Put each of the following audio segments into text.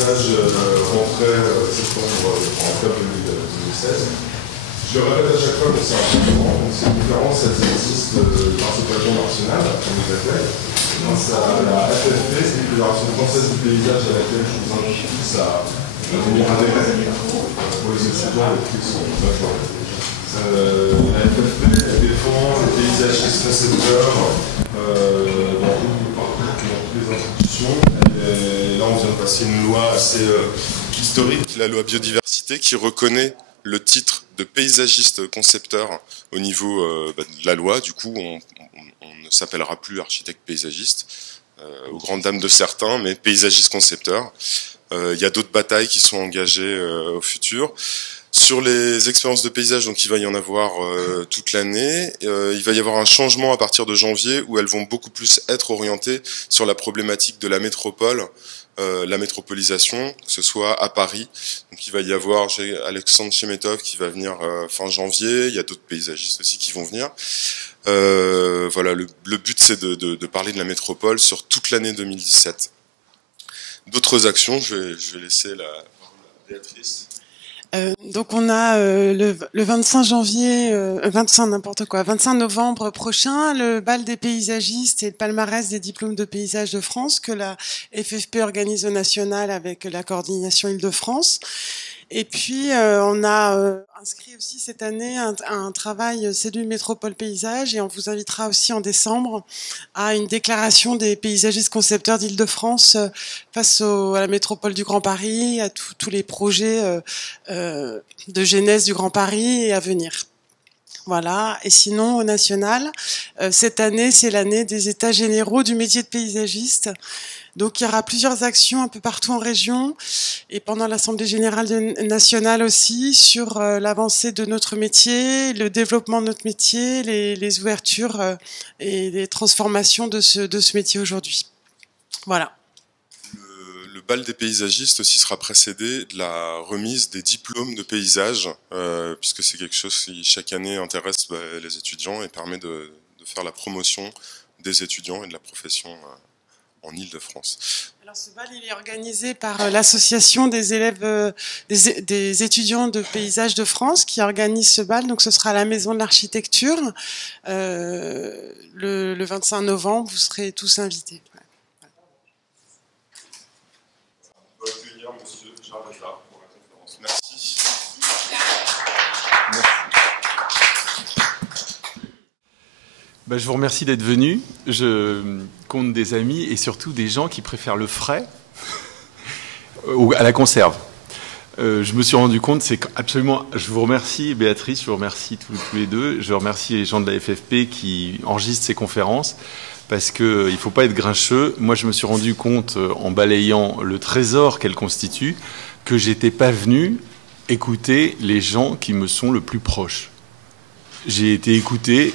paysage rentrait en octobre 2016. Je le répète à chaque fois que c'est important. Donc, ces conférences, elles existent grâce au pavillon national, comme vous appelez, grâce à la FFP, c'est la Fédération française du paysage à laquelle je vous invite tous à venir adhérer pour les étudiants et qui sont d'accord. La FFP défend les paysagistes concepteurs dans toutes les institutions. Et là, on vient de passer une loi assez historique, la loi biodiversité, qui reconnaît le titre de paysagiste concepteur au niveau de la loi. Du coup, on ne s'appellera plus architecte paysagiste, aux grandes dames de certains, mais paysagiste concepteur. Il y a d'autres batailles qui sont engagées au futur. Sur les expériences de paysage, donc il va y en avoir toute l'année. Il va y avoir un changement à partir de janvier où elles vont beaucoup plus être orientées sur la problématique de la métropole, la métropolisation, que ce soit à Paris. Donc il va y avoir Alexandre Chemetov qui va venir fin janvier. Il y a d'autres paysagistes aussi qui vont venir. Voilà, le but c'est de parler de la métropole sur toute l'année 2017. D'autres actions, je vais laisser la parole à Béatrice. Donc on a le 25 janvier, 25 novembre prochain, le bal des paysagistes et le palmarès des diplômes de paysage de France que la FFP organise au national avec la coordination Île-de-France. Et puis on a inscrit aussi cette année un travail cellule métropole paysage et on vous invitera aussi en décembre à une déclaration des paysagistes concepteurs d'Île-de-France face à la métropole du Grand Paris, à tous les projets de jeunesse du Grand Paris et à venir. Voilà. Et sinon, au national, cette année, c'est l'année des états généraux du métier de paysagiste. Donc, il y aura plusieurs actions un peu partout en région et pendant l'Assemblée générale nationale aussi sur l'avancée de notre métier, le développement de notre métier, les ouvertures et les transformations de ce métier aujourd'hui. Voilà. Le bal des paysagistes aussi sera précédé de la remise des diplômes de paysage, puisque c'est quelque chose qui chaque année intéresse les étudiants et permet de faire la promotion des étudiants et de la profession en Île-de-France. Alors ce bal il est organisé par l'association des élèves, des étudiants de paysage de France qui organise ce bal. Donc ce sera à la Maison de l'Architecture le 25 novembre. Vous serez tous invités. On peut accueillir Monsieur Jarveta pour la conférence. Merci. Je vous remercie d'être venu. Je compte des amis et surtout des gens qui préfèrent le frais à la conserve. Je me suis rendu compte, c'est absolument... Je vous remercie Béatrice, je vous remercie tous les deux. Je remercie les gens de la FFP qui enregistrent ces conférences parce qu'il ne faut pas être grincheux. Moi, je me suis rendu compte en balayant le trésor qu'elle constitue que j'étais pas venu écouter les gens qui me sont le plus proches. J'ai été écouter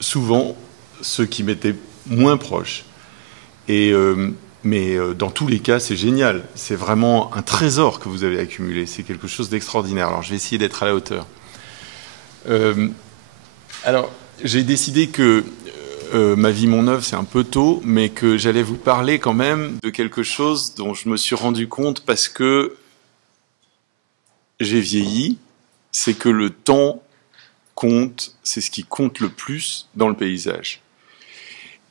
souvent ceux qui m'étaient moins proches. Mais dans tous les cas, c'est génial. C'est vraiment un trésor que vous avez accumulé. C'est quelque chose d'extraordinaire. Alors, je vais essayer d'être à la hauteur. Alors, j'ai décidé que ma vie, mon œuvre, c'est un peu tôt, mais que j'allais vous parler quand même de quelque chose dont je me suis rendu compte parce que j'ai vieilli. C'est que le temps compte, c'est ce qui compte le plus dans le paysage.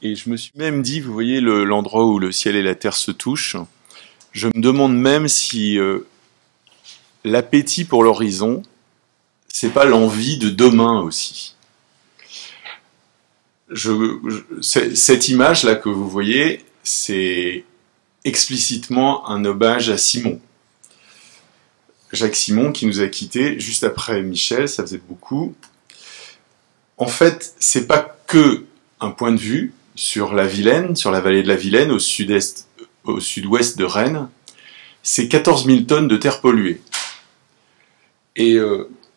Et je me suis même dit, vous voyez l'endroit où le ciel et la terre se touchent, je me demande même si l'appétit pour l'horizon, c'est pas l'envie de demain aussi. Cette image-là que vous voyez, c'est explicitement un hommage à Simon. Jacques Simon qui nous a quittés juste après Michel, ça faisait beaucoup. En fait, c'est pas que un point de vue sur la Vilaine, sur la vallée de la Vilaine, au sud-ouest de Rennes, c'est 14 000 tonnes de terre polluée. Et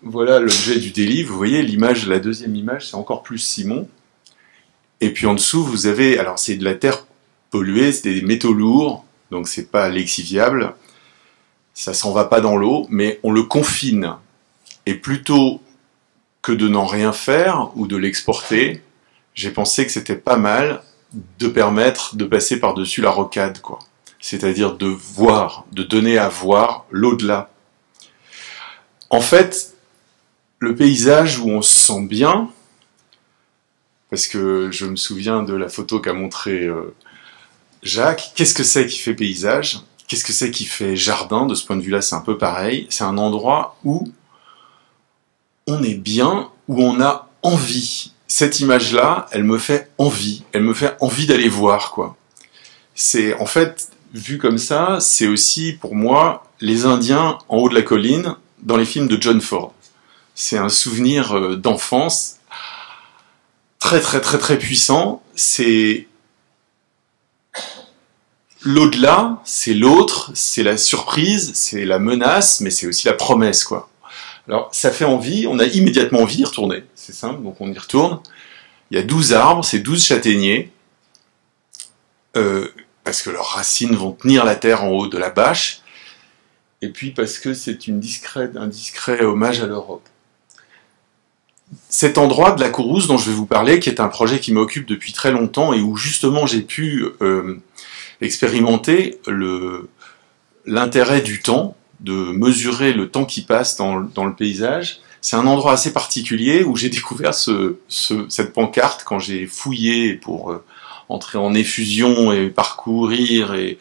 voilà l'objet du délit. Vous voyez l'image, la deuxième image, c'est encore plus Simon. Et puis en dessous, vous avez, alors c'est de la terre polluée, c'est des métaux lourds, donc c'est pas lexiviable, ça s'en va pas dans l'eau, mais on le confine. Et plutôt que de n'en rien faire ou de l'exporter, j'ai pensé que c'était pas mal de permettre de passer par-dessus la rocade, quoi. c'est-à-dire de voir, de donner à voir l'au-delà. En fait, le paysage où on se sent bien, parce que je me souviens de la photo qu'a montré Jacques, qu'est-ce que c'est qui fait paysage? Qu'est-ce que c'est qui fait jardin? De ce point de vue-là, c'est un peu pareil. C'est un endroit où on est bien, où on a envie. Cette image-là, elle me fait envie. Elle me fait envie d'aller voir, quoi. C'est, en fait, vu comme ça, c'est aussi, pour moi, les Indiens en haut de la colline, dans les films de John Ford. C'est un souvenir d'enfance très, très, très, très puissant. C'est l'au-delà, c'est l'autre, c'est la surprise, c'est la menace, mais c'est aussi la promesse, quoi. Alors, ça fait envie, on a immédiatement envie d'y retourner. C'est simple, donc on y retourne. Il y a 12 arbres, c'est 12 châtaigniers, parce que leurs racines vont tenir la terre en haut de la bâche, et puis parce que c'est un discret hommage à l'Europe. Cet endroit de la Courrouze dont je vais vous parler, qui est un projet qui m'occupe depuis très longtemps, et où justement j'ai pu expérimenter l'intérêt du temps, de mesurer le temps qui passe dans le paysage. C'est un endroit assez particulier où j'ai découvert cette pancarte quand j'ai fouillé pour entrer en effusion et parcourir et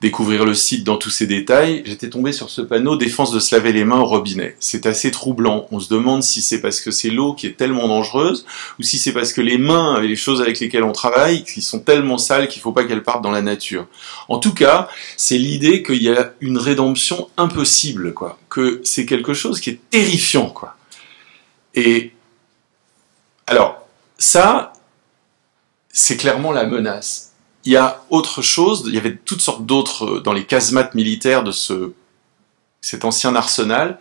découvrir le site dans tous ses détails. J'étais tombé sur ce panneau « Défense de se laver les mains au robinet ». C'est assez troublant. On se demande si c'est parce que c'est l'eau qui est tellement dangereuse ou si c'est parce que les mains et les choses avec lesquelles on travaille qui sont tellement sales qu'il ne faut pas qu'elles partent dans la nature. En tout cas, c'est l'idée qu'il y a une rédemption impossible, quoi. Que c'est quelque chose qui est terrifiant, quoi. Et alors, ça, c'est clairement la menace. Il y a autre chose, il y avait toutes sortes d'autres, dans les casemates militaires de cet ancien arsenal,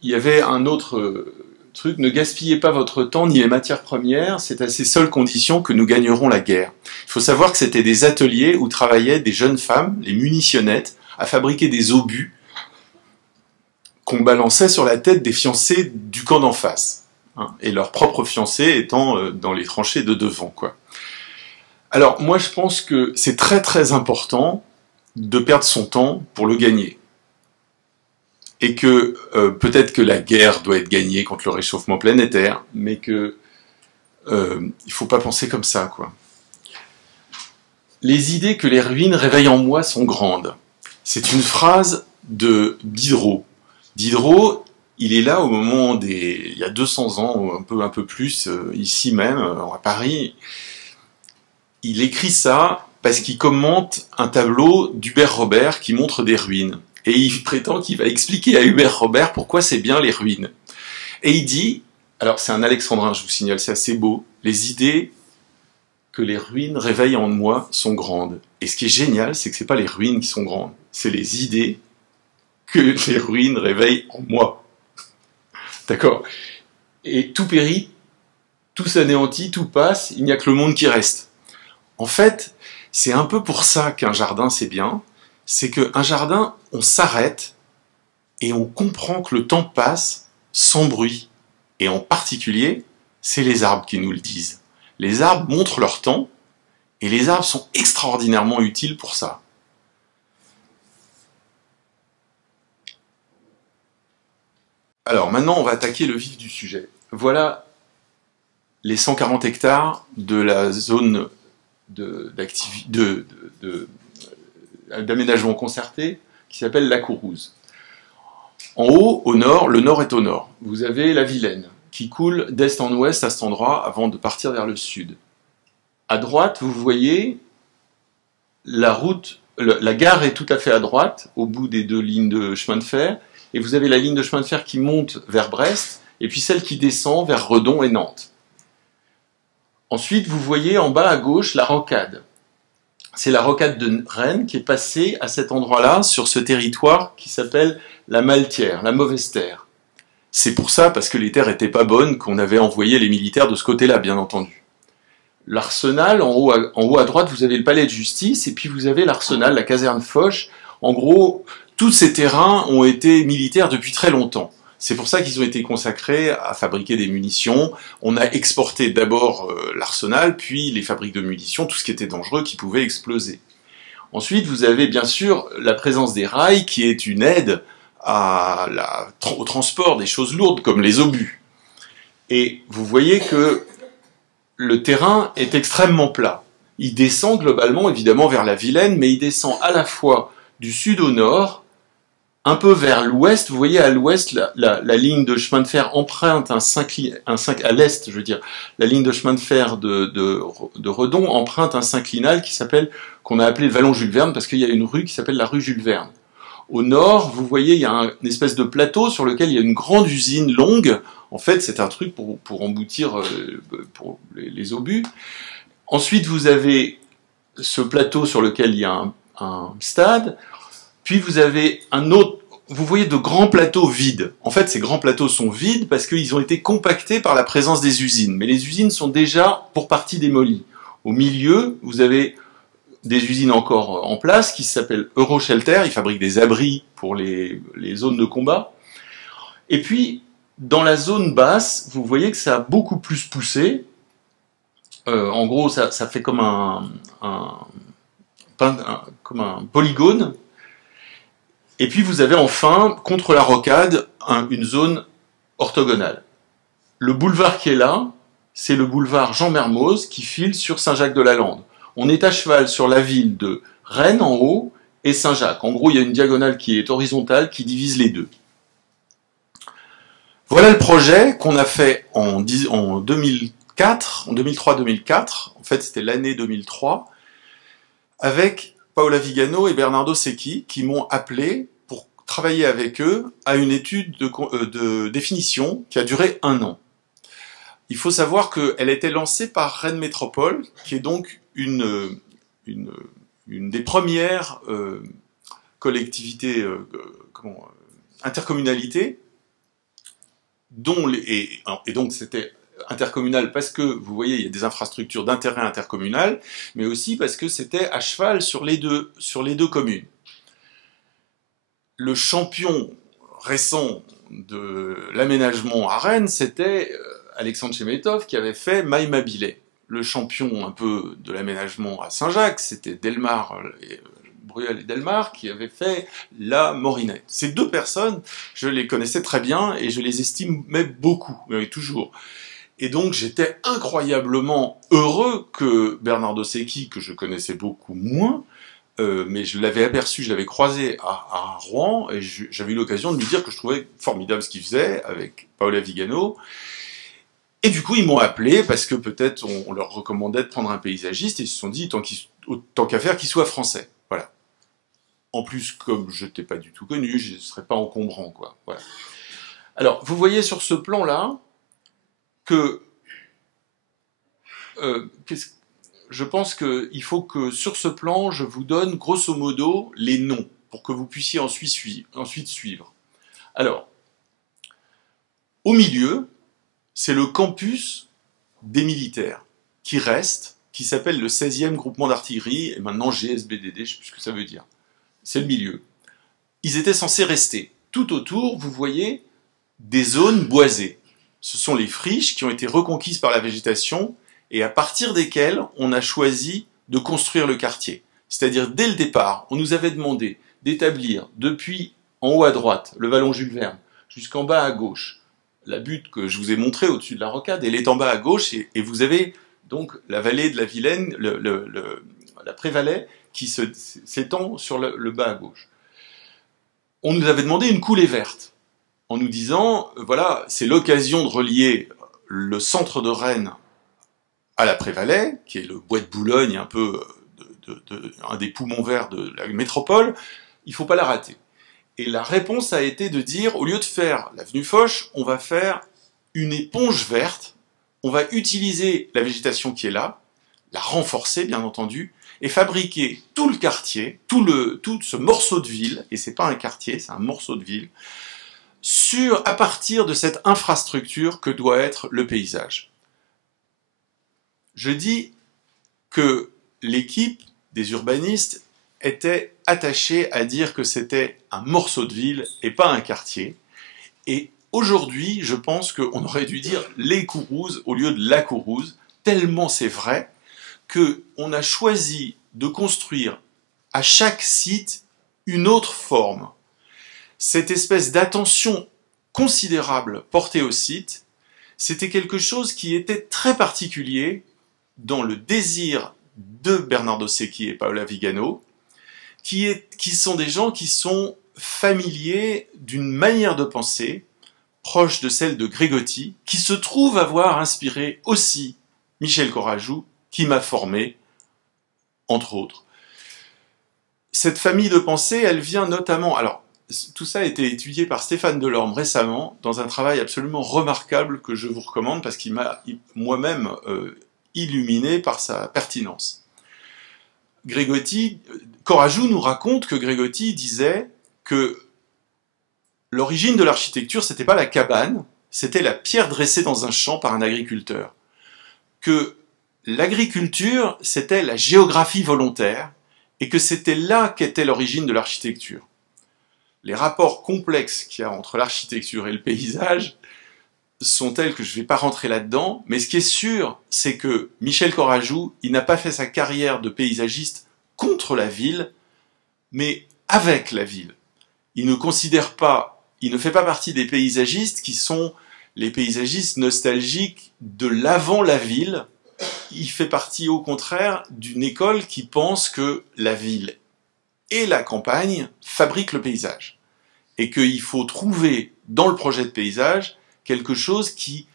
il y avait un autre truc, ne gaspillez pas votre temps ni les matières premières, c'est à ces seules conditions que nous gagnerons la guerre. Il faut savoir que c'était des ateliers où travaillaient des jeunes femmes, les munitionnettes, à fabriquer des obus qu'on balançait sur la tête des fiancés du camp d'en face, hein, et leurs propres fiancés étant dans les tranchées de devant, quoi. Alors, moi, je pense que c'est très très important de perdre son temps pour le gagner. Et que peut-être que la guerre doit être gagnée contre le réchauffement planétaire, mais que il faut pas penser comme ça, quoi. Les idées que les ruines réveillent en moi sont grandes. C'est une phrase de Diderot. Diderot, il est là au moment il y a 200 ans, un peu plus, ici même, à Paris. Il écrit ça parce qu'il commente un tableau d'Hubert Robert qui montre des ruines. Et il prétend qu'il va expliquer à Hubert Robert pourquoi c'est bien les ruines. Et il dit, alors c'est un alexandrin, je vous signale, c'est assez beau, les idées que les ruines réveillent en moi sont grandes. Et ce qui est génial, c'est que c'est pas les ruines qui sont grandes, c'est les idées que les ruines réveillent en moi. D'accord? Et tout périt, tout s'anéantit, tout passe, il n'y a que le monde qui reste. En fait, c'est un peu pour ça qu'un jardin c'est bien, c'est qu'un jardin, on s'arrête et on comprend que le temps passe sans bruit. Et en particulier, c'est les arbres qui nous le disent. Les arbres montrent leur temps et les arbres sont extraordinairement utiles pour ça. Alors maintenant, on va attaquer le vif du sujet. Voilà les 140 hectares de la zone d'aménagement concerté qui s'appelle la Courrouze. En haut, au nord, le nord est au nord. Vous avez la Vilaine qui coule d'est en ouest à cet endroit avant de partir vers le sud. À droite, vous voyez la route, la gare est tout à fait à droite, au bout des deux lignes de chemin de fer, et vous avez la ligne de chemin de fer qui monte vers Brest, et puis celle qui descend vers Redon et Nantes. Ensuite, vous voyez en bas à gauche la rocade. C'est la rocade de Rennes qui est passée à cet endroit-là, sur ce territoire qui s'appelle la Maletière, la mauvaise terre. C'est pour ça, parce que les terres n'étaient pas bonnes, qu'on avait envoyé les militaires de ce côté-là, bien entendu. L'arsenal, en haut à droite, vous avez le palais de justice, et puis vous avez l'arsenal, la caserne Foch. En gros, tous ces terrains ont été militaires depuis très longtemps. C'est pour ça qu'ils ont été consacrés à fabriquer des munitions. On a exporté d'abord l'arsenal, puis les fabriques de munitions, tout ce qui était dangereux, qui pouvait exploser. Ensuite, vous avez bien sûr la présence des rails, qui est une aide au transport des choses lourdes, comme les obus. Et vous voyez que le terrain est extrêmement plat. Il descend globalement, évidemment, vers la Vilaine, mais il descend à la fois du sud au nord, un peu vers l'ouest. Vous voyez à l'ouest, la ligne de chemin de fer emprunte à l'est, je veux dire, la ligne de chemin de fer de Redon emprunte un synclinal qu'on a appelé le Vallon Jules Verne, parce qu'il y a une rue qui s'appelle la rue Jules Verne. Au nord, vous voyez, il y a une espèce de plateau sur lequel il y a une grande usine longue. En fait, c'est un truc pour emboutir pour les obus. Ensuite, vous avez ce plateau sur lequel il y a un stade. Puis vous avez un autre. Vous voyez de grands plateaux vides. En fait, ces grands plateaux sont vides parce qu'ils ont été compactés par la présence des usines. Mais les usines sont déjà pour partie démolies. Au milieu, vous avez des usines encore en place qui s'appellent Euroshelter. Ils fabriquent des abris pour les zones de combat. Et puis, dans la zone basse, vous voyez que ça a beaucoup plus poussé. En gros, ça fait comme un polygone. Et puis vous avez enfin, contre la rocade, une zone orthogonale. Le boulevard qui est là, c'est le boulevard Jean Mermoz qui file sur Saint-Jacques-de-la-Lande. On est à cheval sur la ville de Rennes en haut et Saint-Jacques. En gros, il y a une diagonale qui est horizontale qui divise les deux. Voilà le projet qu'on a fait en 2003-2004. En fait, c'était l'année 2003, avec Paola Vigano et Bernardo Secchi qui m'ont appelé pour travailler avec eux à une étude de définition qui a duré 1 an. Il faut savoir qu'elle a été lancée par Rennes Métropole, qui est donc une des premières collectivités, intercommunalités, et donc c'était intercommunal parce que, vous voyez, il y a des infrastructures d'intérêt intercommunal, mais aussi parce que c'était à cheval sur les deux communes. Le champion récent de l'aménagement à Rennes, c'était Alexandre Chemetov qui avait fait Maï-Mabilais. Le champion un peu de l'aménagement à Saint-Jacques, c'était Bruel et Delmar qui avaient fait la Morinette. Ces deux personnes, je les connaissais très bien et je les estimais beaucoup, toujours. Et donc j'étais incroyablement heureux que Bernardo Secchi, que je connaissais beaucoup moins, mais je l'avais aperçu, je l'avais croisé à Rouen, et j'avais eu l'occasion de lui dire que je trouvais formidable ce qu'il faisait avec Paola Vigano. Et du coup, ils m'ont appelé parce que peut-être on leur recommandait de prendre un paysagiste, et ils se sont dit, tant qu'à faire, qu'il soit français. Voilà. En plus, comme je n'étais pas du tout connu, je ne serais pas encombrant, quoi. Voilà. Alors, vous voyez sur ce plan-là que je pense qu'il faut que sur ce plan, je vous donne grosso modo les noms pour que vous puissiez ensuite suivre. Alors, au milieu, c'est le campus des militaires qui reste, qui s'appelle le 16e groupement d'artillerie, et maintenant GSBDD, je ne sais plus ce que ça veut dire. C'est le milieu. Ils étaient censés rester. Tout autour, vous voyez des zones boisées. Ce sont les friches qui ont été reconquises par la végétation et à partir desquelles on a choisi de construire le quartier. C'est-à-dire, dès le départ, on nous avait demandé d'établir depuis en haut à droite, le vallon Jules Verne, jusqu'en bas à gauche, la butte que je vous ai montrée au-dessus de la rocade, elle est en bas à gauche, et vous avez donc la vallée de la Vilaine, la Prévalais, qui s'étend sur le bas à gauche. On nous avait demandé une coulée verte, en nous disant, voilà, c'est l'occasion de relier le centre de Rennes à la Prévalais, qui est le bois de Boulogne, un peu un des poumons verts de la métropole, il ne faut pas la rater. Et la réponse a été de dire, au lieu de faire l'avenue Foch, on va faire une éponge verte, on va utiliser la végétation qui est là, la renforcer bien entendu, et fabriquer tout le quartier, tout ce morceau de ville, et c'est pas un quartier, c'est un morceau de ville, à partir de cette infrastructure que doit être le paysage. Je dis que l'équipe des urbanistes était attachée à dire que c'était un morceau de ville et pas un quartier, et aujourd'hui, je pense qu'on aurait dû dire les Kourouze au lieu de la Kourouze, tellement c'est vrai qu'on a choisi de construire à chaque site une autre forme. Cette espèce d'attention considérable portée au site, c'était quelque chose qui était très particulier dans le désir de Bernardo Secchi et Paola Vigano, qui sont des gens qui sont familiers d'une manière de penser proche de celle de Grégotti, qui se trouve avoir inspiré aussi Michel Corajou, qui m'a formé, entre autres. Cette famille de pensée, elle vient notamment... Alors, tout ça a été étudié par Stéphane Delorme récemment, dans un travail absolument remarquable que je vous recommande, parce qu'il m'a moi-même illuminé par sa pertinence. Corajou nous raconte que Grégotti disait que l'origine de l'architecture, c'était pas la cabane, c'était la pierre dressée dans un champ par un agriculteur. Que l'agriculture, c'était la géographie volontaire, et que c'était là qu'était l'origine de l'architecture. Les rapports complexes qu'il y a entre l'architecture et le paysage sont tels que je ne vais pas rentrer là-dedans, mais ce qui est sûr, c'est que Michel Corajou, il n'a pas fait sa carrière de paysagiste contre la ville, mais avec la ville. Il ne fait pas partie des paysagistes qui sont les paysagistes nostalgiques de l'avant la ville. Il fait partie au contraire d'une école qui pense que la ville et la campagne fabriquent le paysage. Et qu'il faut trouver dans le projet de paysage quelque chose qui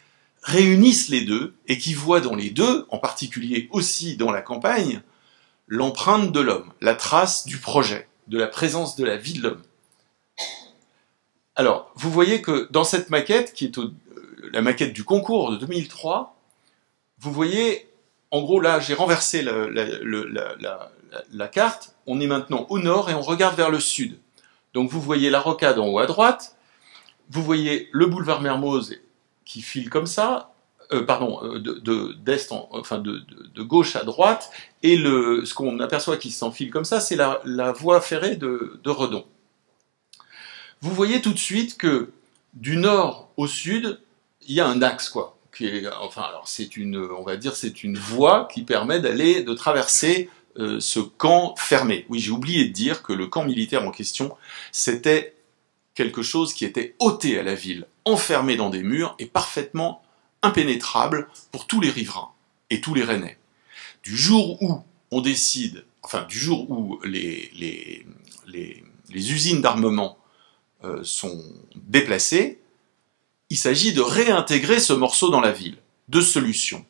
réunisse les deux et qui voit dans les deux, en particulier aussi dans la campagne, l'empreinte de l'homme, la trace du projet, de la présence de la vie de l'homme. Alors, vous voyez que dans cette maquette, qui est la maquette du concours de 2003, vous voyez, en gros là, j'ai renversé la carte, on est maintenant au nord et on regarde vers le sud. Donc vous voyez la rocade en haut à droite, vous voyez le boulevard Mermoz qui file comme ça, de gauche à droite, et ce qu'on aperçoit qui s'enfile comme ça, c'est la voie ferrée de Redon. Vous voyez tout de suite que du nord au sud, il y a un axe, quoi. On va dire, c'est une voie qui permet de traverser ce camp fermé. Oui, j'ai oublié de dire que le camp militaire en question, c'était quelque chose qui était ôté à la ville, enfermé dans des murs et parfaitement impénétrable pour tous les riverains et tous les Rennais. Du jour où on décide, du jour où les usines d'armement sont déplacées, il s'agit de réintégrer ce morceau dans la ville. Deux solutions.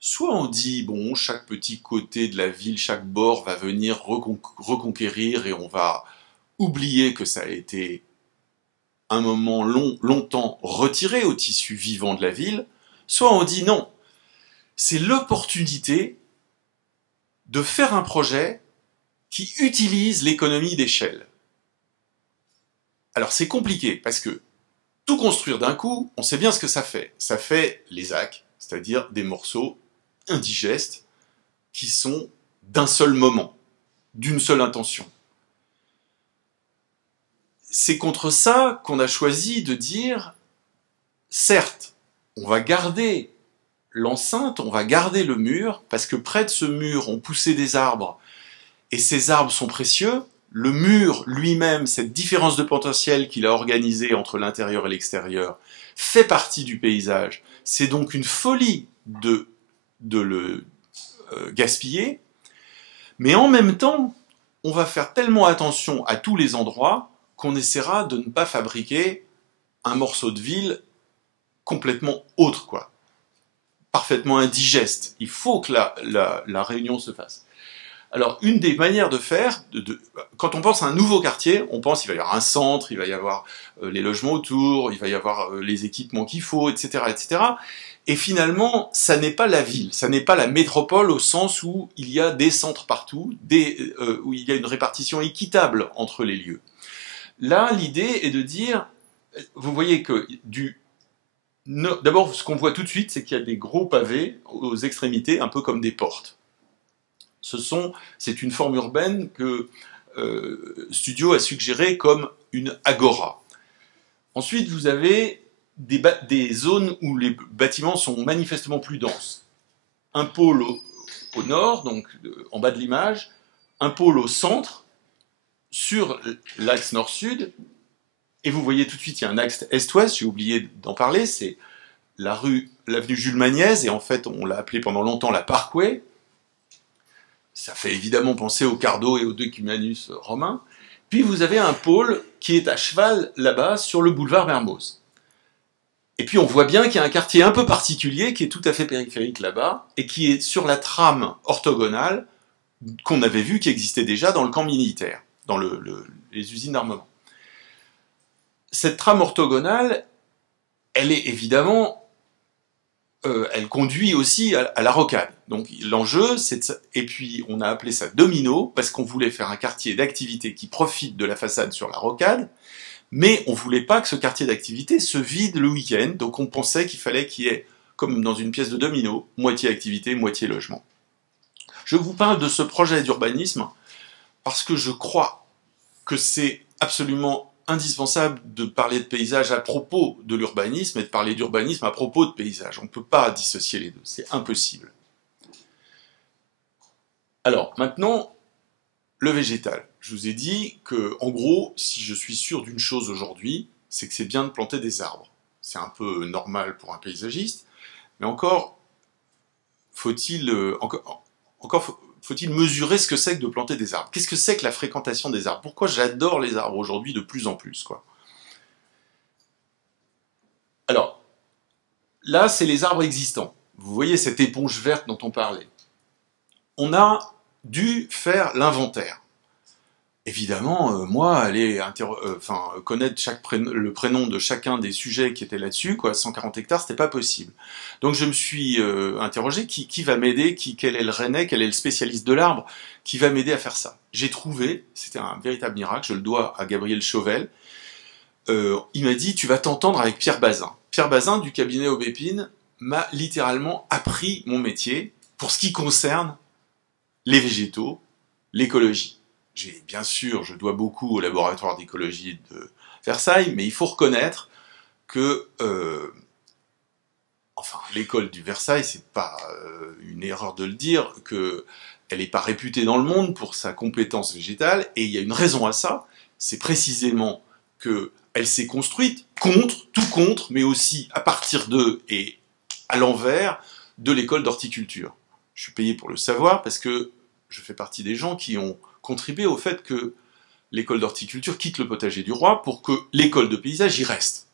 Soit on dit, bon, chaque petit côté de la ville, chaque bord va venir reconquérir et on va oublier que ça a été un moment longtemps retiré au tissu vivant de la ville, soit on dit non, c'est l'opportunité de faire un projet qui utilise l'économie d'échelle. Alors c'est compliqué, parce que tout construire d'un coup, on sait bien ce que ça fait. Ça fait les ZAC, c'est-à-dire des morceaux indigestes qui sont d'un seul moment, d'une seule intention. C'est contre ça qu'on a choisi de dire, certes, on va garder l'enceinte, on va garder le mur, parce que près de ce mur, on poussait des arbres, et ces arbres sont précieux. Le mur lui-même, cette différence de potentiel qu'il a organisée entre l'intérieur et l'extérieur, fait partie du paysage. C'est donc une folie de le gaspiller, mais en même temps, on va faire tellement attention à tous les endroits qu'on essaiera de ne pas fabriquer un morceau de ville complètement autre, quoi. Parfaitement indigeste. Il faut que la réunion se fasse. Alors, une des manières de faire, quand on pense à un nouveau quartier, on pense qu'il va y avoir un centre, il va y avoir les logements autour, il va y avoir les équipements qu'il faut, etc., etc. Et finalement, ça n'est pas la ville, ça n'est pas la métropole au sens où il y a des centres partout, où il y a une répartition équitable entre les lieux. Là, l'idée est de dire, vous voyez que d'abord, ce qu'on voit tout de suite, c'est qu'il y a des gros pavés aux extrémités, un peu comme des portes. C'est une forme urbaine que Studio a suggérée comme une agora. Ensuite, vous avez des zones où les bâtiments sont manifestement plus denses. Un pôle au nord, donc en bas de l'image, un pôle au centre, sur l'axe nord-sud, et vous voyez tout de suite, il y a un axe est-ouest, j'ai oublié d'en parler, c'est l'avenue Jules Magniez, et en fait, on l'a appelé pendant longtemps la Parkway. Ça fait évidemment penser au Cardo et au Decumanus romain. Puis vous avez un pôle qui est à cheval là-bas, sur le boulevard Mermoz. Et puis on voit bien qu'il y a un quartier un peu particulier, qui est tout à fait périphérique là-bas, et qui est sur la trame orthogonale qu'on avait vu, qui existait déjà dans le camp militaire, dans les usines d'armement. Cette trame orthogonale, elle est évidemment... elle conduit aussi à la rocade. Donc l'enjeu, et puis on a appelé ça domino, parce qu'on voulait faire un quartier d'activité qui profite de la façade sur la rocade, mais on voulait pas que ce quartier d'activité se vide le week-end, donc on pensait qu'il fallait qu'il y ait, comme dans une pièce de domino, moitié activité, moitié logement. Je vous parle de ce projet d'urbanisme parce que je crois que c'est absolument indispensable de parler de paysage à propos de l'urbanisme et de parler d'urbanisme à propos de paysage. On ne peut pas dissocier les deux, c'est impossible. Alors, maintenant, le végétal. Je vous ai dit que, en gros, si je suis sûr d'une chose aujourd'hui, c'est que c'est bien de planter des arbres. C'est un peu normal pour un paysagiste, mais encore faut-il mesurer ce que c'est que de planter des arbres. Qu'est-ce que c'est que la fréquentation des arbres? Pourquoi j'adore les arbres aujourd'hui de plus en plus, quoi. Alors, là, c'est les arbres existants. Vous voyez cette éponge verte dont on parlait. On a dû faire l'inventaire. Évidemment, moi, aller connaître le prénom de chacun des sujets qui étaient là-dessus, 140 hectares, c'était pas possible. Donc je me suis interrogé, qui va m'aider, quel est le Rennais, quel est le spécialiste de l'arbre, qui va m'aider à faire ça. J'ai trouvé, c'était un véritable miracle, je le dois à Gabriel Chauvel, il m'a dit, tu vas t'entendre avec Pierre Bazin. Pierre Bazin, du cabinet Aubépine, m'a littéralement appris mon métier pour ce qui concerne les végétaux, l'écologie. Bien sûr, je dois beaucoup au laboratoire d'écologie de Versailles, mais il faut reconnaître que, l'école du Versailles, c'est pas une erreur de le dire, qu'elle n'est pas réputée dans le monde pour sa compétence végétale, et il y a une raison à ça, c'est précisément qu'elle s'est construite tout contre, mais aussi à partir de et à l'envers de l'école d'horticulture. Je suis payé pour le savoir parce que je fais partie des gens qui ont contribué au fait que l'école d'horticulture quitte le potager du roi pour que l'école de paysage y reste.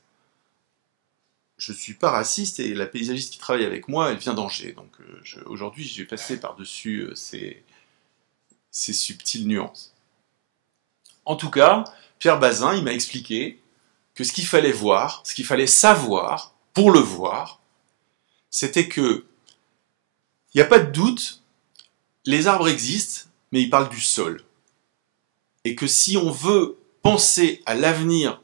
Je ne suis pas raciste et la paysagiste qui travaille avec moi, elle vient d'Angers. Donc aujourd'hui, j'ai passé par-dessus ces subtiles nuances. En tout cas, Pierre Bazin, il m'a expliqué que ce qu'il fallait voir, ce qu'il fallait savoir pour le voir, c'était que, il n'y a pas de doute, les arbres existent, mais il parle du sol. Et que si on veut penser à l'avenir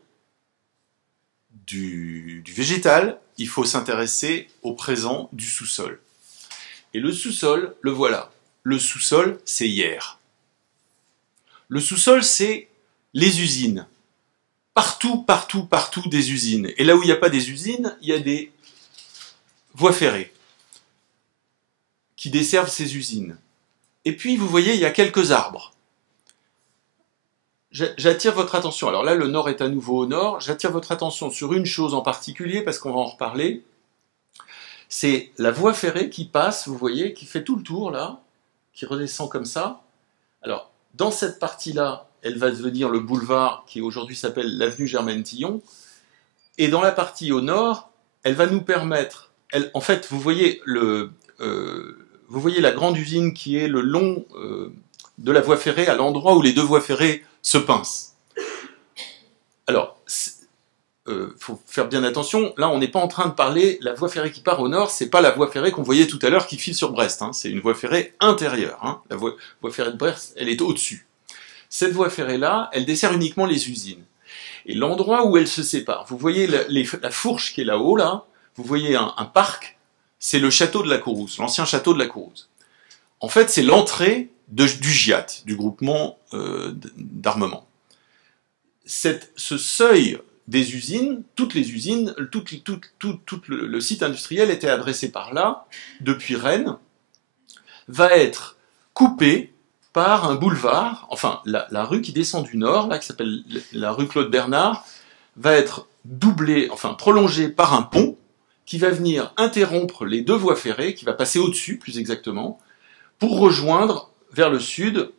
du végétal, il faut s'intéresser au présent du sous-sol. Et le sous-sol, le voilà. Le sous-sol, c'est hier. Le sous-sol, c'est les usines. Partout des usines. Et là où il n'y a pas des usines, il y a des voies ferrées qui desservent ces usines. Et puis, vous voyez, il y a quelques arbres. J'attire votre attention. Alors là, le nord est à nouveau au nord. J'attire votre attention sur une chose en particulier, parce qu'on va en reparler. C'est la voie ferrée qui passe, vous voyez, qui fait tout le tour, là, qui redescend comme ça. Alors, dans cette partie-là, elle va devenir le boulevard qui aujourd'hui s'appelle l'avenue Germaine-Tillon. Et dans la partie au nord, elle va nous permettre... en fait, vous voyez la grande usine qui est le long de la voie ferrée, à l'endroit où les deux voies ferrées se pincent. Alors, faut faire bien attention, là on n'est pas en train de parler, la voie ferrée qui part au nord, c'est pas la voie ferrée qu'on voyait tout à l'heure qui file sur Brest, hein, c'est une voie ferrée intérieure, hein. La voie ferrée de Brest, elle est au-dessus. Cette voie ferrée-là, elle dessert uniquement les usines. Et l'endroit où elle se sépare, vous voyez la fourche qui est là-haut, là, vous voyez un parc, c'est le château de la Courrouze, l'ancien château de la Courrouze. En fait, c'est l'entrée du GIAT, du groupement d'armement. Ce seuil des usines, toutes les usines, tout le site industriel était adressé par là, depuis Rennes, va être coupé par un boulevard, enfin la rue qui descend du nord, là, qui s'appelle la rue Claude Bernard, va être doublée, enfin prolongée par un pont qui va venir interrompre les deux voies ferrées, qui va passer au-dessus plus exactement, pour rejoindre vers le sud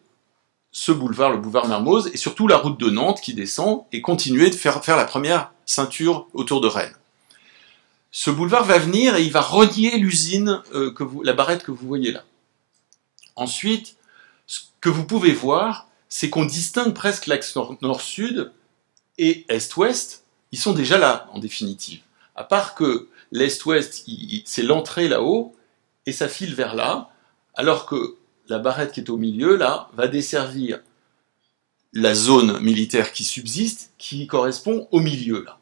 ce boulevard, le boulevard Mermoz, et surtout la route de Nantes qui descend et continuer de faire la première ceinture autour de Rennes. Ce boulevard va venir et il va renier l'usine, la barrette que vous voyez là. Ensuite, ce que vous pouvez voir, c'est qu'on distingue presque l'axe nord-sud et est-ouest. Ils sont déjà là, en définitive. À part que l'est-ouest, c'est l'entrée là-haut, et ça file vers là, alors que la barrette qui est au milieu, là, va desservir la zone militaire qui subsiste, qui correspond au milieu, là.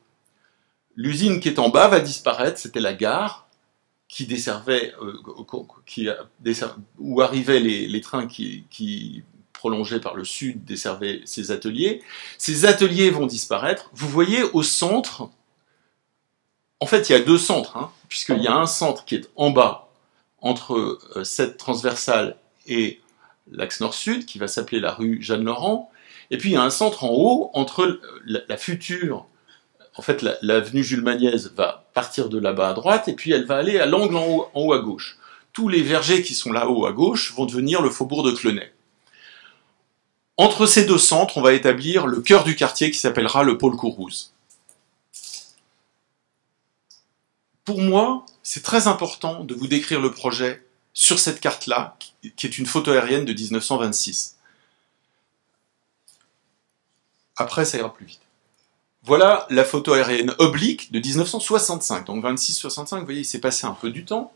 L'usine qui est en bas va disparaître, c'était la gare, qui desservait, où arrivaient les trains qui prolongeaient par le sud, desservaient ces ateliers. Ces ateliers vont disparaître. Vous voyez, au centre, en fait, il y a deux centres, hein, puisqu'il y a un centre qui est en bas, entre cette transversale et l'axe nord-sud, qui va s'appeler la rue Jeanne-Laurent, et puis il y a un centre en haut, entre la future, en fait l'avenue Jules Magniez va partir de là-bas à droite, et puis elle va aller à l'angle en haut à gauche. Tous les vergers qui sont là-haut à gauche vont devenir le faubourg de Clenay. Entre ces deux centres, on va établir le cœur du quartier qui s'appellera le pôle Courrouze. Pour moi, c'est très important de vous décrire le projet sur cette carte-là, qui est une photo aérienne de 1926. Après, ça ira plus vite. Voilà la photo aérienne oblique de 1965. Donc 26-65, vous voyez, il s'est passé un peu du temps,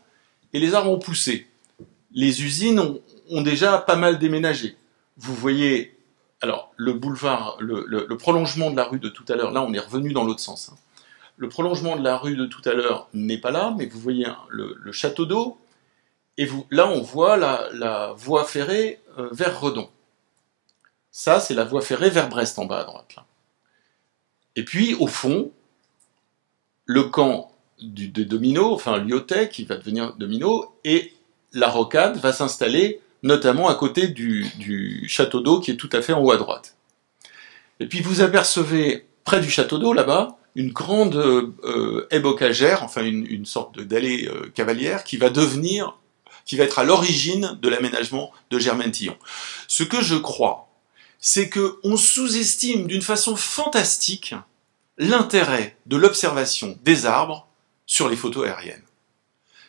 et les arbres ont poussé. Les usines ont déjà pas mal déménagé. Vous voyez, alors, le boulevard, le prolongement de la rue de tout à l'heure, là, on est revenu dans l'autre sens, hein. Le prolongement de la rue de tout à l'heure n'est pas là, mais vous voyez le château d'eau, et là on voit la voie ferrée vers Redon. Ça, c'est la voie ferrée vers Brest en bas à droite, là. Et puis, au fond, le camp des Dominos, enfin Lyotet, qui va devenir Domino, et la rocade va s'installer notamment à côté du château d'eau qui est tout à fait en haut à droite. Et puis vous apercevez, près du château d'eau, là-bas, une grande haie bocagère, enfin une sorte d'allée cavalière, qui va être à l'origine de l'aménagement de Germaine-Tillon. Ce que je crois, c'est qu'on sous-estime d'une façon fantastique l'intérêt de l'observation des arbres sur les photos aériennes.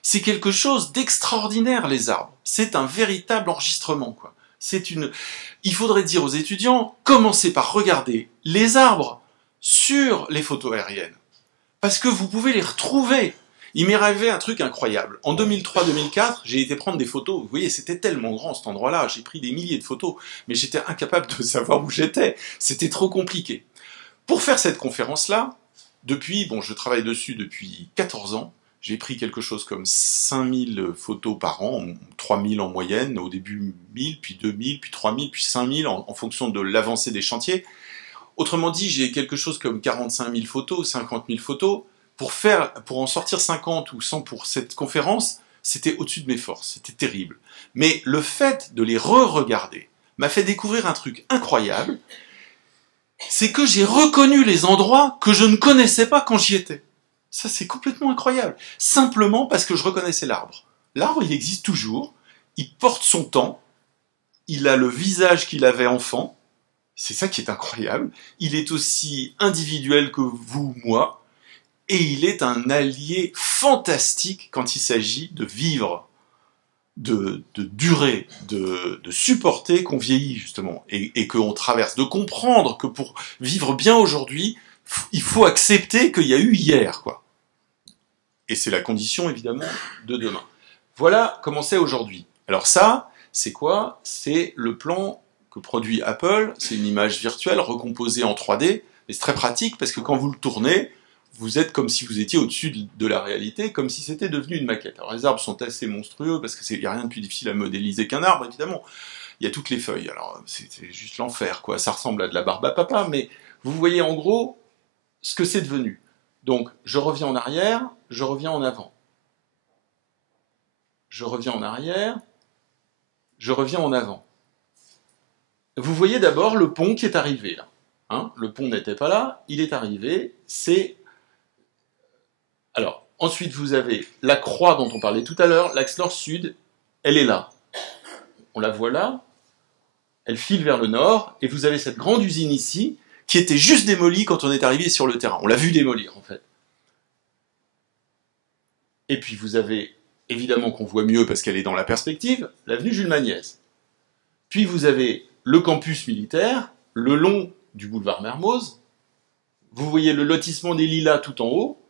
C'est quelque chose d'extraordinaire, les arbres. C'est un véritable enregistrement, quoi. Il faudrait dire aux étudiants, commencez par regarder les arbres sur les photos aériennes. Parce que vous pouvez les retrouver. Il m'est arrivé un truc incroyable. En 2003-2004, j'ai été prendre des photos. Vous voyez, c'était tellement grand cet endroit-là. J'ai pris des milliers de photos, mais j'étais incapable de savoir où j'étais. C'était trop compliqué. Pour faire cette conférence-là, je travaille dessus depuis 14 ans. J'ai pris quelque chose comme 5000 photos par an, 3000 en moyenne, au début 1000, puis 2000, puis 3000, puis 5000 en fonction de l'avancée des chantiers. Autrement dit, j'ai quelque chose comme 45 000 photos, 50 000 photos. Pour en sortir 50 ou 100 pour cette conférence, c'était au-dessus de mes forces, c'était terrible. Mais le fait de les re-regarder m'a fait découvrir un truc incroyable, c'est que j'ai reconnu les endroits que je ne connaissais pas quand j'y étais. Ça, c'est complètement incroyable. Simplement parce que je reconnaissais l'arbre. L'arbre, il existe toujours, il porte son temps, il a le visage qu'il avait enfant, c'est ça qui est incroyable, il est aussi individuel que vous, moi, et il est un allié fantastique quand il s'agit de vivre, de durer, de supporter qu'on vieillit, justement, et qu'on traverse, de comprendre que pour vivre bien aujourd'hui, il faut accepter qu'il y a eu hier, quoi. Et c'est la condition, évidemment, de demain. Voilà comment c'est aujourd'hui. Alors ça, c'est quoi? C'est le plan que produit Apple. C'est une image virtuelle recomposée en 3D. Et c'est très pratique parce que quand vous le tournez, vous êtes comme si vous étiez au-dessus de la réalité, comme si c'était devenu une maquette. Alors les arbres sont assez monstrueux parce qu'il n'y a rien de plus difficile à modéliser qu'un arbre, évidemment. Il y a toutes les feuilles. Alors c'est juste l'enfer, quoi. Ça ressemble à de la barbe à papa, mais vous voyez en gros ce que c'est devenu. Donc, je reviens en arrière, je reviens en avant. Je reviens en arrière, je reviens en avant. Vous voyez d'abord le pont qui est arrivé là. Hein, le pont n'était pas là, il est arrivé, c'est... Alors, ensuite vous avez la croix dont on parlait tout à l'heure, l'axe nord-sud, elle est là. On la voit là, elle file vers le nord, et vous avez cette grande usine ici, qui était juste démolie quand on est arrivé sur le terrain. On l'a vu démolir, en fait. Et puis vous avez, évidemment qu'on voit mieux parce qu'elle est dans la perspective, l'avenue Jules Magnès. Puis vous avez le campus militaire, le long du boulevard Mermoz. Vous voyez le lotissement des Lilas tout en haut.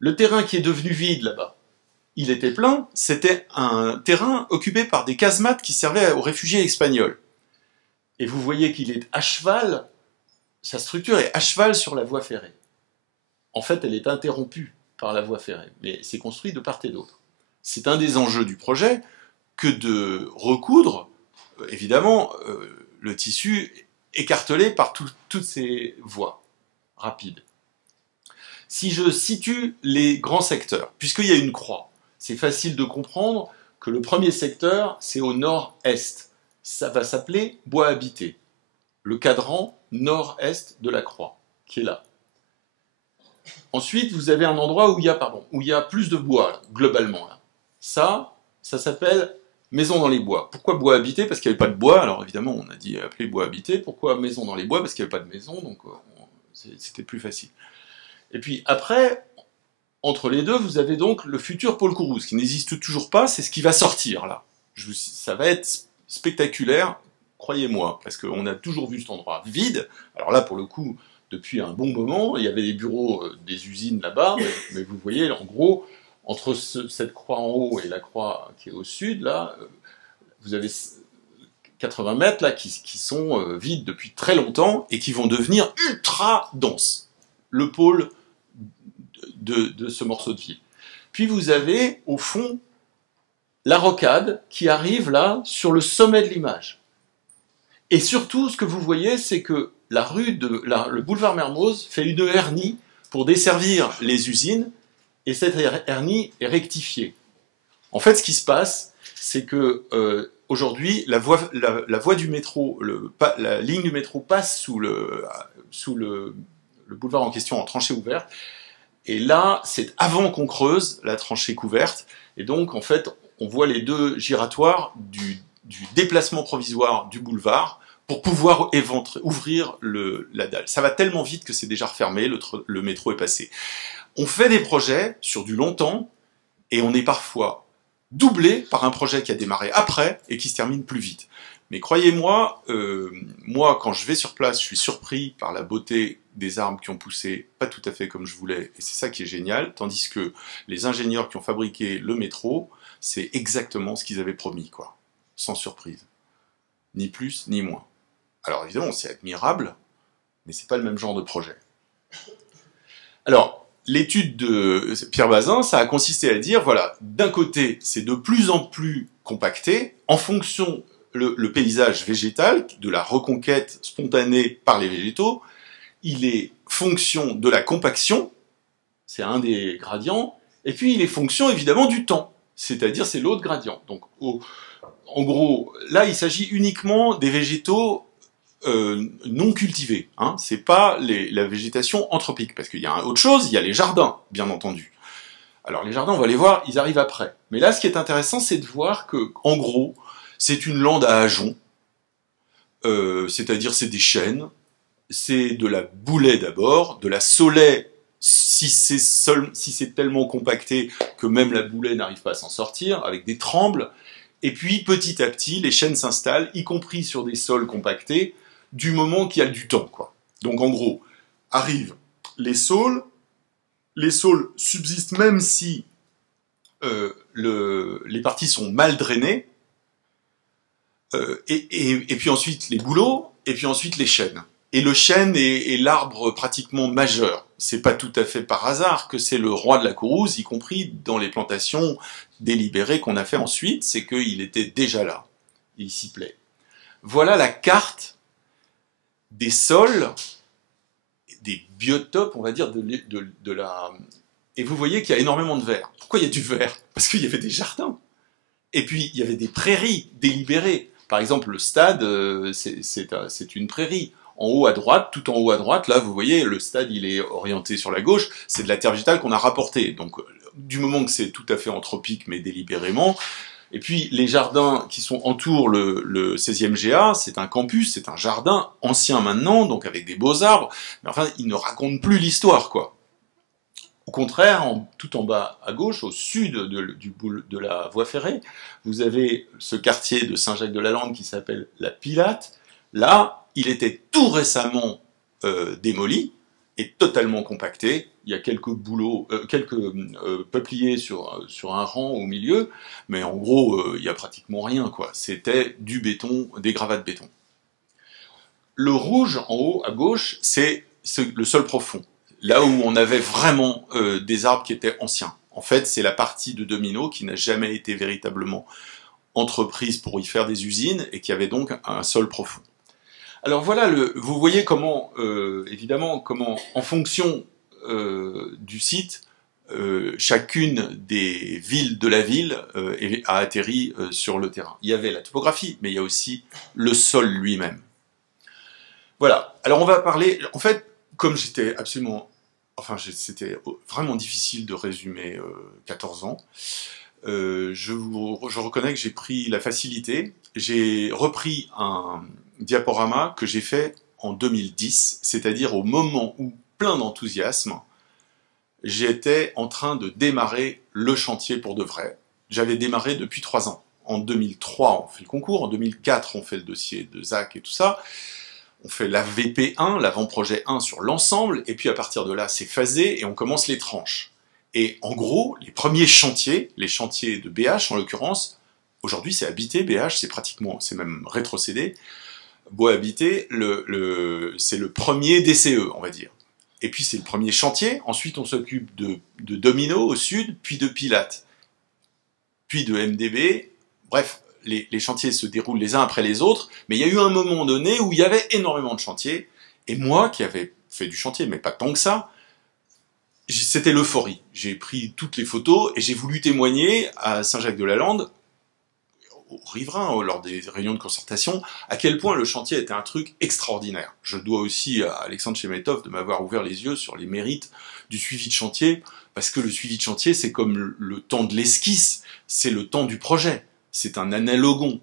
Le terrain qui est devenu vide là-bas, il était plein. C'était un terrain occupé par des casemates qui servaient aux réfugiés espagnols. Et vous voyez qu'il est à cheval, sa structure est à cheval sur la voie ferrée. En fait, elle est interrompue par la voie ferrée, mais c'est construit de part et d'autre. C'est un des enjeux du projet que de recoudre, évidemment, le tissu écartelé par toutes ces voies rapides. Si je situe les grands secteurs, puisqu'il y a une croix, c'est facile de comprendre que le premier secteur, c'est au nord-est. Ça va s'appeler bois habité. Le cadran nord-est de la croix, qui est là. Ensuite, vous avez un endroit où il y a plus de bois, là, globalement. Là. Ça s'appelle maison dans les bois. Pourquoi bois habité? Parce qu'il n'y avait pas de bois. Alors évidemment, on a dit appeler bois habité. Pourquoi maison dans les bois? Parce qu'il n'y avait pas de maison, donc c'était plus facile. Et puis après, entre les deux, vous avez donc le futur pôle Kourous, qui n'existe toujours pas, c'est ce qui va sortir là. Ça va être spectaculaire, croyez-moi, parce qu'on a toujours vu cet endroit vide. Alors là, pour le coup, depuis un bon moment, il y avait des bureaux des usines là-bas, mais vous voyez, en gros, entre cette croix en haut et la croix qui est au sud, là, vous avez 80 mètres là, qui sont vides depuis très longtemps et qui vont devenir ultra denses. Le pôle de ce morceau de ville. Puis vous avez, au fond, la rocade qui arrive là, sur le sommet de l'image. Et surtout, ce que vous voyez, c'est que le boulevard Mermoz fait une hernie pour desservir les usines, et cette hernie est rectifiée. En fait, ce qui se passe, c'est que aujourd'hui, la voie du métro, la ligne du métro passe sous le boulevard en question en tranchée ouverte, et là, c'est avant qu'on creuse la tranchée couverte, et donc, en fait, on voit les deux giratoires du déplacement provisoire du boulevard pour pouvoir ouvrir la dalle. Ça va tellement vite que c'est déjà refermé, le métro est passé. On fait des projets sur du long temps, et on est parfois doublé par un projet qui a démarré après et qui se termine plus vite. Mais croyez-moi, moi, quand je vais sur place, je suis surpris par la beauté des arbres qui ont poussé pas tout à fait comme je voulais, et c'est ça qui est génial, tandis que les ingénieurs qui ont fabriqué le métro, c'est exactement ce qu'ils avaient promis, quoi. Sans surprise. Ni plus, ni moins. Alors évidemment, c'est admirable, mais c'est pas le même genre de projet. Alors, l'étude de Pierre Bazin, ça a consisté à dire, voilà, d'un côté, c'est de plus en plus compacté, en fonction le paysage végétal, de la reconquête spontanée par les végétaux, il est fonction de la compaction, c'est un des gradients, et puis il est fonction évidemment du temps, c'est-à-dire c'est l'autre gradient. Donc en gros, là il s'agit uniquement des végétaux non cultivés, hein. C'est pas la végétation anthropique, parce qu'il y a autre chose, il y a les jardins, bien entendu. Alors les jardins, on va les voir, ils arrivent après. Mais là, ce qui est intéressant, c'est de voir que, en gros, c'est une lande à ajoncs, c'est-à-dire c'est des chênes, c'est de la boulaie d'abord, de la saulaie si c'est tellement compacté que même la boulaie n'arrive pas à s'en sortir, avec des trembles, et puis petit à petit, les chênes s'installent, y compris sur des sols compactés, du moment qu'il y a du temps, quoi. Donc en gros, arrivent les saules subsistent même si les parties sont mal drainées, et puis ensuite les bouleaux, et puis ensuite les chênes. Et le chêne est l'arbre pratiquement majeur. C'est pas tout à fait par hasard que c'est le roi de la Kourouse, y compris dans les plantations délibérées qu'on a fait ensuite, c'est qu'il était déjà là. Et il s'y plaît. Voilà la carte des sols des biotopes, on va dire, de la... Et vous voyez qu'il y a énormément de verre. Pourquoi il y a du verre? Parce qu'il y avait des jardins. Et puis, il y avait des prairies délibérées. Par exemple, le stade, c'est une prairie. En haut à droite, tout en haut à droite, là, vous voyez, le stade, il est orienté sur la gauche. C'est de la terre végétale qu'on a rapportée. Donc, du moment que c'est tout à fait anthropique, mais délibérément. Et puis, les jardins qui entourent le 16e GA, c'est un campus, c'est un jardin ancien maintenant, donc avec des beaux arbres. Mais enfin, il ne raconte plus l'histoire, quoi. Au contraire, tout en bas à gauche, au sud de la voie ferrée, vous avez ce quartier de Saint-Jacques-de-la-Lande qui s'appelle la Pilate. Là, il était tout récemment démoli et totalement compacté. Il y a quelques peupliers sur un rang au milieu, mais en gros, il n'y a pratiquement rien, quoi. C'était du béton, des gravats de béton. Le rouge en haut à gauche, c'est le sol profond. Là où on avait vraiment des arbres qui étaient anciens. En fait, c'est la partie de Domino qui n'a jamais été véritablement entreprise pour y faire des usines et qui avait donc un sol profond. Alors voilà, vous voyez comment, évidemment, comment en fonction du site, chacune des villes de la ville a atterri sur le terrain. Il y avait la topographie, mais il y a aussi le sol lui-même. Voilà, alors on va parler, en fait, comme j'étais absolument... Enfin, c'était vraiment difficile de résumer 14 ans. Je reconnais que j'ai pris la facilité. J'ai repris un diaporama que j'ai fait en 2010, c'est-à-dire au moment où, plein d'enthousiasme, j'étais en train de démarrer le chantier pour de vrai. J'avais démarré depuis 3 ans. En 2003, on fait le concours. En 2004, on fait le dossier de Zach et tout ça. On fait l'AVP1, l'avant-projet 1 sur l'ensemble, et puis à partir de là, c'est phasé, et on commence les tranches. Et en gros, les premiers chantiers, les chantiers de BH en l'occurrence, aujourd'hui c'est habité, BH, c'est même rétrocédé. Bois habité, c'est le premier DCE, on va dire. Et puis c'est le premier chantier, ensuite on s'occupe de Domino au sud, puis de Pilate, puis de MDB, bref. Les chantiers se déroulent les uns après les autres, mais il y a eu un moment donné où il y avait énormément de chantiers, et moi, qui avais fait du chantier, mais pas tant que ça, c'était l'euphorie. J'ai pris toutes les photos, et j'ai voulu témoigner à Saint-Jacques-de-la-Lande, aux riverains, lors des réunions de concertation, à quel point le chantier était un truc extraordinaire. Je dois aussi à Alexandre Chemetov de m'avoir ouvert les yeux sur les mérites du suivi de chantier, parce que le suivi de chantier, c'est comme le temps de l'esquisse, c'est le temps du projet. C'est un analogon.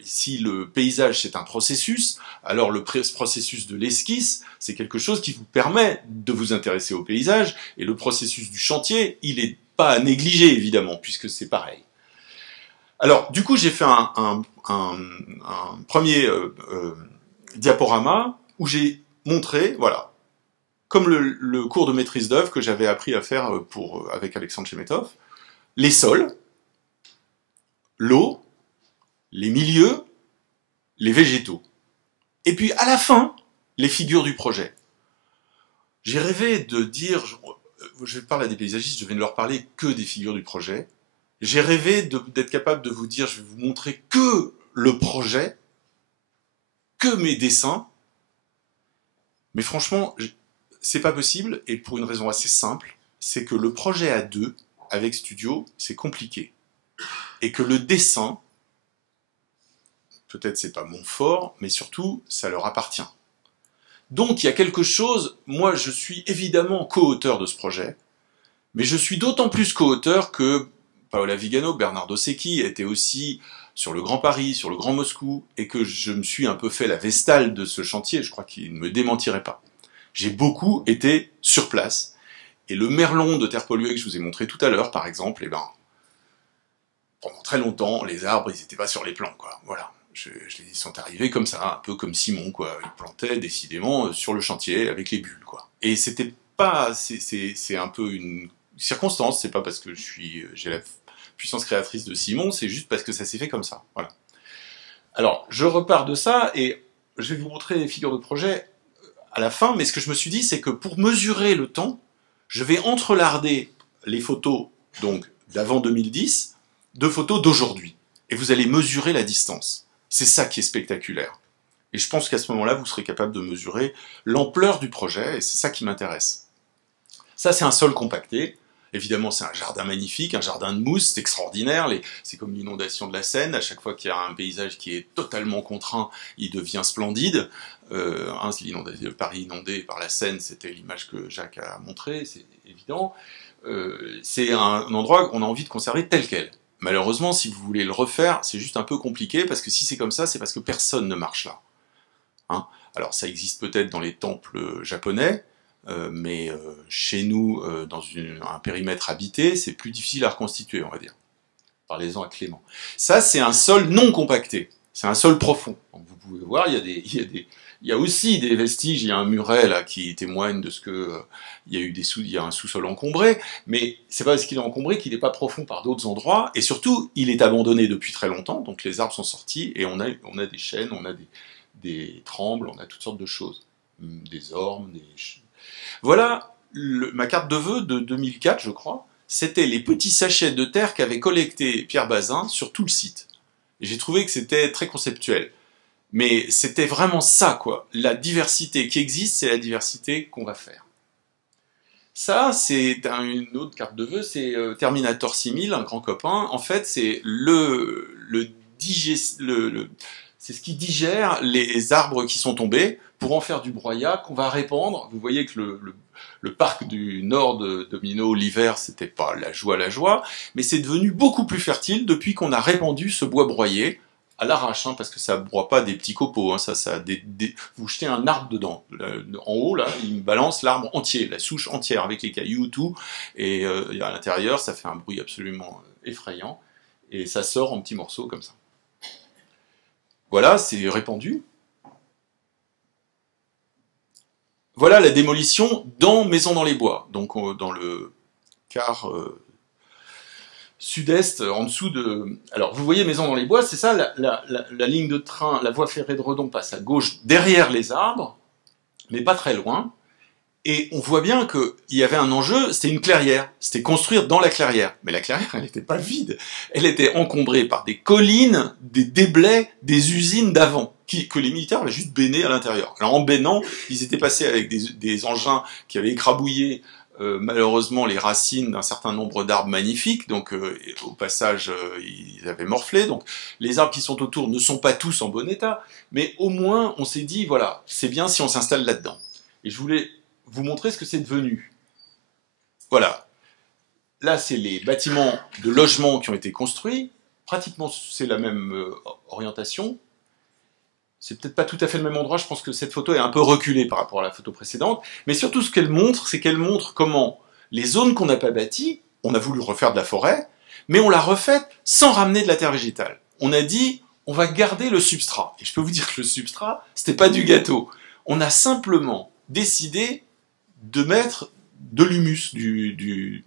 Si le paysage c'est un processus, alors le processus de l'esquisse, c'est quelque chose qui vous permet de vous intéresser au paysage, et le processus du chantier, il n'est pas à négliger évidemment, puisque c'est pareil. Alors, du coup, j'ai fait un premier diaporama où j'ai montré, voilà, comme le cours de maîtrise d'œuvre que j'avais appris à faire avec Alexandre Chemetov, les sols, l'eau, les milieux, les végétaux. Et puis, à la fin, les figures du projet. J'ai rêvé de dire... Je parle à des paysagistes, je vais ne leur parler que des figures du projet. J'ai rêvé d'être capable de vous dire, je vais vous montrer que le projet, que mes dessins. Mais franchement, c'est pas possible, et pour une raison assez simple, c'est que le projet à deux, avec Studio, c'est compliqué. Et que le dessin, peut-être c'est pas mon fort, mais surtout, ça leur appartient. Donc il y a quelque chose, moi je suis évidemment co-auteur de ce projet, mais je suis d'autant plus co-auteur que Paola Vigano, Bernardo Secchi étaient aussi sur le Grand Paris, sur le Grand Moscou, et que je me suis un peu fait la vestale de ce chantier, je crois qu'il ne me démentirait pas. J'ai beaucoup été sur place, et le merlon de terre polluée que je vous ai montré tout à l'heure, par exemple, eh ben, pendant très longtemps, les arbres, ils n'étaient pas sur les plans, quoi. Voilà. Ils sont arrivés comme ça, un peu comme Simon, quoi. Ils plantaient décidément sur le chantier avec les bulles, quoi. Et c'était pas, c'est un peu une circonstance. C'est pas parce que j'ai la puissance créatrice de Simon, c'est juste parce que ça s'est fait comme ça. Voilà. Alors, je repars de ça et je vais vous montrer les figures de projet à la fin. Mais ce que je me suis dit, c'est que pour mesurer le temps, je vais entrelarder les photos donc d'avant 2010 de photos d'aujourd'hui. Et vous allez mesurer la distance. C'est ça qui est spectaculaire. Et je pense qu'à ce moment-là, vous serez capable de mesurer l'ampleur du projet, et c'est ça qui m'intéresse. Ça, c'est un sol compacté. Évidemment, c'est un jardin magnifique, un jardin de mousse, c'est extraordinaire. C'est comme l'inondation de la Seine. À chaque fois qu'il y a un paysage qui est totalement contraint, il devient splendide. Paris inondé par la Seine, c'était l'image que Jacques a montrée, c'est évident. C'est un endroit qu'on a envie de conserver tel quel. Malheureusement, si vous voulez le refaire, c'est juste un peu compliqué, parce que si c'est comme ça, c'est parce que personne ne marche là. Hein. Alors ça existe peut-être dans les temples japonais, mais chez nous, dans un périmètre habité, c'est plus difficile à reconstituer, on va dire. Parlez-en à Clément. Ça, c'est un sol non compacté. C'est un sol profond. Donc, vous pouvez voir, il y a aussi des vestiges. Il y a un muret là qui témoigne de ce que il y a un sous-sol encombré, mais c'est pas parce qu'il est encombré qu'il n'est pas profond par d'autres endroits. Et surtout, il est abandonné depuis très longtemps. Donc les arbres sont sortis et on a des chênes, on a des trembles, on a toutes sortes de choses, des ormes, Voilà ma carte de vœux de 2004, je crois. C'était les petits sachets de terre qu'avait collecté Pierre Bazin sur tout le site. Et j'ai trouvé que c'était très conceptuel. Mais c'était vraiment ça, quoi. La diversité qui existe, c'est la diversité qu'on va faire. Ça, c'est une autre carte de vœux, c'est Terminator 6000, un grand copain. En fait, c'est c'est ce qui digère les arbres qui sont tombés pour en faire du broyat qu'on va répandre. Vous voyez que le parc du nord de Domino, l'hiver, c'était pas la joie, mais c'est devenu beaucoup plus fertile depuis qu'on a répandu ce bois broyé à l'arrache, hein, parce que ça ne broie pas des petits copeaux, hein, vous jetez un arbre dedans. En haut, là, il me balance l'arbre entier, la souche entière, avec les cailloux, tout, et à l'intérieur, ça fait un bruit absolument effrayant, et ça sort en petits morceaux comme ça. Voilà, c'est répandu. Voilà la démolition dans Maison dans les Bois, donc dans le quart sud-est, en dessous de... Alors, vous voyez Maison dans les Bois, c'est ça, la ligne de train, la voie ferrée de Redon passe à gauche, derrière les arbres, mais pas très loin, et on voit bien qu'il y avait un enjeu, c'était une clairière, c'était construire dans la clairière, mais la clairière, elle n'était pas vide, elle était encombrée par des collines, des déblais, des usines d'avant, que les militaires avaient juste béné à l'intérieur. Alors en bénant, ils étaient passés avec des engins qui avaient écrabouillé malheureusement les racines d'un certain nombre d'arbres magnifiques, donc au passage ils avaient morflé, donc les arbres qui sont autour ne sont pas tous en bon état, mais au moins on s'est dit, voilà, c'est bien si on s'installe là-dedans. Et je voulais vous montrer ce que c'est devenu. Voilà. Là, c'est les bâtiments de logement qui ont été construits, pratiquement c'est la même orientation. C'est peut-être pas tout à fait le même endroit, je pense que cette photo est un peu reculée par rapport à la photo précédente, mais surtout ce qu'elle montre, c'est qu'elle montre comment les zones qu'on n'a pas bâties, on a voulu refaire de la forêt, mais on l'a refaite sans ramener de la terre végétale. On a dit, on va garder le substrat. Et je peux vous dire que le substrat, c'était pas du gâteau. On a simplement décidé de mettre de l'humus, du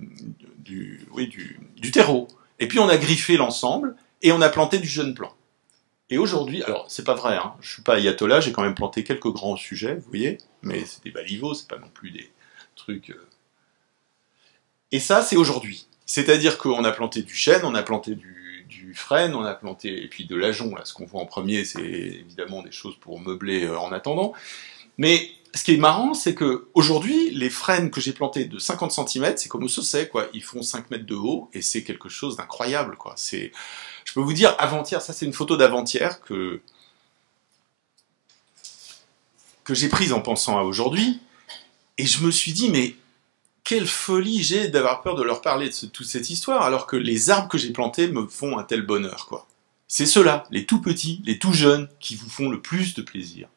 terreau. Et puis on a griffé l'ensemble, et on a planté du jeune plant. Et aujourd'hui, alors c'est pas vrai, hein, je suis pas ayatollah, j'ai quand même planté quelques grands sujets, vous voyez, mais c'est des baliveaux, c'est pas non plus des trucs... Et ça, c'est aujourd'hui. C'est-à-dire qu'on a planté du chêne, on a planté du frêne, on a planté, et puis de l'ajonc, là, ce qu'on voit en premier, c'est évidemment des choses pour meubler en attendant. Mais ce qui est marrant, c'est que aujourd'hui, les frênes que j'ai plantées de 50 cm, c'est comme au Saussay, quoi. Ils font 5 mètres de haut, et c'est quelque chose d'incroyable, quoi. Je peux vous dire, avant-hier, ça c'est une photo d'avant-hier que j'ai prise en pensant à aujourd'hui, et je me suis dit, mais quelle folie j'ai d'avoir peur de leur parler de toute cette histoire, alors que les arbres que j'ai plantés me font un tel bonheur, quoi. C'est ceux-là, les tout petits, les tout jeunes, qui vous font le plus de plaisir.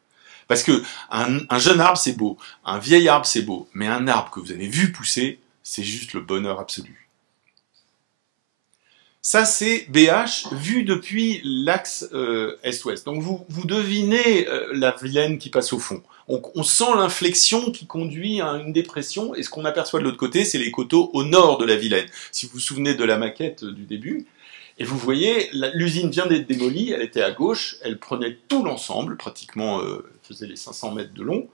Parce que un jeune arbre, c'est beau, un vieil arbre, c'est beau, mais un arbre que vous avez vu pousser, c'est juste le bonheur absolu. Ça, c'est BH vu depuis l'axe est-ouest. Donc, vous devinez la Vilaine qui passe au fond. On sent l'inflexion qui conduit à une dépression, et ce qu'on aperçoit de l'autre côté, c'est les coteaux au nord de la Vilaine. Si vous vous souvenez de la maquette du début, et vous voyez, l'usine vient d'être démolie, elle était à gauche, elle prenait tout l'ensemble, pratiquement faisait les 500 mètres de long,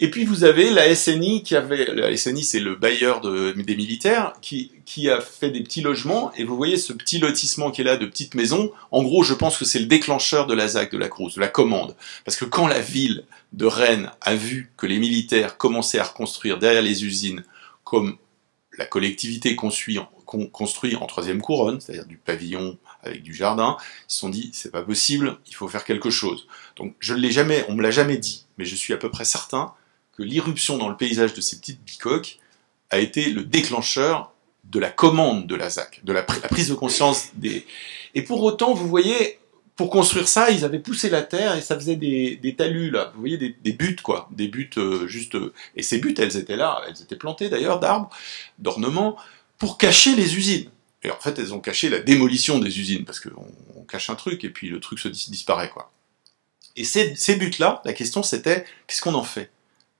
Et puis vous avez la SNI la SNI c'est le bailleur des militaires, qui a fait des petits logements, et vous voyez ce petit lotissement qui est là, de petites maisons, en gros je pense que c'est le déclencheur de la ZAC, de la Cruz, de la commande. Parce que quand la ville de Rennes a vu que les militaires commençaient à reconstruire derrière les usines, comme la collectivité construit en troisième couronne, c'est-à-dire du pavillon avec du jardin, ils se sont dit, c'est pas possible, il faut faire quelque chose. Donc on me l'a jamais dit, mais je suis à peu près certain que l'irruption dans le paysage de ces petites bicoques a été le déclencheur de la commande de la ZAC, de la prise de conscience des... Et pour autant, vous voyez, pour construire ça, ils avaient poussé la terre et ça faisait des talus, là. Vous voyez, des buttes, quoi. Des buttes juste... Et ces buttes, elles étaient là, elles étaient plantées d'ailleurs d'arbres, d'ornements, pour cacher les usines. Et en fait, elles ont caché la démolition des usines, parce qu'on cache un truc et puis le truc se disparaît, quoi. Et ces buttes-là, la question c'était, qu'est-ce qu'on en fait?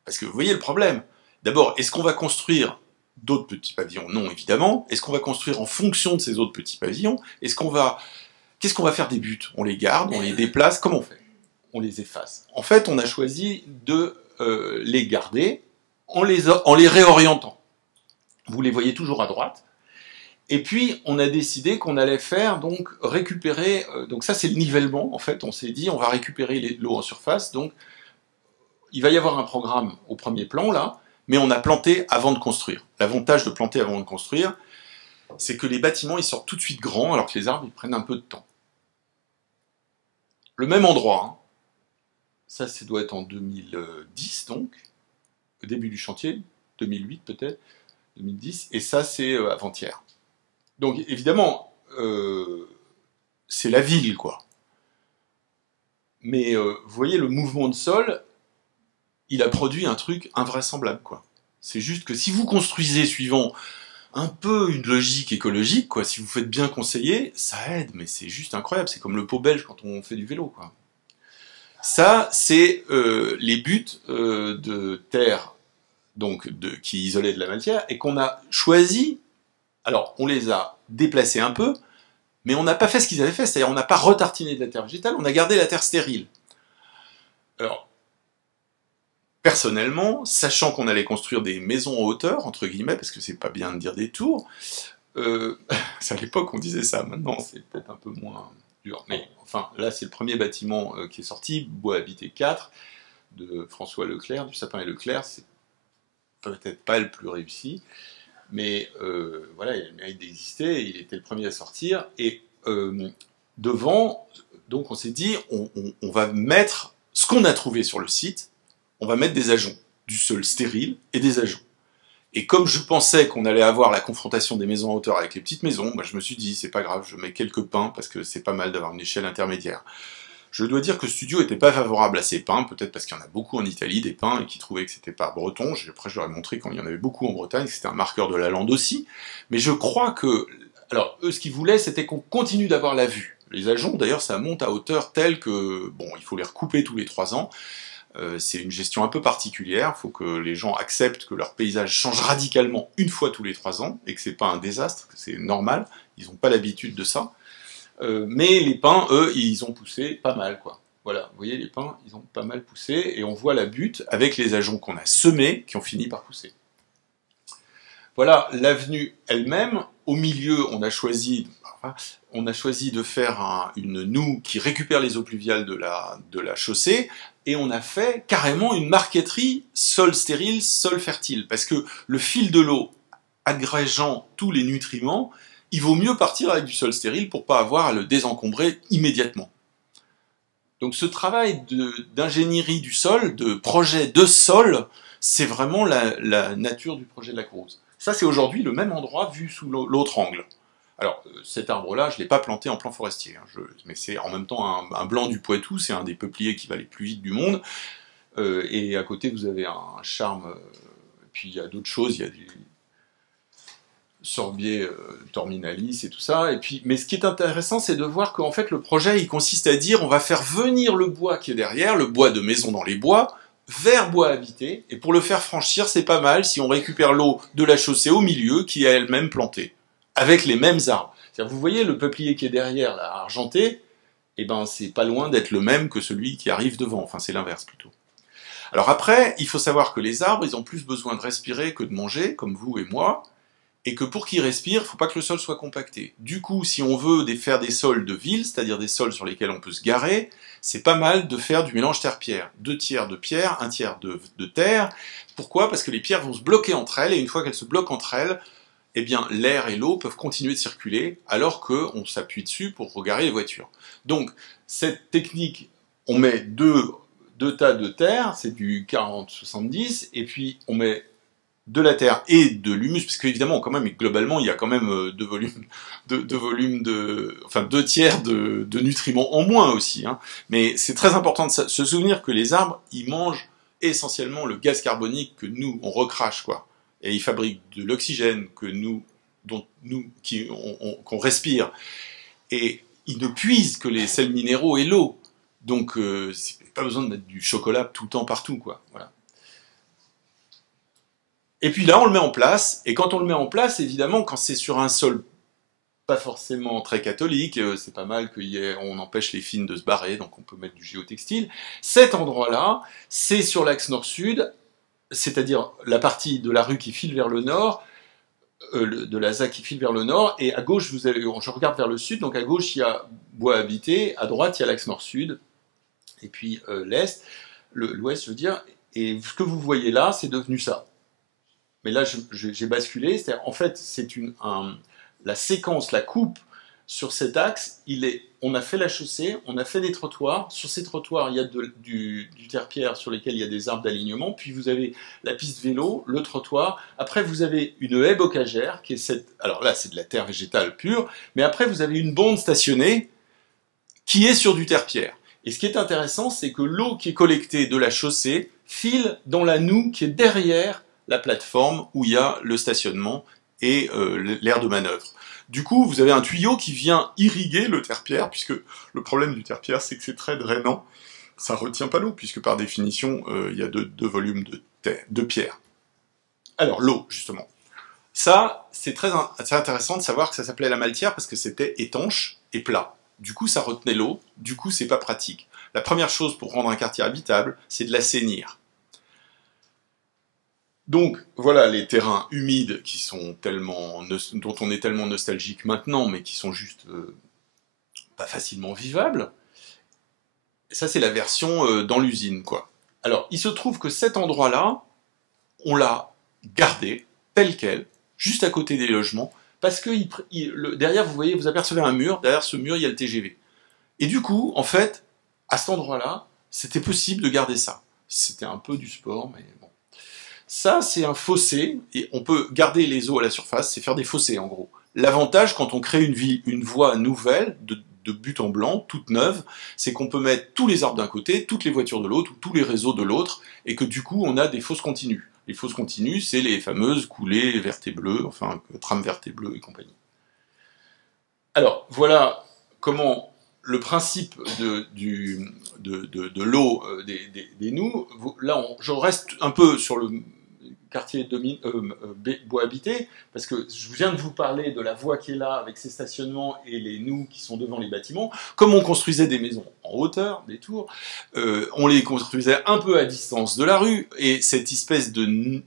Parce que vous voyez le problème. D'abord, est-ce qu'on va construire d'autres petits pavillons? Non, évidemment. Est-ce qu'on va construire en fonction de ces autres petits pavillons? Qu'est-ce qu'on va faire des buttes? On les garde, on les déplace, comment on fait? On les efface. En fait, on a choisi de les garder en les réorientant. Vous les voyez toujours à droite. Et puis, on a décidé qu'on allait faire, donc, récupérer... donc ça, c'est le nivellement, en fait. On s'est dit, on va récupérer l'eau en surface. Donc, il va y avoir un programme au premier plan, là, mais on a planté avant de construire. L'avantage de planter avant de construire, c'est que les bâtiments, ils sortent tout de suite grands, alors que les arbres, ils prennent un peu de temps. Le même endroit, hein. Ça doit être en 2010, donc, au début du chantier, 2008 peut-être, 2010, et ça, c'est avant-hier. Donc, évidemment, c'est la ville, quoi. Mais vous voyez, le mouvement de sol, il a produit un truc invraisemblable, quoi. C'est juste que si vous construisez suivant un peu une logique écologique, quoi, si vous faites bien conseiller, ça aide, mais c'est juste incroyable. C'est comme le pot belge quand on fait du vélo, quoi. Ça, c'est les buts de terre donc, qui isolaient de la matière et qu'on a choisi. Alors, on les a déplacés un peu, mais on n'a pas fait ce qu'ils avaient fait, c'est-à-dire on n'a pas retartiné de la terre végétale, on a gardé la terre stérile. Alors, personnellement, sachant qu'on allait construire des maisons en hauteur, entre guillemets, parce que c'est pas bien de dire des tours, à l'époque on disait ça, maintenant c'est peut-être un peu moins dur, mais enfin, là c'est le premier bâtiment qui est sorti, Bois Habité 4, de François Leclerc, du Sapin et Leclerc, c'est peut-être pas le plus réussi, mais voilà, il a le mérite d'exister, il était le premier à sortir, et devant, donc on s'est dit, on va mettre ce qu'on a trouvé sur le site, on va mettre des ajoncs, du sol stérile et des ajoncs. Et comme je pensais qu'on allait avoir la confrontation des maisons en hauteur avec les petites maisons, bah je me suis dit, c'est pas grave, je mets quelques pins, parce que c'est pas mal d'avoir une échelle intermédiaire. Je dois dire que le studio n'était pas favorable à ces pins, peut-être parce qu'il y en a beaucoup en Italie, des pins, et qui trouvaient que c'était pas breton. Après, je leur ai montré qu'il y en avait beaucoup en Bretagne, que c'était un marqueur de la lande aussi. Mais je crois que... Alors, eux, ce qu'ils voulaient, c'était qu'on continue d'avoir la vue. Les ajoncs, d'ailleurs, ça monte à hauteur telle que... Bon, il faut les recouper tous les 3 ans. C'est une gestion un peu particulière. Il faut que les gens acceptent que leur paysage change radicalement une fois tous les 3 ans, et que c'est pas un désastre, que c'est normal. Ils n'ont pas l'habitude de ça. Mais les pins, eux, ils ont poussé pas mal, quoi. Voilà, vous voyez, les pins, ils ont pas mal poussé, et on voit la butte avec les ajoncs qu'on a semés, qui ont fini par pousser. Voilà l'avenue elle-même. Au milieu, on a choisi de faire une noue qui récupère les eaux pluviales de la chaussée, et on a fait carrément une marqueterie sol stérile, sol fertile, parce que le fil de l'eau agrégeant tous les nutriments, il vaut mieux partir avec du sol stérile pour pas avoir à le désencombrer immédiatement. Donc ce travail d'ingénierie du sol, de projet de sol, c'est vraiment la nature du projet de la Cruz. Ça, c'est aujourd'hui le même endroit vu sous l'autre angle. Alors, cet arbre-là, je ne l'ai pas planté en plan forestier, hein, mais c'est en même temps un blanc du Poitou, c'est un des peupliers qui va les plus vite du monde, et à côté, vous avez un charme, et puis il y a d'autres choses, il y a du Sorbier Torminalis et tout ça, et puis, mais ce qui est intéressant, c'est de voir qu'en fait, le projet, il consiste à dire, on va faire venir le bois qui est derrière, le bois de maison dans les bois, vers Bois Habité, et pour le faire franchir, c'est pas mal si on récupère l'eau de la chaussée au milieu, qui est elle-même plantée, avec les mêmes arbres. C'est-à-dire, vous voyez le peuplier qui est derrière, là, argenté, eh ben, c'est pas loin d'être le même que celui qui arrive devant, enfin, c'est l'inverse plutôt. Alors après, il faut savoir que les arbres, ils ont plus besoin de respirer que de manger, comme vous et moi, et que pour qu'ils respirent, il ne faut pas que le sol soit compacté. Du coup, si on veut faire des sols de ville, c'est-à-dire des sols sur lesquels on peut se garer, c'est pas mal de faire du mélange terre-pierre. 2 tiers de pierre, 1 tiers de terre. Pourquoi? Parce que les pierres vont se bloquer entre elles, et une fois qu'elles se bloquent entre elles, eh bien, l'air et l'eau peuvent continuer de circuler, alors qu'on s'appuie dessus pour regarer les voitures. Donc, cette technique, on met deux tas de terre, c'est du 40-70, et puis on met de la terre et de l'humus, parce qu'évidemment, quand même, globalement, il y a quand même 2 tiers de nutriments en moins aussi. Hein. Mais c'est très important de se souvenir que les arbres, ils mangent essentiellement le gaz carbonique que nous, on recrache, quoi. Et ils fabriquent de l'oxygène qu'on respire. Et ils ne puisent que les sels minéraux et l'eau. Donc, pas besoin de mettre du chocolat tout le temps partout, quoi. Voilà. Et puis là, on le met en place, et quand on le met en place, évidemment, quand c'est sur un sol pas forcément très catholique, c'est pas mal qu'on empêche les fines de se barrer, donc on peut mettre du géotextile. Cet endroit-là, c'est sur l'axe nord-sud, c'est-à-dire la partie de la rue qui file vers le nord, de la ZAC qui file vers le nord, et à gauche, je regarde vers le sud, donc à gauche, il y a bois habité, à droite, il y a l'axe nord-sud, et puis l'ouest, je veux dire, et ce que vous voyez là, c'est devenu ça. Mais là, j'ai basculé. En fait, c'est la séquence, la coupe sur cet axe. On a fait la chaussée, on a fait des trottoirs. Sur ces trottoirs, il y a du terre-pierre sur lesquels il y a des arbres d'alignement. Puis vous avez la piste vélo, le trottoir. Après, vous avez une haie bocagère qui est alors là, c'est de la terre végétale pure. Mais après, vous avez une bande stationnée qui est sur du terre-pierre. Et ce qui est intéressant, c'est que l'eau qui est collectée de la chaussée file dans la noue qui est derrière la plateforme où il y a le stationnement et l'aire de manœuvre. Du coup, vous avez un tuyau qui vient irriguer le terre-pierre, puisque le problème du terre-pierre, c'est que c'est très drainant. Ça ne retient pas l'eau, puisque par définition, il y a deux volumes de pierre. Alors, l'eau, justement. Ça, c'est très intéressant de savoir que ça s'appelait la maltière, parce que c'était étanche et plat. Du coup, ça retenait l'eau. Du coup, c'est pas pratique. La première chose pour rendre un quartier habitable, c'est de l'assainir. Donc, voilà les terrains humides dont on est tellement nostalgique maintenant, mais qui sont juste pas facilement vivables. Et ça, c'est la version dans l'usine, quoi. Alors, il se trouve que cet endroit-là, on l'a gardé tel quel, juste à côté des logements, parce que derrière, vous voyez, vous apercevez un mur, derrière ce mur, il y a le TGV. Et du coup, en fait, à cet endroit-là, c'était possible de garder ça. C'était un peu du sport, mais bon. Ça, c'est un fossé, et on peut garder les eaux à la surface, c'est faire des fossés, en gros. L'avantage, quand on crée une voie nouvelle, de but en blanc, toute neuve, c'est qu'on peut mettre tous les arbres d'un côté, toutes les voitures de l'autre, ou tous les réseaux de l'autre, et que du coup, on a des fosses continues. Les fosses continues, c'est les fameuses coulées vertes et bleues, enfin, trames vertes et bleues et compagnie. Alors, voilà comment le principe de l'eau des noues. Là, je reste un peu sur le quartier bois habité, parce que je viens de vous parler de la voie qui est là, avec ses stationnements et les noues qui sont devant les bâtiments. Comme on construisait des maisons en hauteur, des tours, on les construisait un peu à distance de la rue, et cette espèce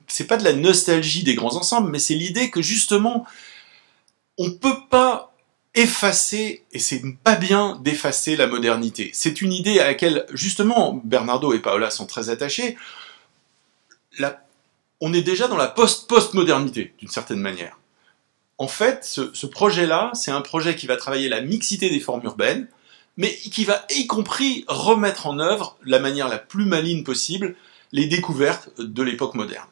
c'est pas de la nostalgie des grands ensembles, mais c'est l'idée que justement, on peut pas effacer, et c'est pas bien d'effacer la modernité. C'est une idée à laquelle, justement, Bernardo et Paola sont très attachés. On est déjà dans la post-modernité, d'une certaine manière. En fait, ce projet-là, c'est un projet qui va travailler la mixité des formes urbaines, mais qui va y compris remettre en œuvre, de la manière la plus maligne possible, les découvertes de l'époque moderne.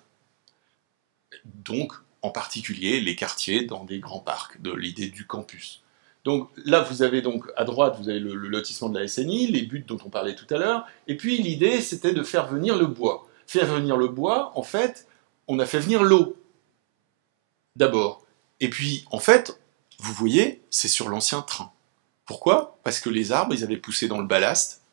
Donc, en particulier, les quartiers dans des grands parcs, de l'idée du campus. Donc là, vous avez donc à droite, vous avez le lotissement de la SNI, les buts dont on parlait tout à l'heure, et puis l'idée, c'était de faire venir le bois. Faire venir le bois, en fait, on a fait venir l'eau, d'abord. Et puis, en fait, vous voyez, c'est sur l'ancien train. Pourquoi? Parce que les arbres, ils avaient poussé dans le ballast,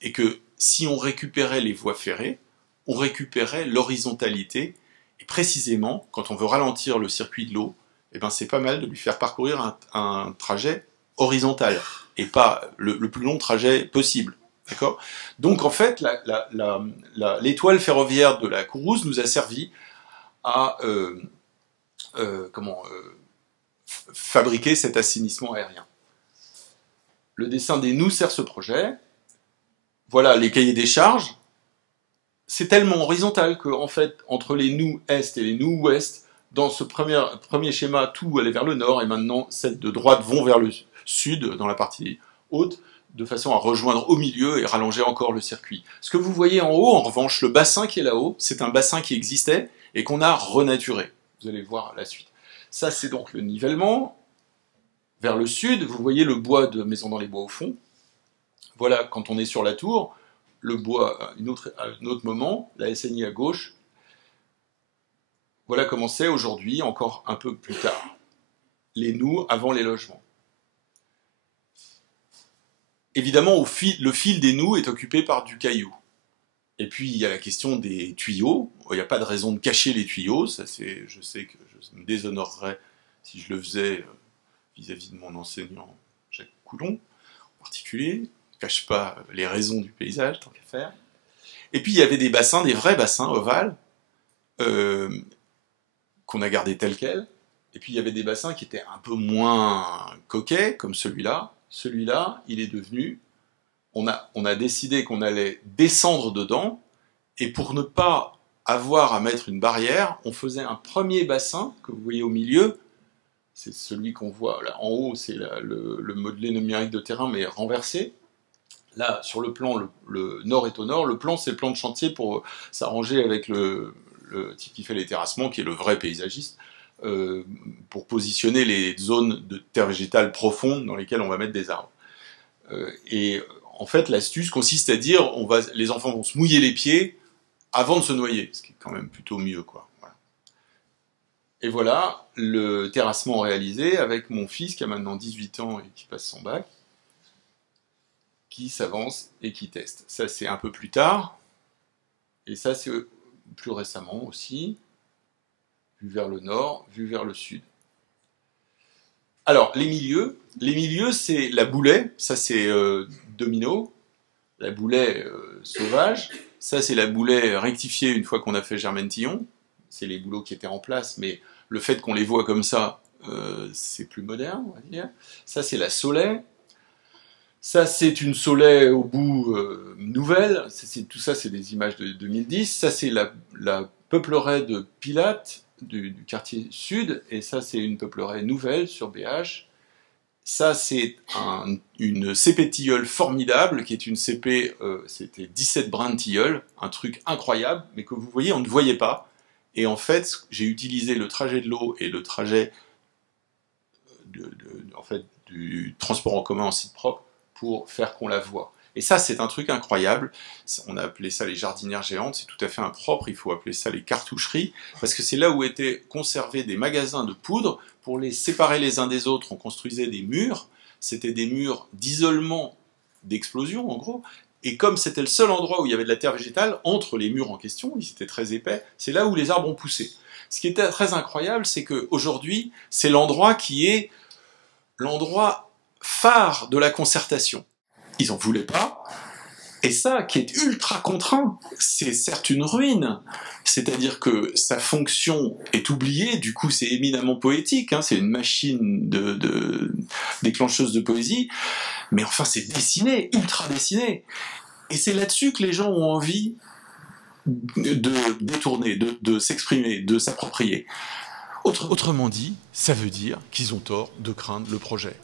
et que si on récupérait les voies ferrées, on récupérait l'horizontalité, et précisément, quand on veut ralentir le circuit de l'eau, eh ben, c'est pas mal de lui faire parcourir un trajet horizontal, et pas le plus long trajet possible. D'accord ? Donc en fait, l'étoile ferroviaire de la Courrouze nous a servi à fabriquer cet assainissement aérien. Le dessin des nous sert ce projet. Voilà les cahiers des charges. C'est tellement horizontal que, en fait, entre les nous est et les nous ouest, dans ce premier schéma, tout allait vers le nord, et maintenant, celles de droite vont vers le sud, dans la partie haute, de façon à rejoindre au milieu et rallonger encore le circuit. Ce que vous voyez en haut, en revanche, le bassin qui est là-haut, c'est un bassin qui existait et qu'on a renaturé. Vous allez voir la suite. Ça, c'est donc le nivellement. Vers le sud, vous voyez le bois de Maison dans les Bois au fond. Voilà, quand on est sur la tour, le bois à un autre moment, la SNI à gauche. Voilà comment c'est aujourd'hui, encore un peu plus tard. Les nous avant les logements. Évidemment, le fil des nous est occupé par du caillou. Et puis, il y a la question des tuyaux. Il n'y a pas de raison de cacher les tuyaux. Ça, je sais que je me déshonorerais si je le faisais vis-à-vis de mon enseignant Jacques Coulon, en particulier. Je ne cache pas les raisons du paysage, tant qu'à faire. Et puis, il y avait des bassins, des vrais bassins ovales, qu'on a gardés tels quels. Et puis, il y avait des bassins qui étaient un peu moins coquets, comme celui-là. Celui-là, il est devenu... On a décidé qu'on allait descendre dedans, et pour ne pas avoir à mettre une barrière, on faisait un premier bassin, que vous voyez au milieu, c'est celui qu'on voit là en haut, c'est le modelé numérique de terrain, mais renversé. Là, sur le plan, le nord est au nord, le plan, c'est le plan de chantier pour s'arranger avec le type qui fait les terrassements, qui est le vrai paysagiste, pour positionner les zones de terre végétale profonde dans lesquelles on va mettre des arbres. Et en fait, l'astuce consiste à dire les enfants vont se mouiller les pieds avant de se noyer, ce qui est quand même plutôt mieux, quoi. Voilà. Et voilà le terrassement réalisé avec mon fils qui a maintenant 18 ans et qui passe son bac, qui s'avance et qui teste. Ça, c'est un peu plus tard, et ça, c'est plus récemment aussi, vu vers le nord, vu vers le sud. Alors, les milieux, c'est la boulet, ça c'est domino, la boulet sauvage, ça c'est la boulet rectifiée une fois qu'on a fait Germaine-Tillon, c'est les boulots qui étaient en place, mais le fait qu'on les voit comme ça, c'est plus moderne, on va dire. Ça c'est la soleil, ça c'est une soleil au bout nouvelle, tout ça c'est des images de 2010, ça c'est la peuplerie de Pilate, du quartier sud, et ça c'est une peuplerie nouvelle sur BH. Ça c'est une CP tilleul formidable, qui est une CP, c'était 17 brins de tilleul, un truc incroyable, mais que vous voyez, on ne voyait pas. Et en fait, j'ai utilisé le trajet de l'eau et le trajet du transport en commun en site propre pour faire qu'on la voit. Et ça, c'est un truc incroyable. On a appelé ça les jardinières géantes, c'est tout à fait impropre, il faut appeler ça les cartoucheries, parce que c'est là où étaient conservés des magasins de poudre. Pour les séparer les uns des autres, on construisait des murs. C'était des murs d'isolement d'explosion, en gros. Et comme c'était le seul endroit où il y avait de la terre végétale, entre les murs en question, ils étaient très épais, c'est là où les arbres ont poussé. Ce qui était très incroyable, c'est qu'aujourd'hui, c'est l'endroit qui est l'endroit phare de la concertation. Ils n'en voulaient pas, et ça, qui est ultra contraint, c'est certes une ruine, c'est-à-dire que sa fonction est oubliée, du coup c'est éminemment poétique, hein, c'est une machine déclencheuse de poésie, mais enfin c'est dessiné, ultra dessiné, et c'est là-dessus que les gens ont envie de détourner, de s'exprimer, de s'approprier. Autrement dit, ça veut dire qu'ils ont tort de craindre le projet.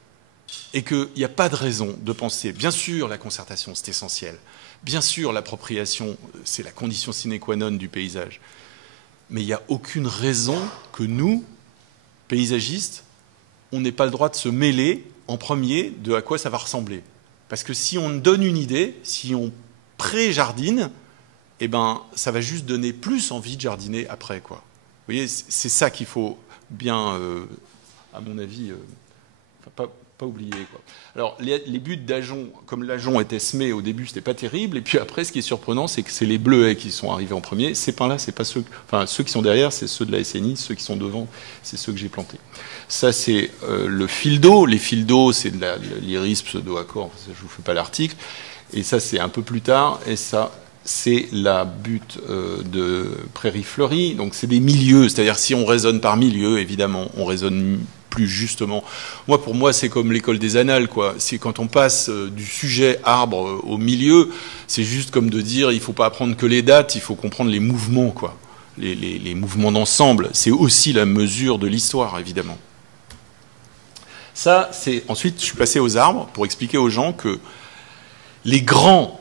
Et qu'il n'y a pas de raison de penser, bien sûr la concertation c'est essentiel, bien sûr l'appropriation c'est la condition sine qua non du paysage, mais il n'y a aucune raison que nous, paysagistes, on n'ait pas le droit de se mêler en premier de à quoi ça va ressembler. Parce que si on donne une idée, si on pré-jardine, eh ben, ça va juste donner plus envie de jardiner après, quoi. Vous voyez, c'est ça qu'il faut bien, à mon avis, pas oublier, quoi. Alors, les buts d'Ajon, comme l'Ajon était semé au début, c'était pas terrible. Et puis après, ce qui est surprenant, c'est que c'est les bleuets qui sont arrivés en premier. Ces pins-là, c'est pas ceux, enfin ceux qui sont derrière, c'est ceux de la SNI. Ceux qui sont devant, c'est ceux que j'ai plantés. Ça, c'est le fil d'eau. Les fils d'eau, c'est de l'iris pseudo-accord. Je vous fais pas l'article. Et ça, c'est un peu plus tard. Et ça, c'est la butte de Prairie Fleurie. Donc, c'est des milieux. C'est-à-dire, si on raisonne par milieu, évidemment, on raisonne plus justement. Pour moi, c'est comme l'école des annales, quoi. C'est quand on passe du sujet arbre au milieu, c'est juste comme de dire, il ne faut pas apprendre que les dates, il faut comprendre les mouvements, quoi. Les mouvements d'ensemble. C'est aussi la mesure de l'histoire, évidemment. Ça, c'est... Ensuite, je suis passé aux arbres pour expliquer aux gens que les grands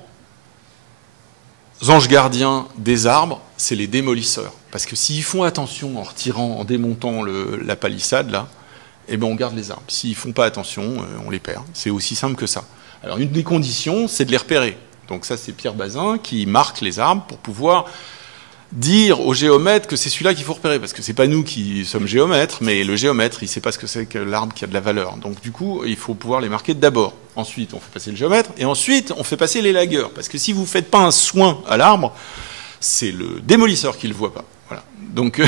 anges gardiens des arbres, c'est les démolisseurs. Parce que s'ils font attention en retirant, en démontant la palissade, là, eh ben on garde les arbres. S'ils ne font pas attention, on les perd. C'est aussi simple que ça. Alors, une des conditions, c'est de les repérer. Donc ça, c'est Pierre Bazin qui marque les arbres pour pouvoir dire au géomètre que c'est celui-là qu'il faut repérer, parce que c'est pas nous qui sommes géomètres, mais le géomètre, il sait pas ce que c'est que l'arbre qui a de la valeur. Donc du coup, il faut pouvoir les marquer d'abord. Ensuite, on fait passer le géomètre, et ensuite, on fait passer l'élagueur, parce que si vous faites pas un soin à l'arbre, c'est le démolisseur qui le voit pas. Voilà. Donc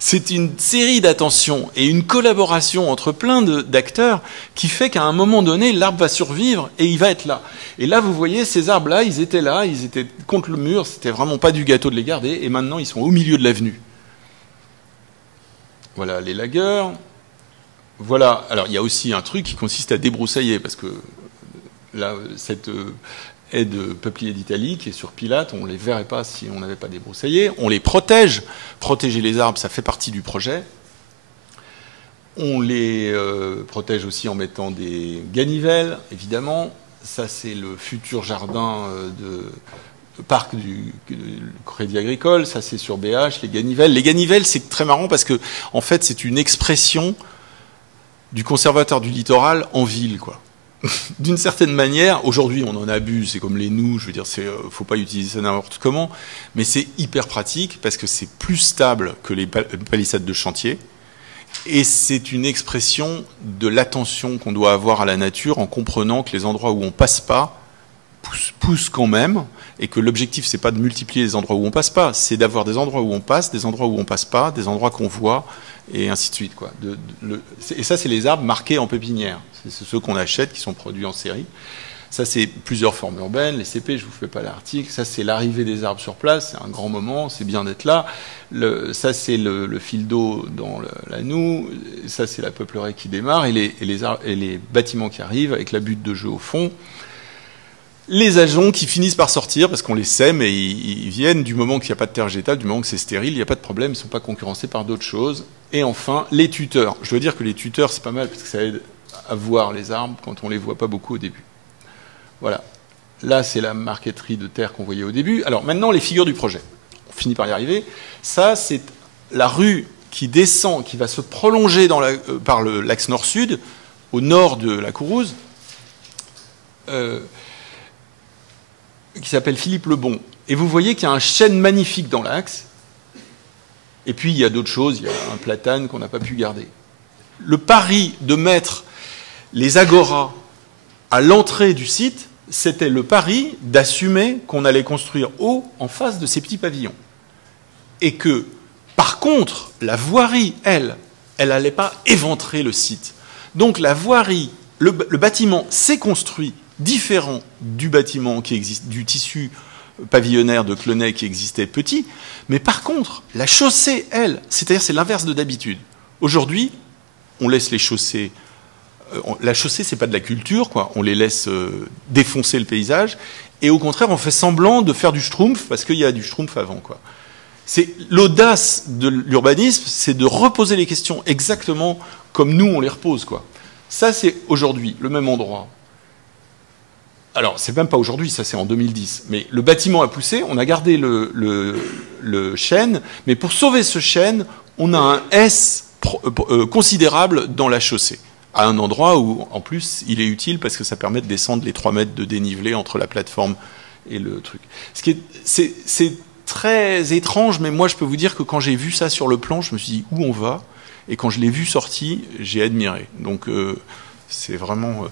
c'est une série d'attentions et une collaboration entre plein d'acteurs qui fait qu'à un moment donné, l'arbre va survivre et il va être là. Et là, vous voyez, ces arbres-là, ils étaient contre le mur, c'était vraiment pas du gâteau de les garder, et maintenant ils sont au milieu de l'avenue. Voilà les lagueurs. Voilà, alors il y a aussi un truc qui consiste à débroussailler, parce que là, cette haie de peuplier d'Italie qui est sur Pilate, on ne les verrait pas si on n'avait pas débroussaillé. On les protège. Protéger les arbres, ça fait partie du projet. On les protège aussi en mettant des ganivelles, évidemment. Ça, c'est le futur jardin de parc du Crédit Agricole. Ça, c'est sur BH, les ganivelles. Les ganivelles, c'est très marrant parce que, en fait, c'est une expression du conservateur du littoral en ville, quoi. D'une certaine manière, aujourd'hui on en abuse, c'est comme les nous, je veux dire, faut pas utiliser ça n'importe comment, mais c'est hyper pratique parce que c'est plus stable que les palissades de chantier, et c'est une expression de l'attention qu'on doit avoir à la nature en comprenant que les endroits où on passe pas poussent quand même, et que l'objectif c'est pas de multiplier les endroits où on passe pas, c'est d'avoir des endroits où on passe, des endroits où on passe pas, des endroits qu'on voit, et ainsi de suite, quoi. Et ça, c'est les arbres marqués en pépinière. C'est ceux qu'on achète, qui sont produits en série. Ça, c'est plusieurs formes urbaines. Les CP, je ne vous fais pas l'article. Ça, c'est l'arrivée des arbres sur place. C'est un grand moment. C'est bien d'être là. Ça, c'est le fil d'eau dans la noue. Ça, c'est la peupleraie qui démarre. Et les bâtiments qui arrivent avec la butte de jeu au fond. Les ajoncs qui finissent par sortir parce qu'on les sème et ils viennent du moment qu'il n'y a pas de terre végétale, du moment que c'est stérile, il n'y a pas de problème, ils ne sont pas concurrencés par d'autres choses. Et enfin, les tuteurs. Je dois dire que les tuteurs, c'est pas mal parce que ça aide à voir les arbres quand on ne les voit pas beaucoup au début. Voilà. Là, c'est la marqueterie de terre qu'on voyait au début. Alors maintenant, les figures du projet. On finit par y arriver. Ça, c'est la rue qui descend, qui va se prolonger par l'axe nord-sud, au nord de la Courrouze, qui s'appelle Philippe Lebon. Et vous voyez qu'il y a un chêne magnifique dans l'axe. Et puis, il y a d'autres choses. Il y a un platane qu'on n'a pas pu garder. Le pari de mettre les agoras à l'entrée du site, c'était le pari d'assumer qu'on allait construire haut en face de ces petits pavillons. Et que, par contre, la voirie, elle n'allait pas éventrer le site. Donc, la voirie, le bâtiment s'est construit différent du bâtiment qui existe, du tissu pavillonnaire de Clenay qui existait petit, mais par contre, la chaussée, elle, c'est-à-dire c'est l'inverse de d'habitude. Aujourd'hui, on laisse les chaussées, la chaussée, c'est pas de la culture, quoi. On les laisse défoncer le paysage, et au contraire, on fait semblant de faire du schtroumpf, parce qu'il y a du schtroumpf avant, quoi. C'est l'audace de l'urbanisme, c'est de reposer les questions exactement comme nous, on les repose, quoi. Ça, c'est aujourd'hui, le même endroit. Alors, c'est même pas aujourd'hui, ça c'est en 2010. Mais le bâtiment a poussé, on a gardé le chêne, mais pour sauver ce chêne, on a un S considérable dans la chaussée, à un endroit où, en plus, il est utile parce que ça permet de descendre les 3 mètres de dénivelé entre la plateforme et le truc. C'est très étrange, mais moi je peux vous dire que quand j'ai vu ça sur le plan, je me suis dit où on va, et quand je l'ai vu sorti, j'ai admiré. Donc c'est vraiment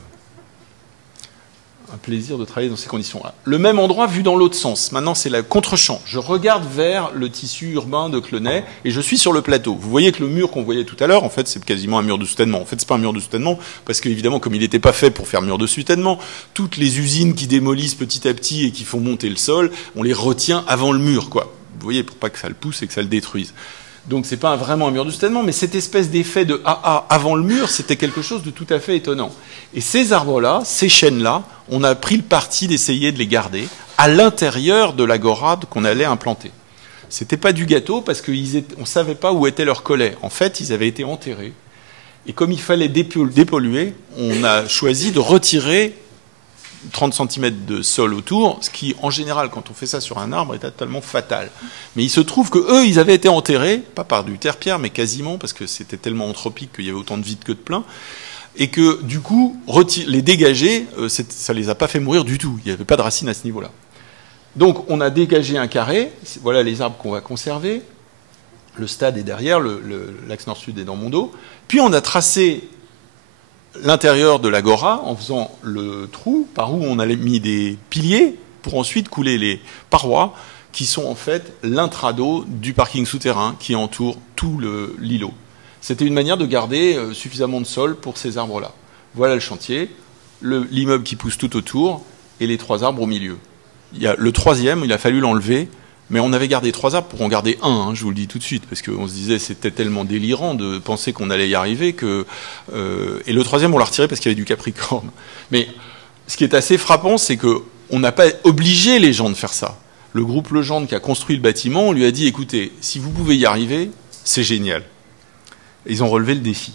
un plaisir de travailler dans ces conditions-là. Le même endroit vu dans l'autre sens. Maintenant, c'est le contre-champ. Je regarde vers le tissu urbain de Clenay et je suis sur le plateau. Vous voyez que le mur qu'on voyait tout à l'heure, en fait, c'est quasiment un mur de soutènement. En fait, c'est pas un mur de soutènement parce qu'évidemment, comme il n'était pas fait pour faire mur de soutènement, toutes les usines qui démolissent petit à petit et qui font monter le sol, on les retient avant le mur, quoi. Vous voyez, pour pas que ça le pousse et que ça le détruise. Donc c'est pas vraiment un mur de soutènement, mais cette espèce d'effet de AA avant le mur, c'était quelque chose de tout à fait étonnant. Et ces arbres-là, ces chênes-là, on a pris le parti d'essayer de les garder à l'intérieur de l'agora qu'on allait implanter. C'était pas du gâteau parce qu'on savait pas où était leur collet. En fait, ils avaient été enterrés. Et comme il fallait dépolluer, on a choisi de retirer 30 cm de sol autour, ce qui, en général, quand on fait ça sur un arbre, est totalement fatal. Mais il se trouve que eux, ils avaient été enterrés, pas par du terre-pierre, mais quasiment, parce que c'était tellement anthropique qu'il y avait autant de vide que de plein, et que, du coup, les dégager, ça les a pas fait mourir du tout. Il n'y avait pas de racines à ce niveau-là. Donc, on a dégagé un carré. Voilà les arbres qu'on va conserver. Le stade est derrière, l'axe nord-sud est dans mon dos. Puis, on a tracé l'intérieur de l'agora en faisant le trou par où on a mis des piliers pour ensuite couler les parois qui sont en fait l'intrado du parking souterrain qui entoure tout l'îlot. C'était une manière de garder suffisamment de sol pour ces arbres-là. Voilà le chantier, l'immeuble qui pousse tout autour et les 3 arbres au milieu. Il y a le 3e, il a fallu l'enlever, mais on avait gardé 3 arbres pour en garder un, hein, je vous le dis tout de suite, parce qu'on se disait c'était tellement délirant de penser qu'on allait y arriver que... et le 3e, on l'a retiré parce qu'il y avait du capricorne. Mais ce qui est assez frappant, c'est qu'on n'a pas obligé les gens de faire ça. Le groupe Legendre qui a construit le bâtiment, on lui a dit, écoutez, si vous pouvez y arriver, c'est génial. Et ils ont relevé le défi.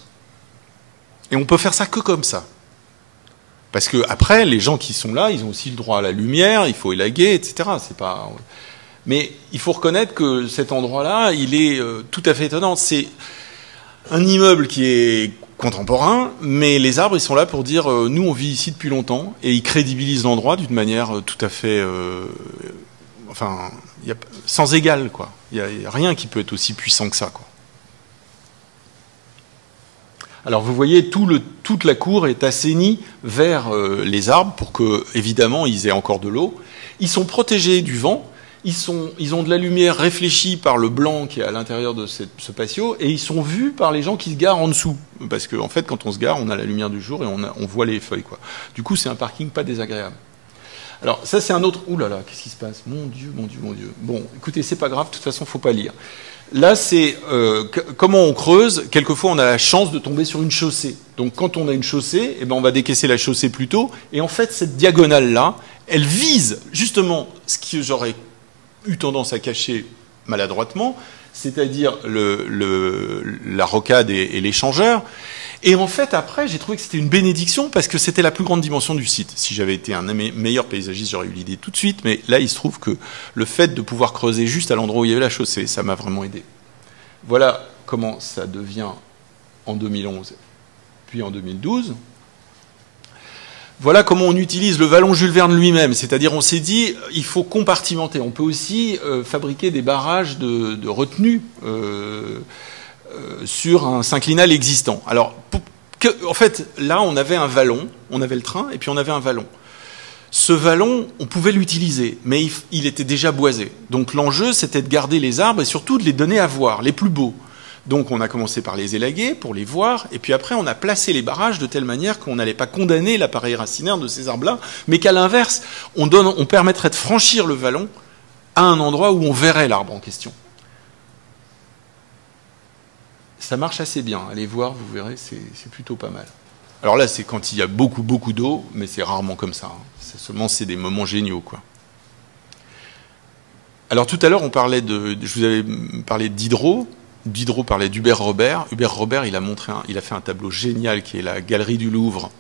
Et on peut faire ça que comme ça. Parce que après, les gens qui sont là, ils ont aussi le droit à la lumière, il faut élaguer, etc. C'est pas... Mais il faut reconnaître que cet endroit-là, il est tout à fait étonnant. C'est un immeuble qui est contemporain, mais les arbres, ils sont là pour dire nous, on vit ici depuis longtemps, et ils crédibilisent l'endroit d'une manière tout à fait, sans égal, quoi. Il n'y a rien qui peut être aussi puissant que ça, quoi. Alors vous voyez, toute la cour est assainie vers les arbres pour que, évidemment, ils aient encore de l'eau. Ils sont protégés du vent. Ils ont de la lumière réfléchie par le blanc qui est à l'intérieur de ce patio et ils sont vus par les gens qui se garent en dessous. Parce qu'en fait, quand on se gare, on a la lumière du jour et on voit les feuilles, quoi. Du coup, c'est un parking pas désagréable. Alors, ça, c'est un autre... Ouh là là, qu'est-ce qui se passe? Mon Dieu, mon Dieu, mon Dieu. Bon, écoutez, c'est pas grave, de toute façon, faut pas lire. Là, c'est comment on creuse. Quelquefois, on a la chance de tomber sur une chaussée. Donc, quand on a une chaussée, eh ben, on va décaisser la chaussée plus tôt. Et en fait, cette diagonale-là, elle vise justement ce que j'aurais eu tendance à cacher maladroitement, c'est-à-dire la rocade et l'échangeur. Et en fait, après, j'ai trouvé que c'était une bénédiction parce que c'était la plus grande dimension du site. Si j'avais été un meilleur paysagiste, j'aurais eu l'idée tout de suite, mais là, il se trouve que le fait de pouvoir creuser juste à l'endroit où il y avait la chaussée, ça m'a vraiment aidé. Voilà comment ça devient en 2011, puis en 2012. Voilà comment on utilise le vallon Jules Verne lui-même, c'est-à-dire on s'est dit il faut compartimenter. On peut aussi fabriquer des barrages de retenue sur un synclinal existant. Alors, en fait, là, on avait un vallon, on avait le train, et puis on avait un vallon. Ce vallon, on pouvait l'utiliser, mais il était déjà boisé. Donc l'enjeu, c'était de garder les arbres et surtout de les donner à voir, les plus beaux. Donc on a commencé par les élaguer pour les voir, et puis après on a placé les barrages de telle manière qu'on n'allait pas condamner l'appareil racinaire de ces arbres-là, mais qu'à l'inverse, on permettrait de franchir le vallon à un endroit où on verrait l'arbre en question. Ça marche assez bien, allez voir, vous verrez, c'est plutôt pas mal. Alors là, c'est quand il y a beaucoup, beaucoup d'eau, mais c'est rarement comme ça. Seulement, c'est des moments géniaux, quoi. Alors tout à l'heure, je vous avais parlé d'Hydro. Diderot parlait d'Hubert Robert. Hubert Robert, il a fait un tableau génial qui est la galerie du Louvre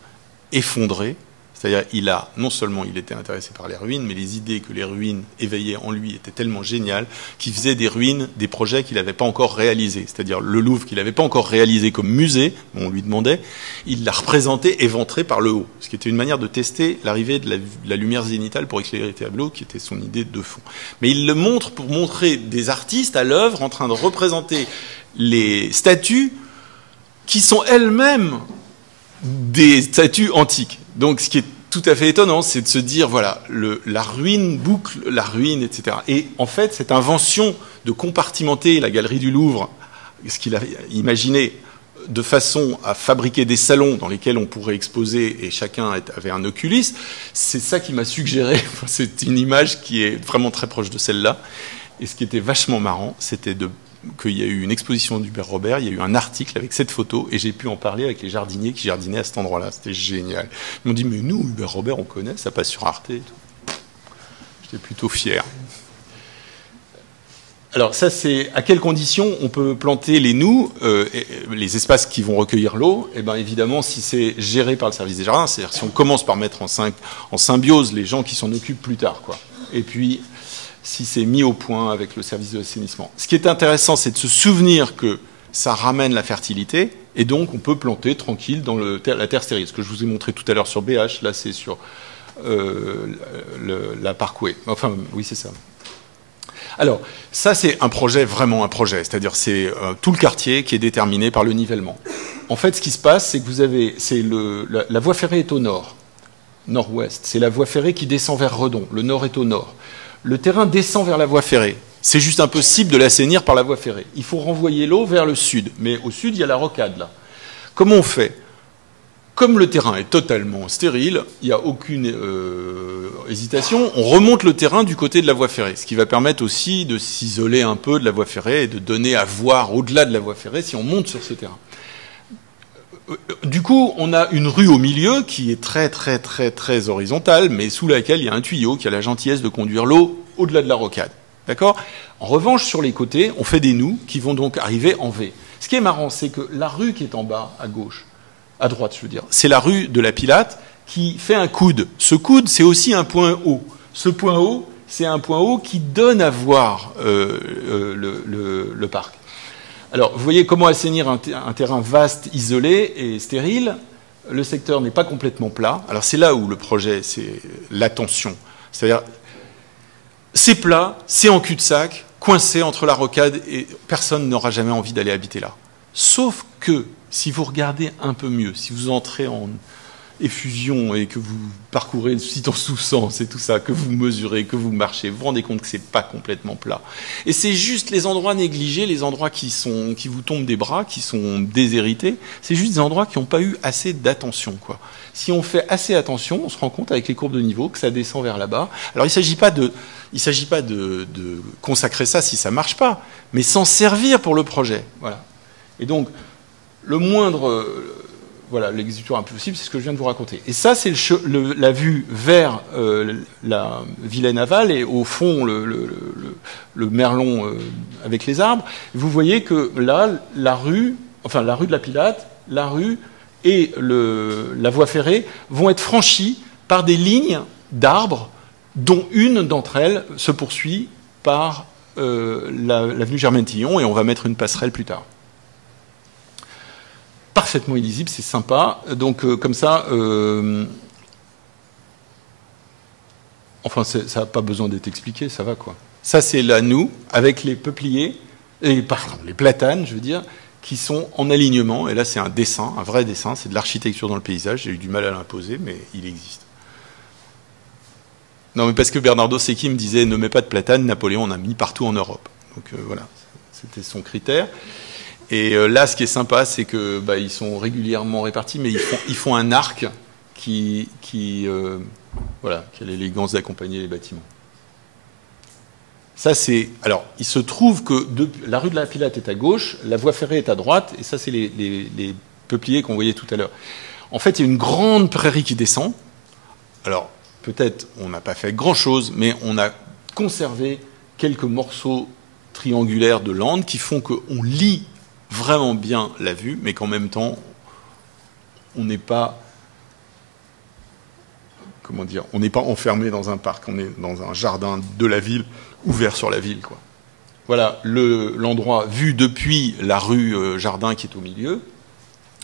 effondrée. C'est-à-dire, non seulement il était intéressé par les ruines, mais les idées que les ruines éveillaient en lui étaient tellement géniales qu'il faisait des ruines, des projets qu'il n'avait pas encore réalisés. C'est-à-dire le Louvre qu'il n'avait pas encore réalisé comme musée, on lui demandait, il l'a représenté éventré par le haut. Ce qui était une manière de tester l'arrivée de la lumière zénitale pour éclairer les tableaux, qui était son idée de fond. Mais il le montre pour montrer des artistes à l'œuvre en train de représenter les statues qui sont elles-mêmes des statues antiques. Donc, ce qui est tout à fait étonnant, c'est de se dire, voilà, la ruine boucle la ruine, etc. Et en fait, cette invention de compartimenter la galerie du Louvre, ce qu'il a imaginé de façon à fabriquer des salons dans lesquels on pourrait exposer et chacun avait un Oculus, c'est ça qui m'a suggéré, c'est une image qui est vraiment très proche de celle-là. Et ce qui était vachement marrant, c'était qu'il y a eu une exposition d'Hubert Robert, il y a eu un article avec cette photo, et j'ai pu en parler avec les jardiniers qui jardinaient à cet endroit-là. C'était génial. Ils m'ont dit, mais nous, Hubert Robert, on connaît, ça passe sur Arte et tout. J'étais plutôt fier. Alors ça, c'est à quelles conditions on peut planter les noues, les espaces qui vont recueillir l'eau. Eh bien, évidemment, si c'est géré par le service des jardins, c'est-à-dire si on commence par mettre en symbiose les gens qui s'en occupent plus tard, quoi. Et puis, si c'est mis au point avec le service de l'assainissement. Ce qui est intéressant, c'est de se souvenir que ça ramène la fertilité, et donc on peut planter tranquille dans la terre stérile. Ce que je vous ai montré tout à l'heure sur BH, là c'est sur la Parkway. Enfin, oui, c'est ça. Alors, ça c'est un projet, vraiment un projet, c'est-à-dire c'est tout le quartier qui est déterminé par le nivellement. En fait, ce qui se passe, c'est que la voie ferrée est au nord, nord-ouest. C'est la voie ferrée qui descend vers Redon. Le nord est au nord. Le terrain descend vers la voie ferrée. C'est juste impossible de l'assainir par la voie ferrée. Il faut renvoyer l'eau vers le sud. Mais au sud, il y a la rocade, là. Comment on fait? Comme le terrain est totalement stérile, il n'y a aucune hésitation, on remonte le terrain du côté de la voie ferrée, ce qui va permettre aussi de s'isoler un peu de la voie ferrée et de donner à voir au-delà de la voie ferrée si on monte sur ce terrain. Du coup, on a une rue au milieu qui est très, très, très, très horizontale, mais sous laquelle il y a un tuyau qui a la gentillesse de conduire l'eau au-delà de la rocade. D'accord? En revanche, sur les côtés, on fait des noues qui vont donc arriver en V. Ce qui est marrant, c'est que la rue qui est en bas, à gauche, à droite, je veux dire, c'est la rue de la Pilate qui fait un coude. Ce coude, c'est aussi un point haut. Ce point haut, c'est un point haut qui donne à voir le parc. Alors, vous voyez comment assainir un terrain vaste, isolé et stérile. Le secteur n'est pas complètement plat. Alors, c'est là où le projet, c'est l'attention. C'est-à-dire, c'est plat, c'est en cul-de-sac, coincé entre la rocade, et personne n'aura jamais envie d'aller habiter là. Sauf que, si vous regardez un peu mieux, si vous entrez en effusion et que vous parcourez le site en sous-sens et tout ça, que vous mesurez, que vous marchez, vous vous rendez compte que c'est pas complètement plat. Et c'est juste les endroits négligés, les endroits qui vous tombent des bras, qui sont déshérités, c'est juste des endroits qui n'ont pas eu assez d'attention, quoi. Si on fait assez attention, on se rend compte avec les courbes de niveau que ça descend vers là-bas. Alors il ne s'agit pas de consacrer ça si ça marche pas, mais s'en servir pour le projet. Voilà. Et donc, le moindre... voilà, l'exécutoire impossible, c'est ce que je viens de vous raconter. Et ça, c'est la vue vers la Vilaine Aval et au fond, le Merlon avec les arbres. Vous voyez que là, la rue de la Pilate, la rue et la voie ferrée vont être franchies par des lignes d'arbres dont une d'entre elles se poursuit par l'avenue Germaine-Tillon et on va mettre une passerelle plus tard. Parfaitement illisible, c'est sympa. Donc comme ça, enfin ça n'a pas besoin d'être expliqué, ça va quoi. Ça c'est la noue avec les peupliers, les platanes, je veux dire, qui sont en alignement. Et là c'est un dessin, un vrai dessin, c'est de l'architecture dans le paysage. J'ai eu du mal à l'imposer, mais il existe. Non mais parce que Bernardo Secchi me disait ne mets pas de platane, Napoléon en a mis partout en Europe. Donc voilà, c'était son critère. Et là, ce qui est sympa, c'est que ils sont régulièrement répartis, mais ils font un arc qui a l'élégance d'accompagner les bâtiments. Ça, c'est... Alors, il se trouve que la rue de la Pilate est à gauche, la voie ferrée est à droite, et ça, c'est les peupliers qu'on voyait tout à l'heure. En fait, il y a une grande prairie qui descend. Alors, peut-être, on n'a pas fait grand-chose, mais on a conservé quelques morceaux triangulaires de landes qui font qu'on lit vraiment bien la vue, mais qu'en même temps, on n'est pas, on n'est pas enfermé dans un parc, on est dans un jardin de la ville, ouvert sur la ville, quoi. Voilà l'endroit vu depuis la rue Jardin qui est au milieu,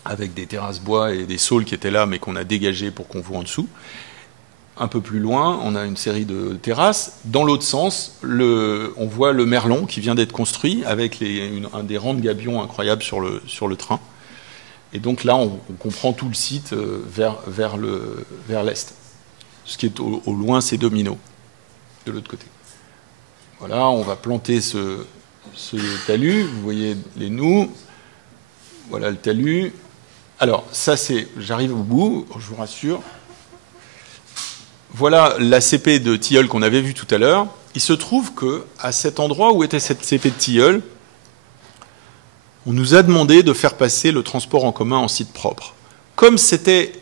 avec des terrasses bois et des saules qui étaient là, mais qu'on a dégagées pour qu'on voit en dessous. Un peu plus loin, on a une série de terrasses. Dans l'autre sens, on voit le Merlon qui vient d'être construit avec un des rangs de gabions incroyables sur le train. Et donc là, on comprend tout le site vers l'est. Ce qui est au loin, c'est Domino, de l'autre côté. Voilà, on va planter ce talus. Vous voyez les nous. Voilà le talus. Alors, ça, c'est... J'arrive au bout, je vous rassure. Voilà la CP de tilleul qu'on avait vue tout à l'heure. Il se trouve qu'à cet endroit où était cette CP de tilleul, on nous a demandé de faire passer le transport en commun en site propre. Comme c'était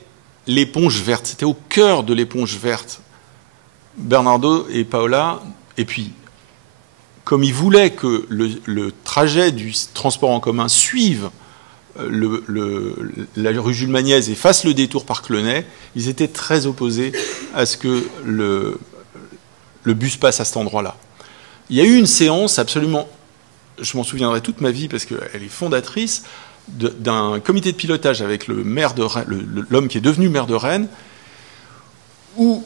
l'éponge verte, c'était au cœur de l'éponge verte, Bernardo et Paola, et puis, comme ils voulaient que le trajet du transport en commun suive la rue Jules Magniez et fasse le détour par Clenay, ils étaient très opposés à ce que le bus passe à cet endroit-là. Il y a eu une séance absolument, je m'en souviendrai toute ma vie parce qu'elle est fondatrice, d'un comité de pilotage avec le maire de Rennes, l'homme qui est devenu maire de Rennes, où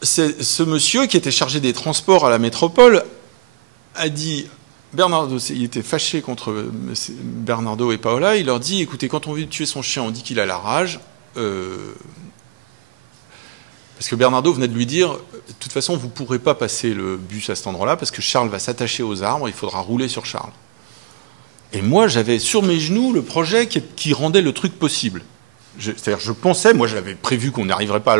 ce monsieur qui était chargé des transports à la métropole a dit, Bernardo, il était fâché contre Bernardo et Paola, il leur dit, écoutez, quand on veut tuer son chien, on dit qu'il a la rage, parce que Bernardo venait de lui dire, de toute façon, vous ne pourrez pas passer le bus à cet endroit-là, parce que Charles va s'attacher aux arbres, il faudra rouler sur Charles. Et moi, j'avais sur mes genoux le projet qui rendait le truc possible. C'est-à-dire, je pensais, moi j'avais prévu qu'on n'arriverait pas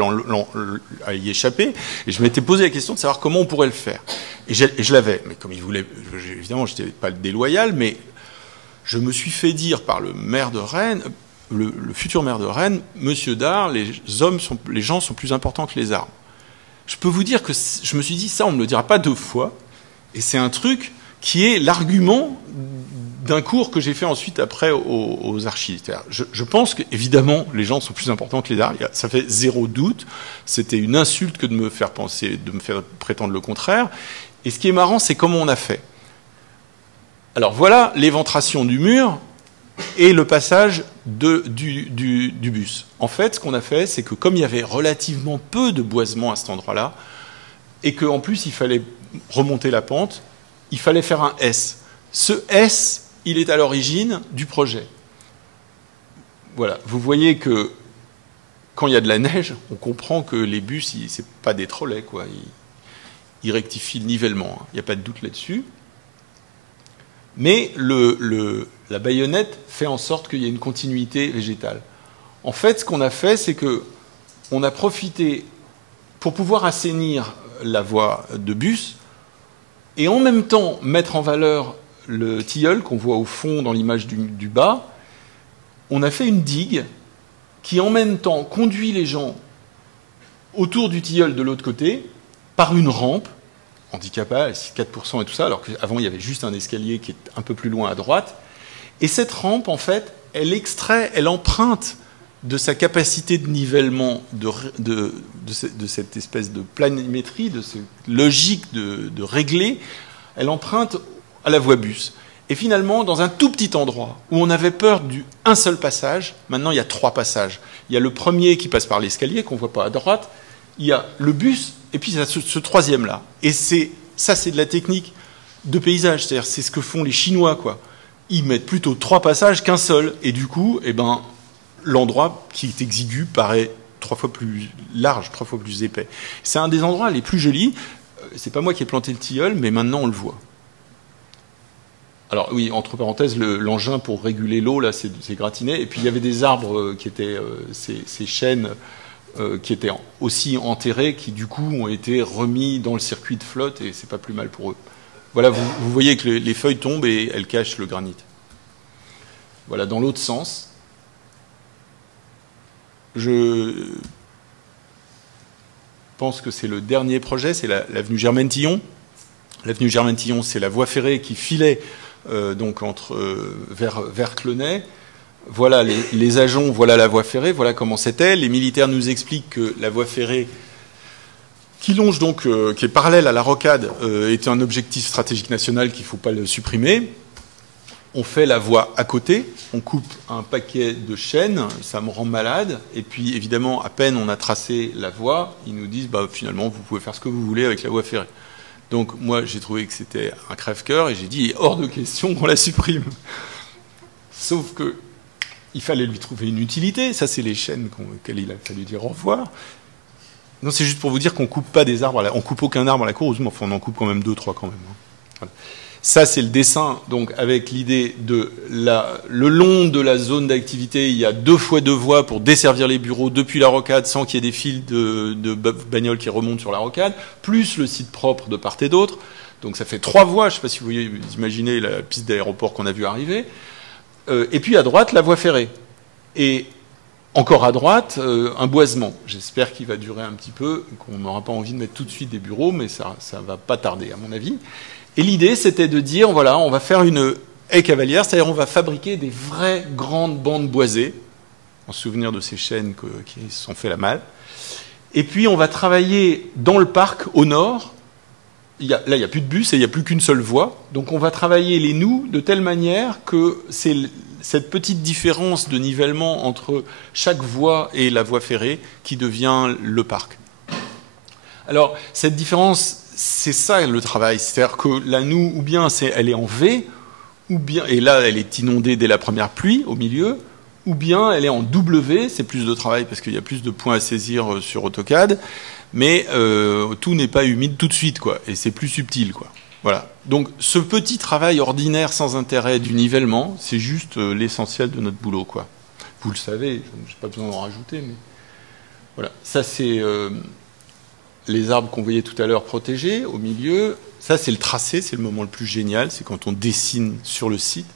à y échapper, et je m'étais posé la question de savoir comment on pourrait le faire. Et je l'avais, mais comme il voulait, évidemment, je n'étais pas déloyal, mais je me suis fait dire par le maire de Rennes, le futur maire de Rennes, Monsieur Dard, les gens sont plus importants que les arbres. Je peux vous dire que je me suis dit, ça, on ne me le dira pas 2 fois, et c'est un truc qui est l'argument d'un cours que j'ai fait ensuite après aux archives. Je pense qu'évidemment, les gens sont plus importants que les arbres. Ça fait 0 doute. C'était une insulte que de me faire penser, de me faire prétendre le contraire. Et ce qui est marrant, c'est comment on a fait. Alors voilà l'éventration du mur et le passage du bus. En fait, ce qu'on a fait, c'est que comme il y avait relativement peu de boisement à cet endroit-là, et qu'en plus il fallait remonter la pente, il fallait faire un S. Ce S, il est à l'origine du projet. Voilà, vous voyez que quand il y a de la neige, on comprend que les bus, ce n'est pas des trolleys, quoi. Ils rectifient le nivellement, hein. Il n'y a pas de doute là-dessus. Mais la baïonnette fait en sorte qu'il y ait une continuité végétale. En fait, ce qu'on a fait, c'est qu'on a profité, pour pouvoir assainir la voie de bus, et en même temps mettre en valeur le tilleul qu'on voit au fond dans l'image du bas, on a fait une digue qui en même temps conduit les gens autour du tilleul de l'autre côté par une rampe handicapée, 4% et tout ça, alors qu'avant il y avait juste un escalier qui est un peu plus loin à droite. Et cette rampe, en fait, elle emprunte de sa capacité de nivellement, de cette espèce de planimétrie, de cette logique de régler, elle emprunte à la voie bus. Et finalement, dans un tout petit endroit où on avait peur d'un seul passage, maintenant il y a 3 passages. Il y a le premier qui passe par l'escalier, qu'on ne voit pas à droite, il y a le bus, et puis il y a ce troisième-là. Et ça, c'est de la technique de paysage, c'est-à-dire c'est ce que font les Chinois, quoi. Ils mettent plutôt 3 passages qu'un seul, et du coup, l'endroit qui est exigu paraît 3 fois plus large, 3 fois plus épais. C'est un des endroits les plus jolis. C'est pas moi qui ai planté le tilleul, mais maintenant on le voit. Alors oui, entre parenthèses, l'engin pour réguler l'eau, là, c'est gratiné. Et puis il y avait des arbres qui étaient ces chênes qui étaient aussi enterrés, qui du coup ont été remis dans le circuit de flotte, et c'est pas plus mal pour eux. Voilà, vous voyez que les feuilles tombent et elles cachent le granit. Voilà, dans l'autre sens. Je pense que c'est le dernier projet, c'est l'avenue Germaine-Tillon. L'avenue Germaine-Tillon, c'est la voie ferrée qui filait donc vers Clenay. Voilà les agents, voilà la voie ferrée, voilà comment c'était. Les militaires nous expliquent que la voie ferrée qui longe donc, qui est parallèle à la rocade, est un objectif stratégique national qu'il ne faut pas le supprimer. On fait la voie à côté, on coupe un paquet de chênes, ça me rend malade. Et puis évidemment, à peine on a tracé la voie, ils nous disent finalement vous pouvez faire ce que vous voulez avec la voie ferrée. Donc moi j'ai trouvé que c'était un crève-cœur et j'ai dit hors de question qu'on la supprime. Sauf que il fallait lui trouver une utilité. Ça c'est les chênes auxquels il a fallu dire au revoir. Non, c'est juste pour vous dire qu'on coupe pas des arbres, on coupe aucun arbre à la course, mais enfin, on en coupe quand même 2, 3 quand même. Voilà. Ça, c'est le dessin, donc avec l'idée de le long de la zone d'activité, il y a 2 fois 2 voies pour desservir les bureaux depuis la rocade sans qu'il y ait des fils de bagnoles qui remontent sur la rocade, plus le site propre de part et d'autre. Donc ça fait 3 voies, je ne sais pas si vous imaginez la piste d'aéroport qu'on a vu arriver. Et puis à droite, la voie ferrée. Et encore à droite, un boisement. J'espère qu'il va durer un petit peu, qu'on n'aura pas envie de mettre tout de suite des bureaux, mais ça ne va pas tarder, à mon avis. Et l'idée, c'était de dire, voilà, on va faire une haie cavalière, c'est-à-dire on va fabriquer des vraies grandes bandes boisées, en souvenir de ces chênes qui se sont fait la malle. Et puis, on va travailler dans le parc, au nord. Là, il n'y a plus de bus et il n'y a plus qu'une seule voie. Donc, on va travailler les nous de telle manière que c'est cette petite différence de nivellement entre chaque voie et la voie ferrée qui devient le parc. Alors, cette différence, c'est ça le travail. C'est-à-dire que la noue, ou bien elle est en V, ou bien, et là, elle est inondée dès la première pluie au milieu, ou bien elle est en W, c'est plus de travail parce qu'il y a plus de points à saisir sur AutoCAD, mais tout n'est pas humide tout de suite, quoi, et c'est plus subtil, quoi. Voilà. Donc, ce petit travail ordinaire sans intérêt du nivellement, c'est juste l'essentiel de notre boulot, quoi. Vous le savez, je n'ai pas besoin d'en rajouter, mais voilà. Ça, c'est les arbres qu'on voyait tout à l'heure protégés au milieu. Ça, c'est le tracé, c'est le moment le plus génial, c'est quand on dessine sur le site.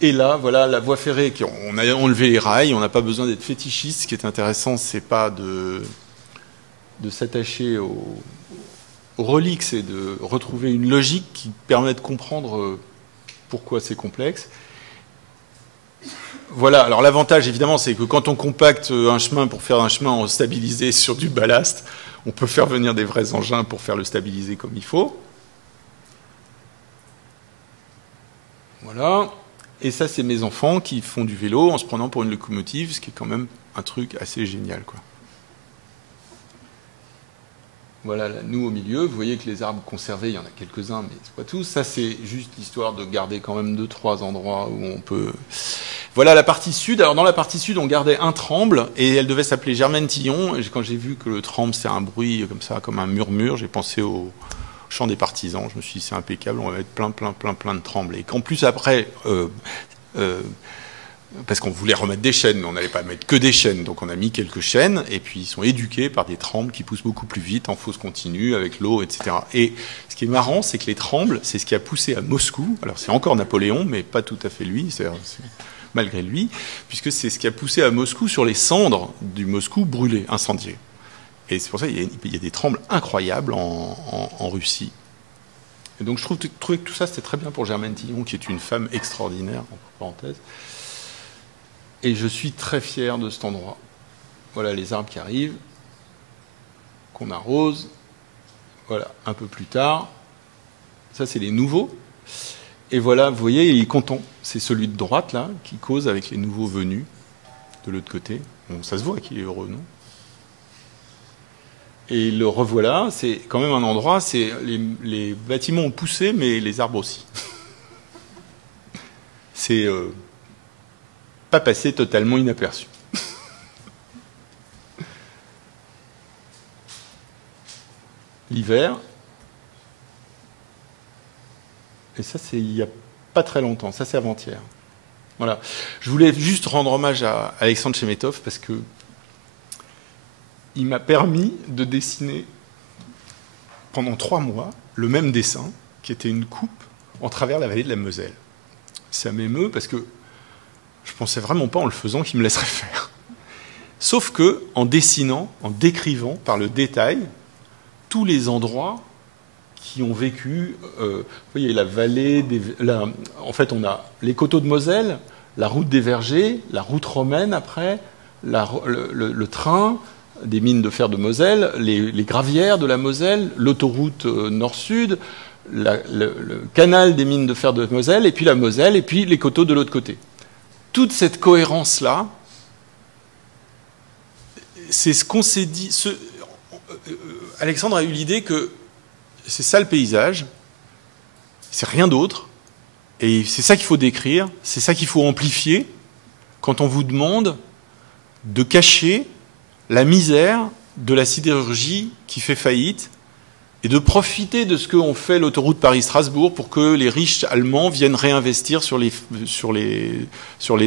Et là, voilà, la voie ferrée, on a enlevé les rails, on n'a pas besoin d'être fétichiste. Ce qui est intéressant, c'est pas de s'attacher aux reliques, c'est de retrouver une logique qui permet de comprendre pourquoi c'est complexe. Voilà, alors l'avantage, évidemment, c'est que quand on compacte un chemin pour faire un chemin stabilisé sur du ballast, on peut faire venir des vrais engins pour faire le stabiliser comme il faut. Voilà. Et ça, c'est mes enfants qui font du vélo en se prenant pour une locomotive, ce qui est quand même un truc assez génial, quoi. Voilà, nous au milieu, vous voyez que les arbres conservés, il y en a quelques-uns, mais c'est pas tous. Ça, c'est juste l'histoire de garder quand même 2-3 endroits où on peut... Voilà la partie sud. Alors dans la partie sud, on gardait un tremble, et elle devait s'appeler Germaine-Tillon. Et quand j'ai vu que le tremble, c'est un bruit comme ça, comme un murmure, j'ai pensé au chant des partisans. Je me suis dit, c'est impeccable, on va mettre plein de trembles. Et qu'en plus, après... parce qu'on voulait remettre des chênes, mais on n'allait pas mettre que des chênes, donc on a mis quelques chênes, et puis ils sont éduqués par des trembles qui poussent beaucoup plus vite, en fosse continue, avec l'eau, etc. Et ce qui est marrant, c'est que les trembles, c'est ce qui a poussé à Moscou, alors c'est encore Napoléon, mais pas tout à fait lui, c'est malgré lui, puisque c'est ce qui a poussé à Moscou sur les cendres du Moscou brûlé, incendié. Et c'est pour ça qu'il y a des trembles incroyables en Russie. Et donc je trouvais que tout ça, c'était très bien pour Germaine Tillon, qui est une femme extraordinaire, entre parenthèses. Et je suis très fier de cet endroit. Voilà les arbres qui arrivent, qu'on arrose. Voilà, un peu plus tard. Ça, c'est les nouveaux. Et voilà, vous voyez, il est content. C'est celui de droite, là, qui cause avec les nouveaux venus de l'autre côté. Bon, ça se voit qu'il est heureux, non? Et le revoilà, c'est quand même un endroit, c'est les bâtiments ont poussé, mais les arbres aussi. C'est... pas passé totalement inaperçu. L'hiver. Et ça, c'est il n'y a pas très longtemps. Ça, c'est avant-hier. Voilà. Je voulais juste rendre hommage à Alexandre Chemetov parce que il m'a permis de dessiner pendant 3 mois le même dessin qui était une coupe en travers la vallée de la Moselle. Ça m'émeut parce que je ne pensais vraiment pas en le faisant qu'il me laisserait faire. Sauf que, en dessinant, en décrivant par le détail tous les endroits qui ont vécu, vous voyez, la vallée, en fait, on a les coteaux de Moselle, la route des Vergers, la route romaine après, le train des mines de fer de Moselle, les gravières de la Moselle, l'autoroute nord-sud, le canal des mines de fer de Moselle, et puis la Moselle, et puis les coteaux de l'autre côté. Toute cette cohérence-là, c'est ce qu'on s'est dit. Alexandre a eu l'idée que c'est ça le paysage, c'est rien d'autre, et c'est ça qu'il faut décrire, c'est ça qu'il faut amplifier quand on vous demande de cacher la misère de la sidérurgie qui fait faillite et de profiter de ce qu'ont fait l'autoroute Paris-Strasbourg pour que les riches allemands viennent réinvestir sur les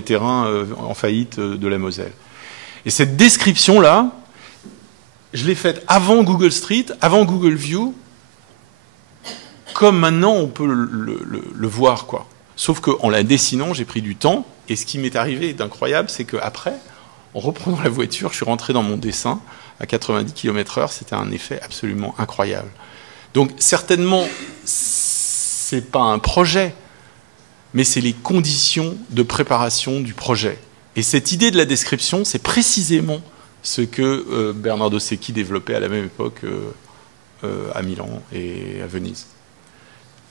terrains en faillite de la Moselle. Et cette description-là, je l'ai faite avant Google Street, avant Google View, comme maintenant on peut le voir, quoi. Sauf qu'en la dessinant, j'ai pris du temps, et ce qui m'est arrivé d'incroyable, c'est qu'après, en reprenant la voiture, je suis rentré dans mon dessin à 90 km/h, c'était un effet absolument incroyable. Donc certainement, c'est pas un projet, mais c'est les conditions de préparation du projet. Et cette idée de la description, c'est précisément ce que Bernardo Secchi développait à la même époque à Milan et à Venise.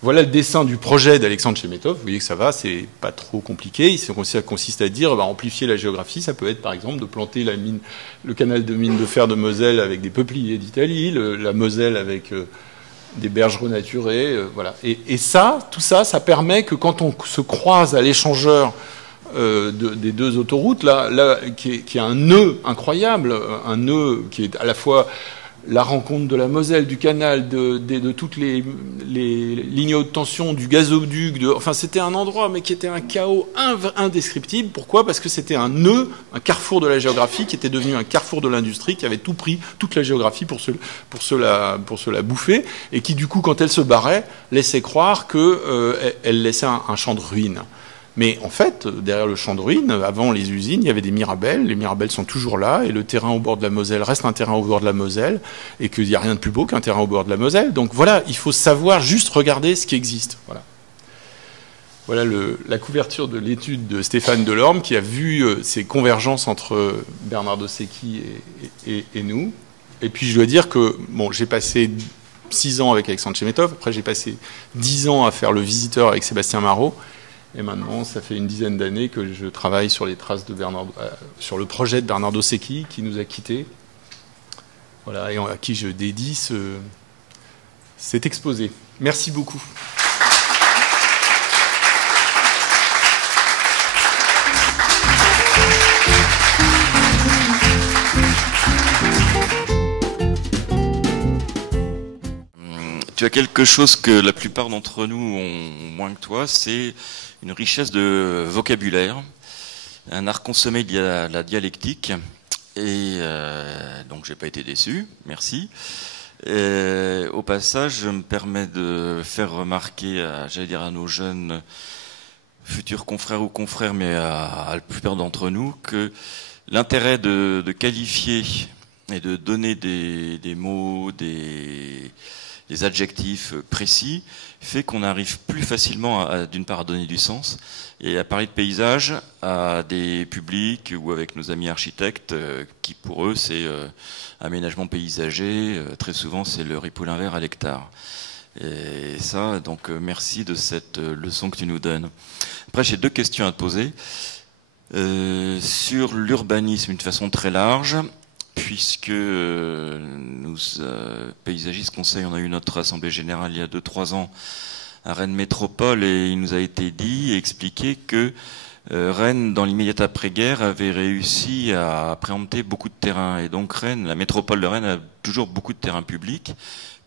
Voilà le dessin du projet d'Alexandre Chemetov. Vous voyez que ça va, c'est pas trop compliqué. Ça consiste à dire, amplifier la géographie, ça peut être par exemple de planter le canal de mine de fer de Moselle avec des peupliers d'Italie, la Moselle avec des berges renaturées, voilà. Et ça, tout ça, ça permet que quand on se croise à l'échangeur des deux autoroutes, là qui est un nœud incroyable, un nœud qui est à la fois la rencontre de la Moselle, du canal, de toutes les lignes haute tension, du gazoduc, enfin c'était un endroit mais qui était un chaos indescriptible. Pourquoi ? Parce que c'était un nœud, un carrefour de la géographie qui était devenu un carrefour de l'industrie, qui avait tout pris, toute la géographie pour se la bouffer, et qui du coup quand elle se barrait laissait croire qu'elle laissait un champ de ruines. Mais en fait, derrière le champ de ruines, avant les usines, il y avait des Mirabelles. Les Mirabelles sont toujours là, et le terrain au bord de la Moselle reste un terrain au bord de la Moselle, et qu'il n'y a rien de plus beau qu'un terrain au bord de la Moselle. Donc voilà, il faut savoir juste regarder ce qui existe. Voilà la couverture de l'étude de Stéphane Delorme, qui a vu ces convergences entre Bernardo Secchi et nous. Et puis je dois dire que j'ai passé 6 ans avec Alexandre Chemetov, après j'ai passé 10 ans à faire le visiteur avec Sébastien Marot. Et maintenant, ça fait une dizaine d'années que je travaille sur les traces de sur le projet de Bernardo Secchi, qui nous a quittés. Voilà, et à qui je dédie cet exposé. Merci beaucoup. Tu as quelque chose que la plupart d'entre nous ont moins que toi, c'est une richesse de vocabulaire, un art consommé de la dialectique, et donc j'ai pas été déçu, merci. Au passage, je me permets de faire remarquer à nos jeunes futurs confrères ou confrères, mais à la plupart d'entre nous, que l'intérêt de qualifier et de donner des mots, des adjectifs précis, fait qu'on arrive plus facilement d'une part à donner du sens et à parler de paysage à des publics ou avec nos amis architectes qui pour eux c'est aménagement paysager, très souvent c'est le ripollin vert à l'hectare. Et ça, donc merci de cette leçon que tu nous donnes. Après j'ai 2 questions à te poser. Sur l'urbanisme d'une façon très large, puisque nous, paysagistes conseils, on a eu notre assemblée générale il y a 2-3 ans à Rennes Métropole, et il nous a été dit et expliqué que Rennes, dans l'immédiat après-guerre, avait réussi à préempter beaucoup de terrains. Et donc Rennes, la métropole de Rennes a toujours beaucoup de terrains publics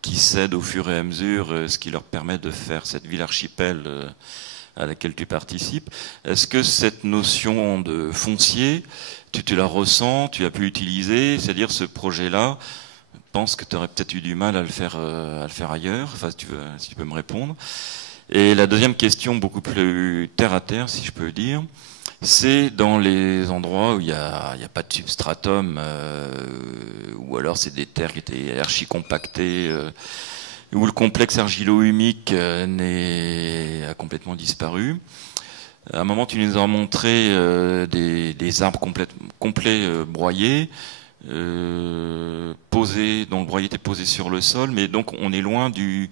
qui cèdent au fur et à mesure, ce qui leur permet de faire cette ville archipel à laquelle tu participes. Est-ce que cette notion de foncier, tu la ressens, tu as pu l'utiliser, c'est-à-dire ce projet-là, je pense que tu aurais peut-être eu du mal à le faire ailleurs, enfin, si tu peux me répondre. Et la deuxième question, beaucoup plus terre à terre, si je peux dire, c'est dans les endroits où il y a pas de substratum, ou alors c'est des terres qui étaient archi-compactées, où le complexe argilo-humique a complètement disparu. À un moment, tu nous as montré des arbres complets broyés, posés, dont le broyé était posé sur le sol, mais donc on est loin du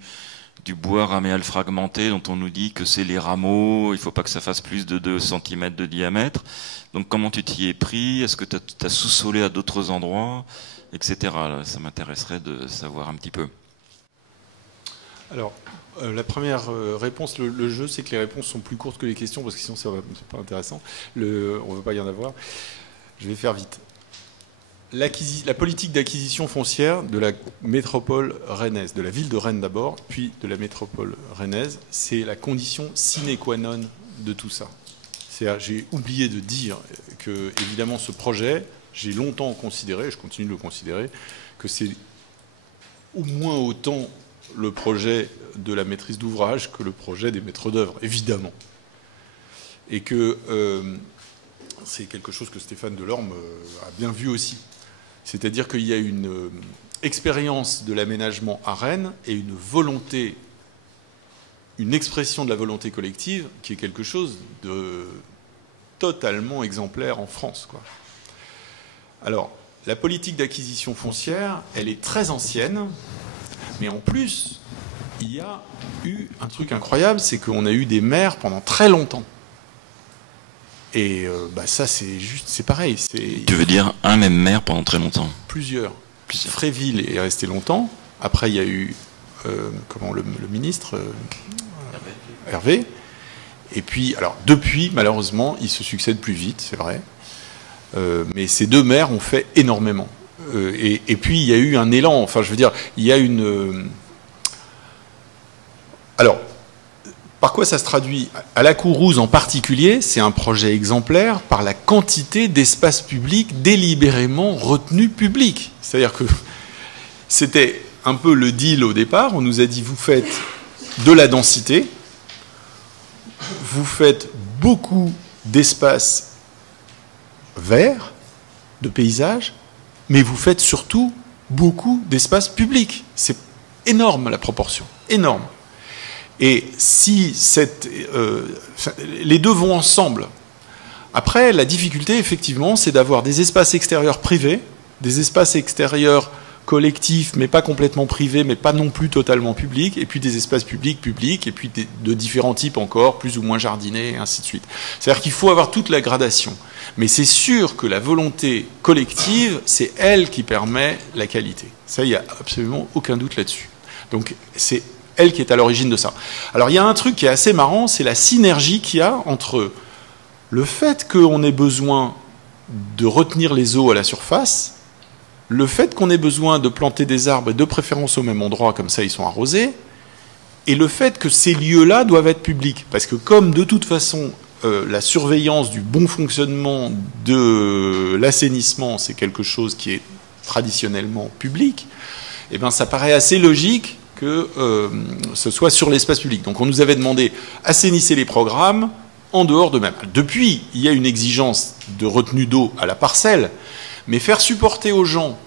bois raméal fragmenté dont on nous dit que c'est les rameaux, il ne faut pas que ça fasse plus de 2 cm de diamètre. Donc comment tu t'y es pris? Est-ce que tu as sous-solé à d'autres endroits, etc. Ça m'intéresserait de savoir un petit peu. Alors, la première réponse, le jeu, c'est que les réponses sont plus courtes que les questions, parce que sinon c'est pas intéressant. On ne veut pas y en avoir. Je vais faire vite. la politique d'acquisition foncière de la métropole rennaise, de la ville de Rennes d'abord, puis de la métropole rennaise, c'est la condition sine qua non de tout ça. J'ai oublié de dire que, évidemment, ce projet, j'ai longtemps considéré, je continue de le considérer, que c'est au moins autant le projet de la maîtrise d'ouvrage que le projet des maîtres d'œuvre, évidemment. Et que c'est quelque chose que Stéphane Delorme a bien vu aussi. C'est-à-dire qu'il y a une expérience de l'aménagement à Rennes et une volonté, une expression de la volonté collective qui est quelque chose de totalement exemplaire en France, quoi. Alors, la politique d'acquisition foncière, elle est très ancienne, mais en plus, il y a eu un truc incroyable, c'est qu'on a eu des maires pendant très longtemps. Et ça, c'est pareil. Tu veux dire un même maire pendant très longtemps? Plusieurs. Fréville est resté longtemps. Après, il y a eu le ministre Hervé. Et puis, alors depuis, malheureusement, ils se succèdent plus vite, c'est vrai. Mais ces deux maires ont fait énormément. Et puis, il y a eu un élan. Enfin, je veux dire, il y a une... Alors, par quoi ça se traduit? À la Courrouze en particulier, c'est un projet exemplaire par la quantité d'espace public délibérément retenu public. C'est-à-dire que c'était un peu le deal au départ. On nous a dit, vous faites de la densité, vous faites beaucoup d'espaces verts, de paysages, mais vous faites surtout beaucoup d'espaces publics. C'est énorme la proportion, énorme. Et si les deux vont ensemble. Après, la difficulté, effectivement, c'est d'avoir des espaces extérieurs privés, des espaces extérieurs collectifs, mais pas complètement privés, mais pas non plus totalement publics, et puis des espaces publics, et puis de différents types encore, plus ou moins jardinés, et ainsi de suite. C'est-à-dire qu'il faut avoir toute la gradation. Mais c'est sûr que la volonté collective, c'est elle qui permet la qualité. Ça, il n'y a absolument aucun doute là-dessus. Donc, c'est elle qui est à l'origine de ça. Alors, il y a un truc qui est assez marrant, c'est la synergie qu'il y a entre le fait qu'on ait besoin de retenir les eaux à la surface, le fait qu'on ait besoin de planter des arbres, et de préférence au même endroit, comme ça ils sont arrosés, et le fait que ces lieux-là doivent être publics. Parce que comme de toute façon, la surveillance du bon fonctionnement de l'assainissement, c'est quelque chose qui est traditionnellement public, eh bien, ça paraît assez logique que ce soit sur l'espace public. Donc on nous avait demandé assainissez les programmes en dehors d'eux-mêmes. Depuis, il y a une exigence de retenue d'eau à la parcelle, mais faire supporter aux gens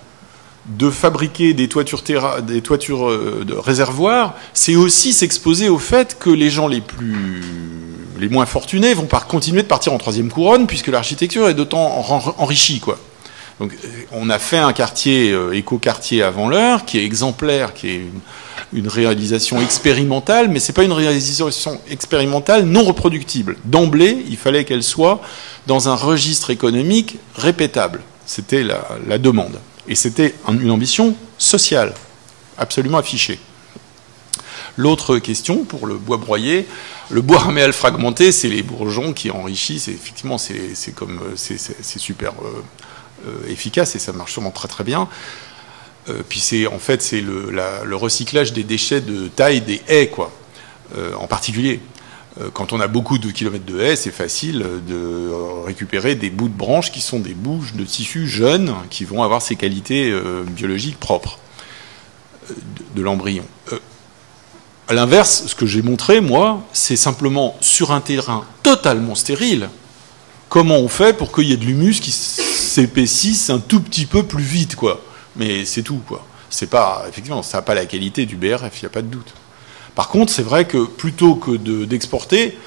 de fabriquer des toitures de réservoirs, c'est aussi s'exposer au fait que les gens les moins fortunés vont continuer de partir en troisième couronne, puisque l'architecture est d'autant enrichie, quoi. Donc, on a fait un quartier, éco-quartier avant l'heure, qui est exemplaire, qui est une réalisation expérimentale, mais c'est pas une réalisation expérimentale non reproductible. D'emblée, il fallait qu'elle soit dans un registre économique répétable. C'était la demande. Et c'était une ambition sociale, absolument affichée. L'autre question, pour le bois broyé, le bois raméal fragmenté, c'est les bourgeons qui enrichissent, et effectivement, c'est super efficace, et ça marche sûrement très très bien. Puis c'est le recyclage des déchets de taille des haies, quoi, en particulier. Quand on a beaucoup de kilomètres de haies, c'est facile de récupérer des bouts de branches qui sont des bouts de tissus jeunes qui vont avoir ces qualités biologiques propres de l'embryon. À l'inverse, ce que j'ai montré, moi, c'est simplement sur un terrain totalement stérile, comment on fait pour qu'il y ait de l'humus qui s'épaississe un tout petit peu plus vite, quoi. Mais c'est tout, quoi. C'est pas, effectivement, ça n'a pas la qualité du BRF, il n'y a pas de doute. Par contre, c'est vrai que plutôt que d'exporter,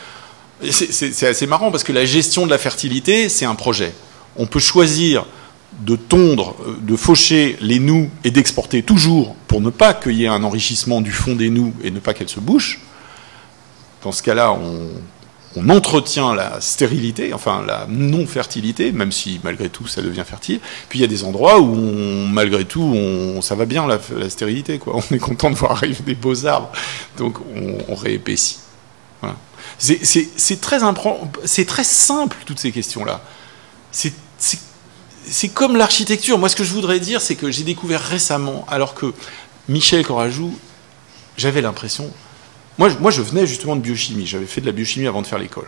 c'est assez marrant parce que la gestion de la fertilité, c'est un projet. On peut choisir de tondre, de faucher les noues et d'exporter toujours pour ne pas qu'il y ait un enrichissement du fond des noues et ne pas qu'elles se bouchent. Dans ce cas-là, on entretient la stérilité, enfin la non-fertilité, même si malgré tout ça devient fertile. Puis il y a des endroits où malgré tout ça va bien la stérilité, quoi. On est content de voir arriver des beaux arbres, donc on réépaissit. Voilà. C'est très simple toutes ces questions-là. c'est comme l'architecture. Moi, ce que je voudrais dire, c'est que j'ai découvert récemment, alors que Michel Corajou, j'avais l'impression... Moi, je venais justement de biochimie. J'avais fait de la biochimie avant de faire l'école.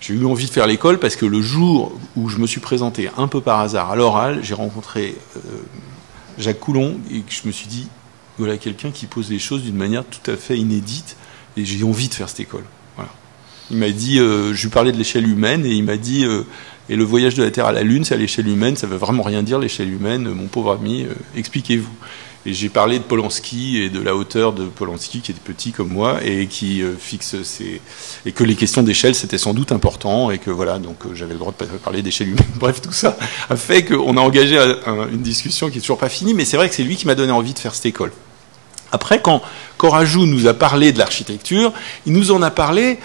J'ai eu envie de faire l'école parce que le jour où je me suis présenté un peu par hasard à l'oral, j'ai rencontré Jacques Coulon et que je me suis dit, voilà quelqu'un qui pose les choses d'une manière tout à fait inédite et j'ai envie de faire cette école. Voilà. Il m'a dit, je lui parlais de l'échelle humaine et il m'a dit, et le voyage de la Terre à la Lune, c'est à l'échelle humaine, ça veut vraiment rien dire l'échelle humaine, mon pauvre ami, expliquez-vous. Et j'ai parlé de Polanski et de la hauteur de Polanski, qui était petit comme moi, et qui fixe et que les questions d'échelle, c'était sans doute important, et que voilà, donc j'avais le droit de parler d'échelle humaine. Bref, tout ça a fait qu'on a engagé une discussion qui est toujours pas finie, mais c'est vrai que c'est lui qui m'a donné envie de faire cette école. Après, quand Corajou nous a parlé de l'architecture, il nous en a parlé,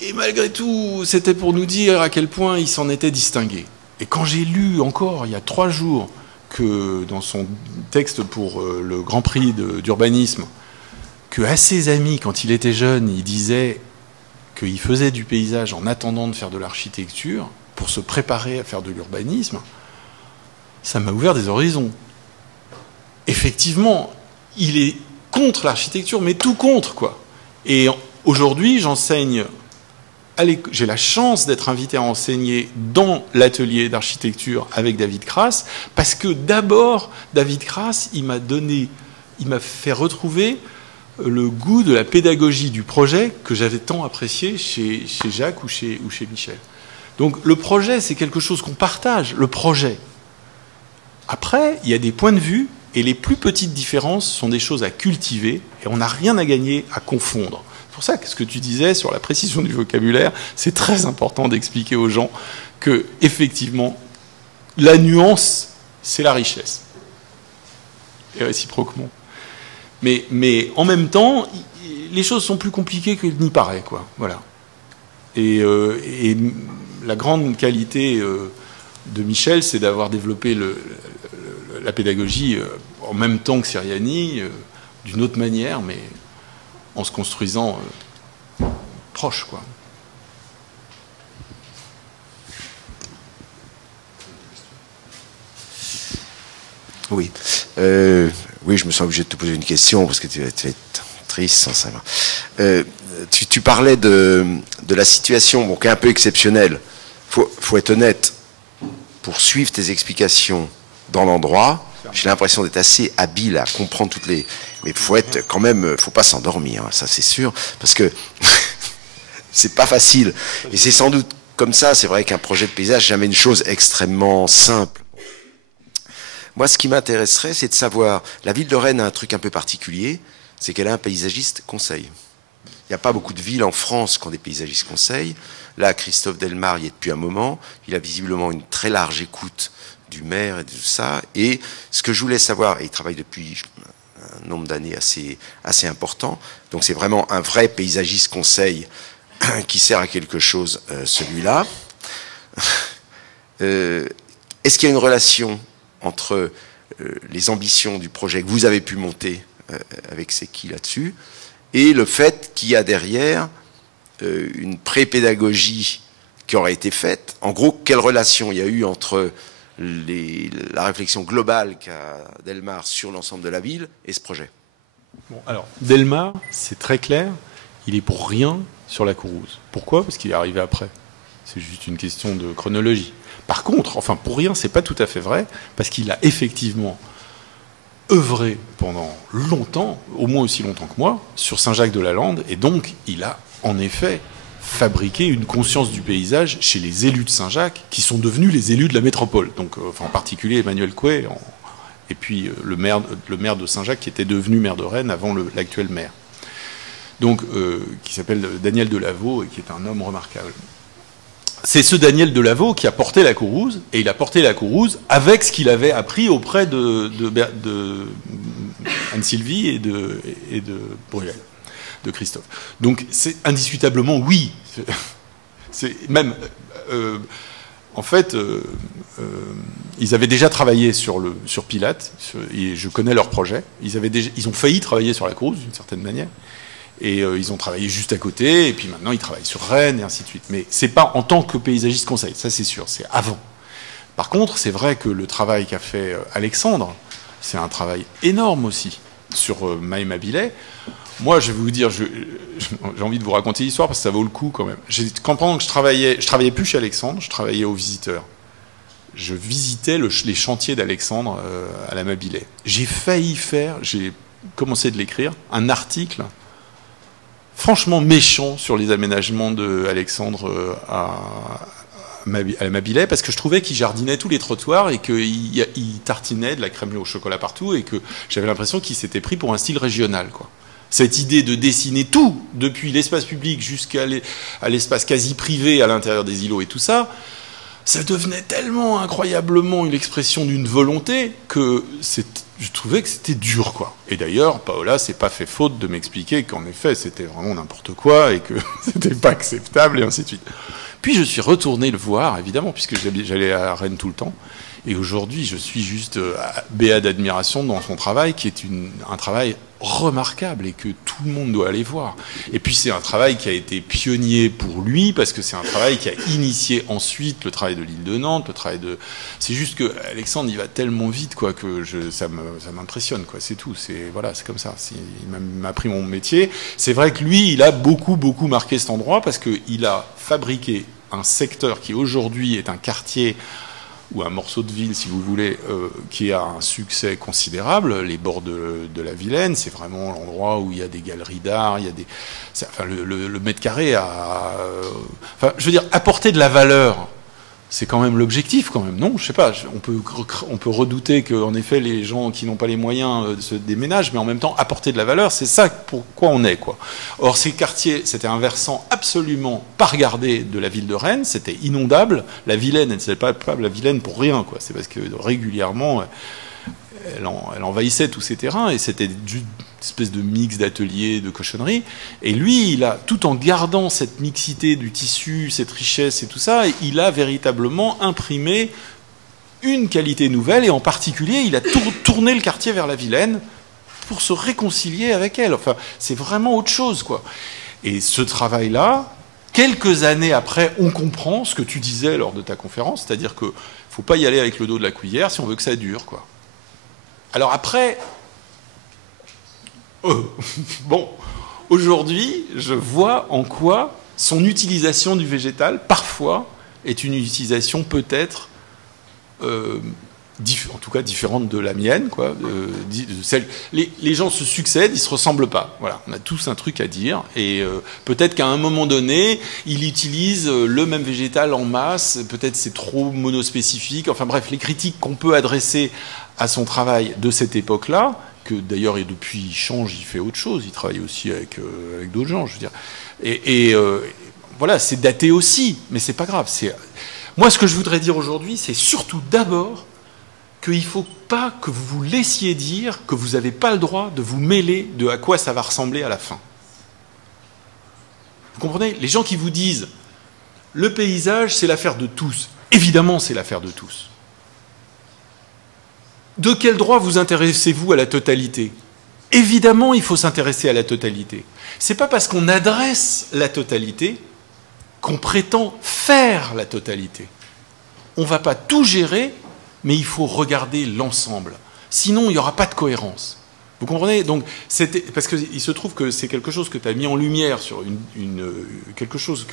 et malgré tout, c'était pour nous dire à quel point il s'en était distingué. Et quand j'ai lu encore, il y a 3 jours, que dans son texte pour le Grand Prix d'urbanisme, qu'à ses amis, quand il était jeune, il disait qu'il faisait du paysage en attendant de faire de l'architecture pour se préparer à faire de l'urbanisme, ça m'a ouvert des horizons. Effectivement, il est contre l'architecture, mais tout contre, quoi. Et aujourd'hui, j'enseigne... J'ai la chance d'être invité à enseigner dans l'atelier d'architecture avec David Crass, parce que d'abord, David Crass, il m'a fait retrouver le goût de la pédagogie du projet que j'avais tant apprécié chez Jacques ou chez Michel. Donc le projet, c'est quelque chose qu'on partage, le projet. Après, il y a des points de vue, et les plus petites différences sont des choses à cultiver, et on n'a rien à gagner à confondre. C'est pour ça que ce que tu disais sur la précision du vocabulaire, c'est très important d'expliquer aux gens que, effectivement, la nuance, c'est la richesse. Et réciproquement. Mais en même temps, les choses sont plus compliquées qu'il n'y paraît, quoi. Voilà. Et la grande qualité de Michel, c'est d'avoir développé la pédagogie en même temps que Siriani, d'une autre manière, mais en se construisant proche, quoi. Oui. Oui, je me sens obligé de te poser une question, parce que tu vas être triste, sincèrement. Tu parlais de la situation, bon, qui est un peu exceptionnelle. Faut être honnête. Pour suivre tes explications dans l'endroit, j'ai l'impression d'être assez habile à comprendre toutes les... Mais faut être quand même... Faut pas s'endormir, hein, ça c'est sûr, parce que c'est pas facile. Et c'est sans doute comme ça, c'est vrai qu'un projet de paysage, c'est jamais une chose extrêmement simple. Moi, ce qui m'intéresserait, c'est de savoir... La ville de Rennes a un truc un peu particulier, c'est qu'elle a un paysagiste conseil. Il n'y a pas beaucoup de villes en France qui ont des paysagistes conseils. Là, Christophe Delmar y est depuis un moment. Il a visiblement une très large écoute du maire et de tout ça. Et ce que je voulais savoir, et il travaille depuis un nombre d'années assez important, donc c'est vraiment un vrai paysagiste conseil qui sert à quelque chose, celui-là. Est-ce qu'il y a une relation entre les ambitions du projet que vous avez pu monter avec Seki là-dessus, et le fait qu'il y a derrière une pré-pédagogie qui aurait été faite? En gros, quelle relation il y a eu entre la réflexion globale qu'a Delmar sur l'ensemble de la ville et ce projet? Bon, alors, Delmar, c'est très clair, il est pour rien sur la Courrouze. Pourquoi? Parce qu'il est arrivé après. C'est juste une question de chronologie. Par contre, enfin, pour rien, c'est pas tout à fait vrai, parce qu'il a effectivement œuvré pendant longtemps, au moins aussi longtemps que moi, sur Saint-Jacques-de-la-Lande, et donc il a en effet fabriqué une conscience du paysage chez les élus de Saint-Jacques, qui sont devenus les élus de la métropole. Donc, en particulier Emmanuel Coué, et puis le maire de Saint-Jacques, qui était devenu maire de Rennes avant l'actuel maire. Donc, qui s'appelle Daniel Delaveau, et qui est un homme remarquable. C'est ce Daniel Delaveau qui a porté la Courrouze, et il a porté la Courrouze avec ce qu'il avait appris auprès de Anne-Sylvie et de Bruel, de Christophe. Donc c'est indiscutablement oui. C'est même, en fait, ils avaient déjà travaillé sur Pilate, et je connais leur projet. Ils ont failli travailler sur la Courrouze d'une certaine manière. Et ils ont travaillé juste à côté, et puis maintenant ils travaillent sur Rennes, et ainsi de suite. Mais c'est pas en tant que paysagiste conseil, ça c'est sûr, c'est avant. Par contre, c'est vrai que le travail qu'a fait Alexandre, c'est un travail énorme aussi sur Maï-Mabilais. Moi, je vais vous dire, j'ai envie de vous raconter l'histoire parce que ça vaut le coup quand même. Pendant que je travaillais plus chez Alexandre, je travaillais aux visiteurs. Je visitais les chantiers d'Alexandre à la Mabilais. J'ai commencé de l'écrire, un article franchement méchant sur les aménagements d'Alexandre à la Mabilais, parce que je trouvais qu'il jardinait tous les trottoirs et qu'il tartinait de la crème au chocolat partout, et que j'avais l'impression qu'il s'était pris pour un style régional, quoi. Cette idée de dessiner tout, depuis l'espace public jusqu'à l'espace quasi privé à l'intérieur des îlots et tout ça, ça devenait tellement incroyablement une expression d'une volonté que je trouvais que c'était dur, quoi. Et d'ailleurs, Paola s'est pas fait faute de m'expliquer qu'en effet, c'était vraiment n'importe quoi et que c'était pas acceptable et ainsi de suite. Puis je suis retourné le voir, évidemment, puisque j'allais à Rennes tout le temps. Et aujourd'hui, je suis juste béat d'admiration dans son travail, qui est un travail remarquable et que tout le monde doit aller voir. Et puis c'est un travail qui a été pionnier pour lui, parce que c'est un travail qui a initié ensuite le travail de l'île de Nantes, C'est juste que Alexandre, il va tellement vite, quoi, que ça m'impressionne, quoi. C'est tout. C'est comme ça. Il m'a appris mon métier. C'est vrai que lui, il a beaucoup marqué cet endroit, parce qu'il a fabriqué un secteur qui aujourd'hui est un quartier ou un morceau de ville, si vous voulez, qui a un succès considérable. Les bords de la Vilaine, c'est vraiment l'endroit où il y a des galeries d'art, il y a le mètre carré je veux dire, apporter de la valeur, c'est quand même l'objectif, quand même, non? Je sais pas, on peut redouter qu'en effet, les gens qui n'ont pas les moyens se déménagent, mais en même temps, apporter de la valeur, c'est ça pourquoi on est, quoi. Or, ces quartiers, c'était un versant absolument pas regardé de la ville de Rennes, c'était inondable. La Vilaine, elle ne s'appelle pas la Vilaine pour rien, quoi. C'est parce que régulièrement, elle envahissait tous ces terrains, et c'était juste une espèce de mix d'ateliers, de cochonneries. Et lui, tout en gardant cette mixité du tissu, cette richesse et tout ça, il a véritablement imprimé une qualité nouvelle, et en particulier, il a tourné le quartier vers la Vilaine pour se réconcilier avec elle. Enfin, c'est vraiment autre chose, quoi. Et ce travail-là, quelques années après, on comprend ce que tu disais lors de ta conférence, c'est-à-dire qu'il ne faut pas y aller avec le dos de la cuillère si on veut que ça dure, quoi. Alors après, bon, aujourd'hui, je vois en quoi son utilisation du végétal, parfois, est une utilisation peut-être, en tout cas différente de la mienne, quoi. Les gens se succèdent, ils se ressemblent pas. Voilà, on a tous un truc à dire, et peut-être qu'à un moment donné, il utilise le même végétal en masse. Peut-être c'est trop monospécifique. Enfin bref, les critiques qu'on peut adresser à son travail de cette époque-là, que d'ailleurs depuis il change, il fait autre chose, il travaille aussi avec d'autres gens, je veux dire. Et voilà, c'est daté aussi, mais c'est pas grave. Moi, ce que je voudrais dire aujourd'hui, c'est surtout d'abord qu'il ne faut pas que vous vous laissiez dire que vous n'avez pas le droit de vous mêler de à quoi ça va ressembler à la fin. Vous comprenez? Les gens qui vous disent « le paysage, c'est l'affaire de tous ». Évidemment, c'est l'affaire de tous. De quel droit vous intéressez-vous à la totalité? Évidemment, il faut s'intéresser à la totalité. C'est pas parce qu'on adresse la totalité qu'on prétend faire la totalité. On ne va pas tout gérer, mais il faut regarder l'ensemble. Sinon, il n'y aura pas de cohérence. Vous comprenez? Donc, parce qu'il se trouve que c'est quelque chose que tu as mis en lumière sur quelque chose.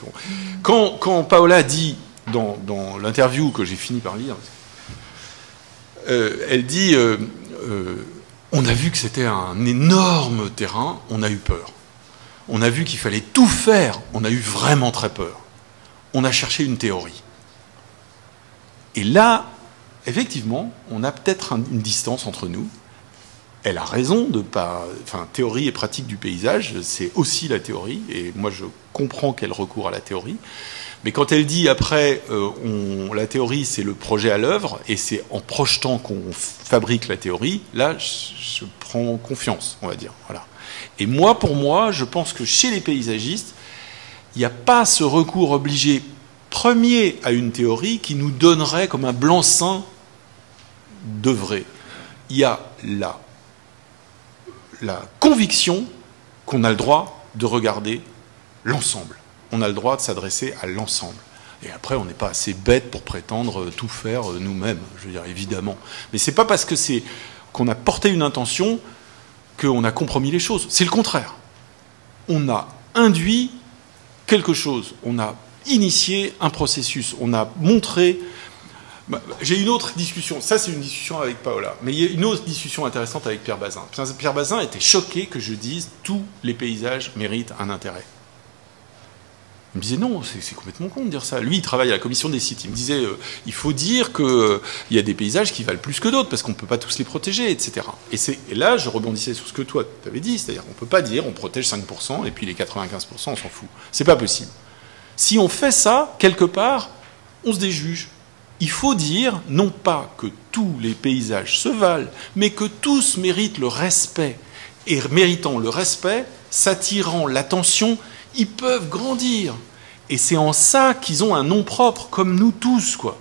Quand Paola dit dans l'interview que j'ai fini par lire, elle dit on a vu que c'était un énorme terrain, on a eu peur. On a vu qu'il fallait tout faire, on a eu vraiment très peur. On a cherché une théorie. Et là, effectivement, on a peut-être une distance entre nous. Elle a raison de pas... Enfin, théorie et pratique du paysage, c'est aussi la théorie, et moi je comprends qu'elle recourt à la théorie. Mais quand elle dit après, la théorie c'est le projet à l'œuvre, et c'est en projetant qu'on fabrique la théorie, là je prends confiance, on va dire. Voilà. Et moi, pour moi, je pense que chez les paysagistes, il n'y a pas ce recours obligé premier à une théorie qui nous donnerait comme un blanc-seing d'œuvrer. Il y a la conviction qu'on a le droit de regarder l'ensemble. On a le droit de s'adresser à l'ensemble. Et après, on n'est pas assez bête pour prétendre tout faire nous-mêmes, je veux dire, évidemment. Mais c'est pas parce que qu'on a porté une intention qu'on a compromis les choses. C'est le contraire. On a induit quelque chose, on a initié un processus, on a montré... J'ai une autre discussion, ça c'est une discussion avec Paola, mais il y a une autre discussion intéressante avec Pierre Bazin. Pierre Bazin était choqué que je dise tous les paysages méritent un intérêt. Il me disait non, c'est complètement con de dire ça. Lui, il travaille à la commission des sites. Il me disait il faut dire qu'il y a des paysages qui valent plus que d'autres parce qu'on ne peut pas tous les protéger, etc. Et là, je rebondissais sur ce que toi, tu avais dit, c'est-à-dire qu'on ne peut pas dire on protège 5% et puis les 95%, on s'en fout. C'est pas possible. Si on fait ça, quelque part, on se déjuge. Il faut dire, non pas que tous les paysages se valent, mais que tous méritent le respect. Et méritant le respect, s'attirant l'attention, ils peuvent grandir. Et c'est en ça qu'ils ont un nom propre, comme nous tous, quoi.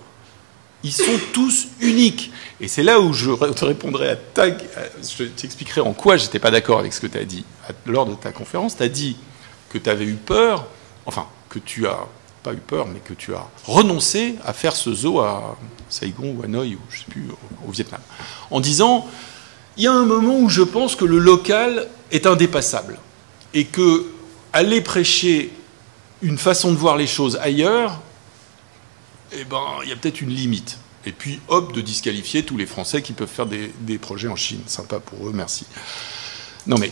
Ils sont tous uniques. Et c'est là où je te répondrai je t'expliquerai en quoi j'étais pas d'accord avec ce que tu as dit lors de ta conférence. Tu as dit que tu avais eu peur, enfin, que tu as pas eu peur, mais que tu as renoncé à faire ce zoo à Saigon ou Hanoï, ou je sais plus, au Vietnam, en disant, il y a un moment où je pense que le local est indépassable, et que aller prêcher une façon de voir les choses ailleurs, eh ben, il y a peut-être une limite. Et puis, hop, de disqualifier tous les Français qui peuvent faire des projets en Chine. Sympa pour eux, merci. Non mais,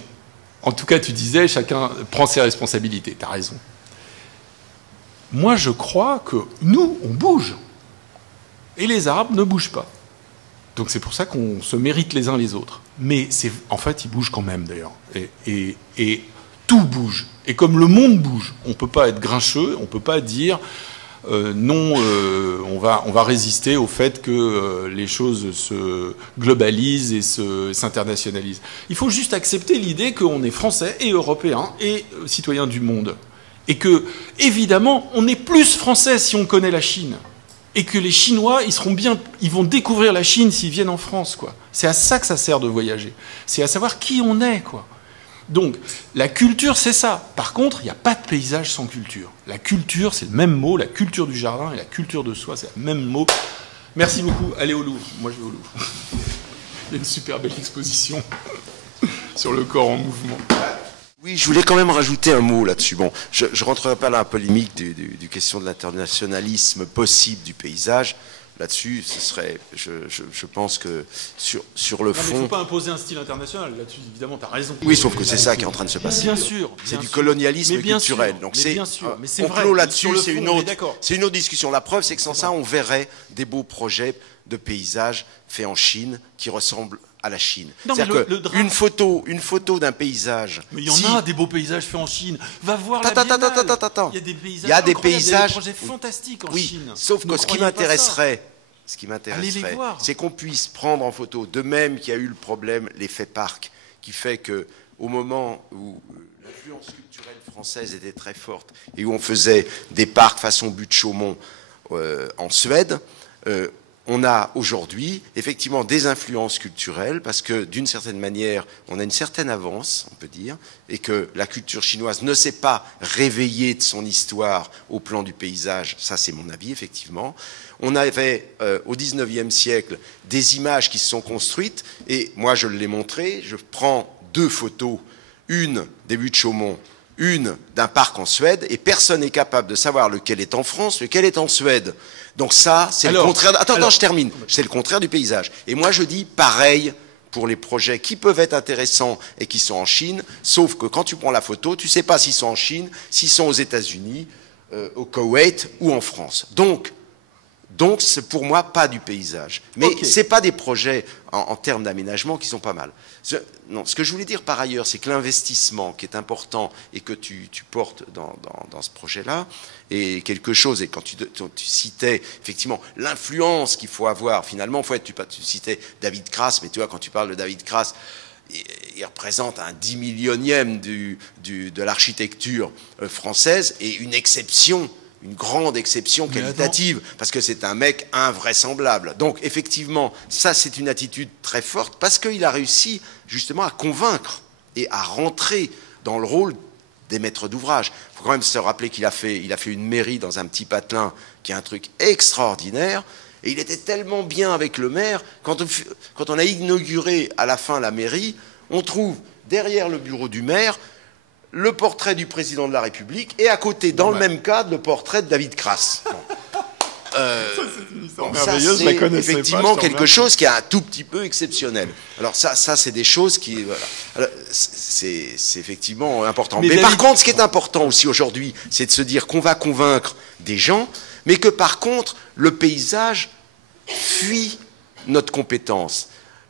en tout cas, tu disais, chacun prend ses responsabilités, tu as raison. Moi, je crois que nous, on bouge. Et les Arabes ne bougent pas. Donc c'est pour ça qu'on se mérite les uns les autres. Mais en fait, ils bougent quand même, d'ailleurs. Et tout bouge. Et comme le monde bouge, on ne peut pas être grincheux, on ne peut pas dire non, on va résister au fait que les choses se globalisent et s'internationalisent. Il faut juste accepter l'idée qu'on est français et européens et citoyens du monde. Et que, évidemment, on est plus français si on connaît la Chine. Et que les Chinois, ils vont découvrir la Chine s'ils viennent en France, quoi. C'est à ça que ça sert de voyager. C'est à savoir qui on est, quoi. Donc, la culture, c'est ça. Par contre, il n'y a pas de paysage sans culture. La culture, c'est le même mot. La culture du jardin et la culture de soi, c'est le même mot. Merci beaucoup. Allez au Louvre. Moi, je vais au Louvre. Il y a une super belle exposition sur le corps en mouvement. Oui, je voulais quand même rajouter un mot là-dessus. Bon, je ne rentrerai pas dans la polémique du question de l'internationalisme possible du paysage. Là-dessus, ce serait, je pense que sur le fond... Il ne faut pas imposer un style international. Là-dessus, évidemment, tu as raison. Oui, sauf que c'est ça qui est en train de se passer. Bien sûr. C'est du colonialisme culturel. Donc c'est, on clôt là-dessus, c'est une autre discussion. La preuve, c'est que sans ça, on verrait des beaux projets de paysages faits en Chine qui ressemblent à la Chine. C'est-à-dire qu'une photo d'un paysage... Mais il y en a des beaux paysages faits en Chine. Va voir la Biennale. Il y a des projets fantastiques en Chine. Sauf que ce qui m'intéresserait, c'est qu'on puisse prendre en photo, de même qu'il y a eu le problème, l'effet parc, qui fait qu'au moment où l'influence culturelle française était très forte et où on faisait des parcs façon Butte Chaumont en Suède, on a aujourd'hui effectivement des influences culturelles parce que d'une certaine manière, on a une certaine avance, on peut dire, et que la culture chinoise ne s'est pas réveillée de son histoire au plan du paysage. Ça, c'est mon avis, effectivement. On avait au XIXe siècle des images qui se sont construites et moi, je l'ai montré. Je prends deux photos, une des Buttes Chaumont, une d'un parc en Suède, et personne n'est capable de savoir lequel est en France, lequel est en Suède. Donc ça, c'est le contraire... Attends, je termine. C'est le contraire du paysage. Et moi, je dis pareil pour les projets qui peuvent être intéressants et qui sont en Chine, sauf que quand tu prends la photo, tu ne sais pas s'ils sont en Chine, s'ils sont aux États-Unis, au Koweït ou en France. Donc c'est pour moi pas du paysage. Mais c'est pas des projets en termes d'aménagement qui sont pas mal. Ce que je voulais dire par ailleurs, c'est que l'investissement qui est important et que tu portes dans ce projet-là est quelque chose. Et quand tu citais effectivement l'influence qu'il faut avoir, finalement, tu citais David Crass, mais tu vois, quand tu parles de David Crass, il représente un 10 millionième de l'architecture française et une exception. Une grande exception qualitative, parce que c'est un mec invraisemblable. Donc, effectivement, ça, c'est une attitude très forte, parce qu'il a réussi, justement, à convaincre et à rentrer dans le rôle des maîtres d'ouvrage. Il faut quand même se rappeler qu'il a fait une mairie dans un petit patelin qui est un truc extraordinaire. Et il était tellement bien avec le maire, quand on a inauguré à la fin la mairie, on trouve derrière le bureau du maire le portrait du président de la République et à côté, dans le même cadre, le portrait de David Crass. Ça, c'est effectivement quelque chose qui est un tout petit peu exceptionnel. Alors ça c'est des choses qui... Voilà. C'est effectivement important. Mais par contre, ce qui est important aussi aujourd'hui, c'est de se dire qu'on va convaincre des gens, mais que par contre, le paysage fuit notre compétence.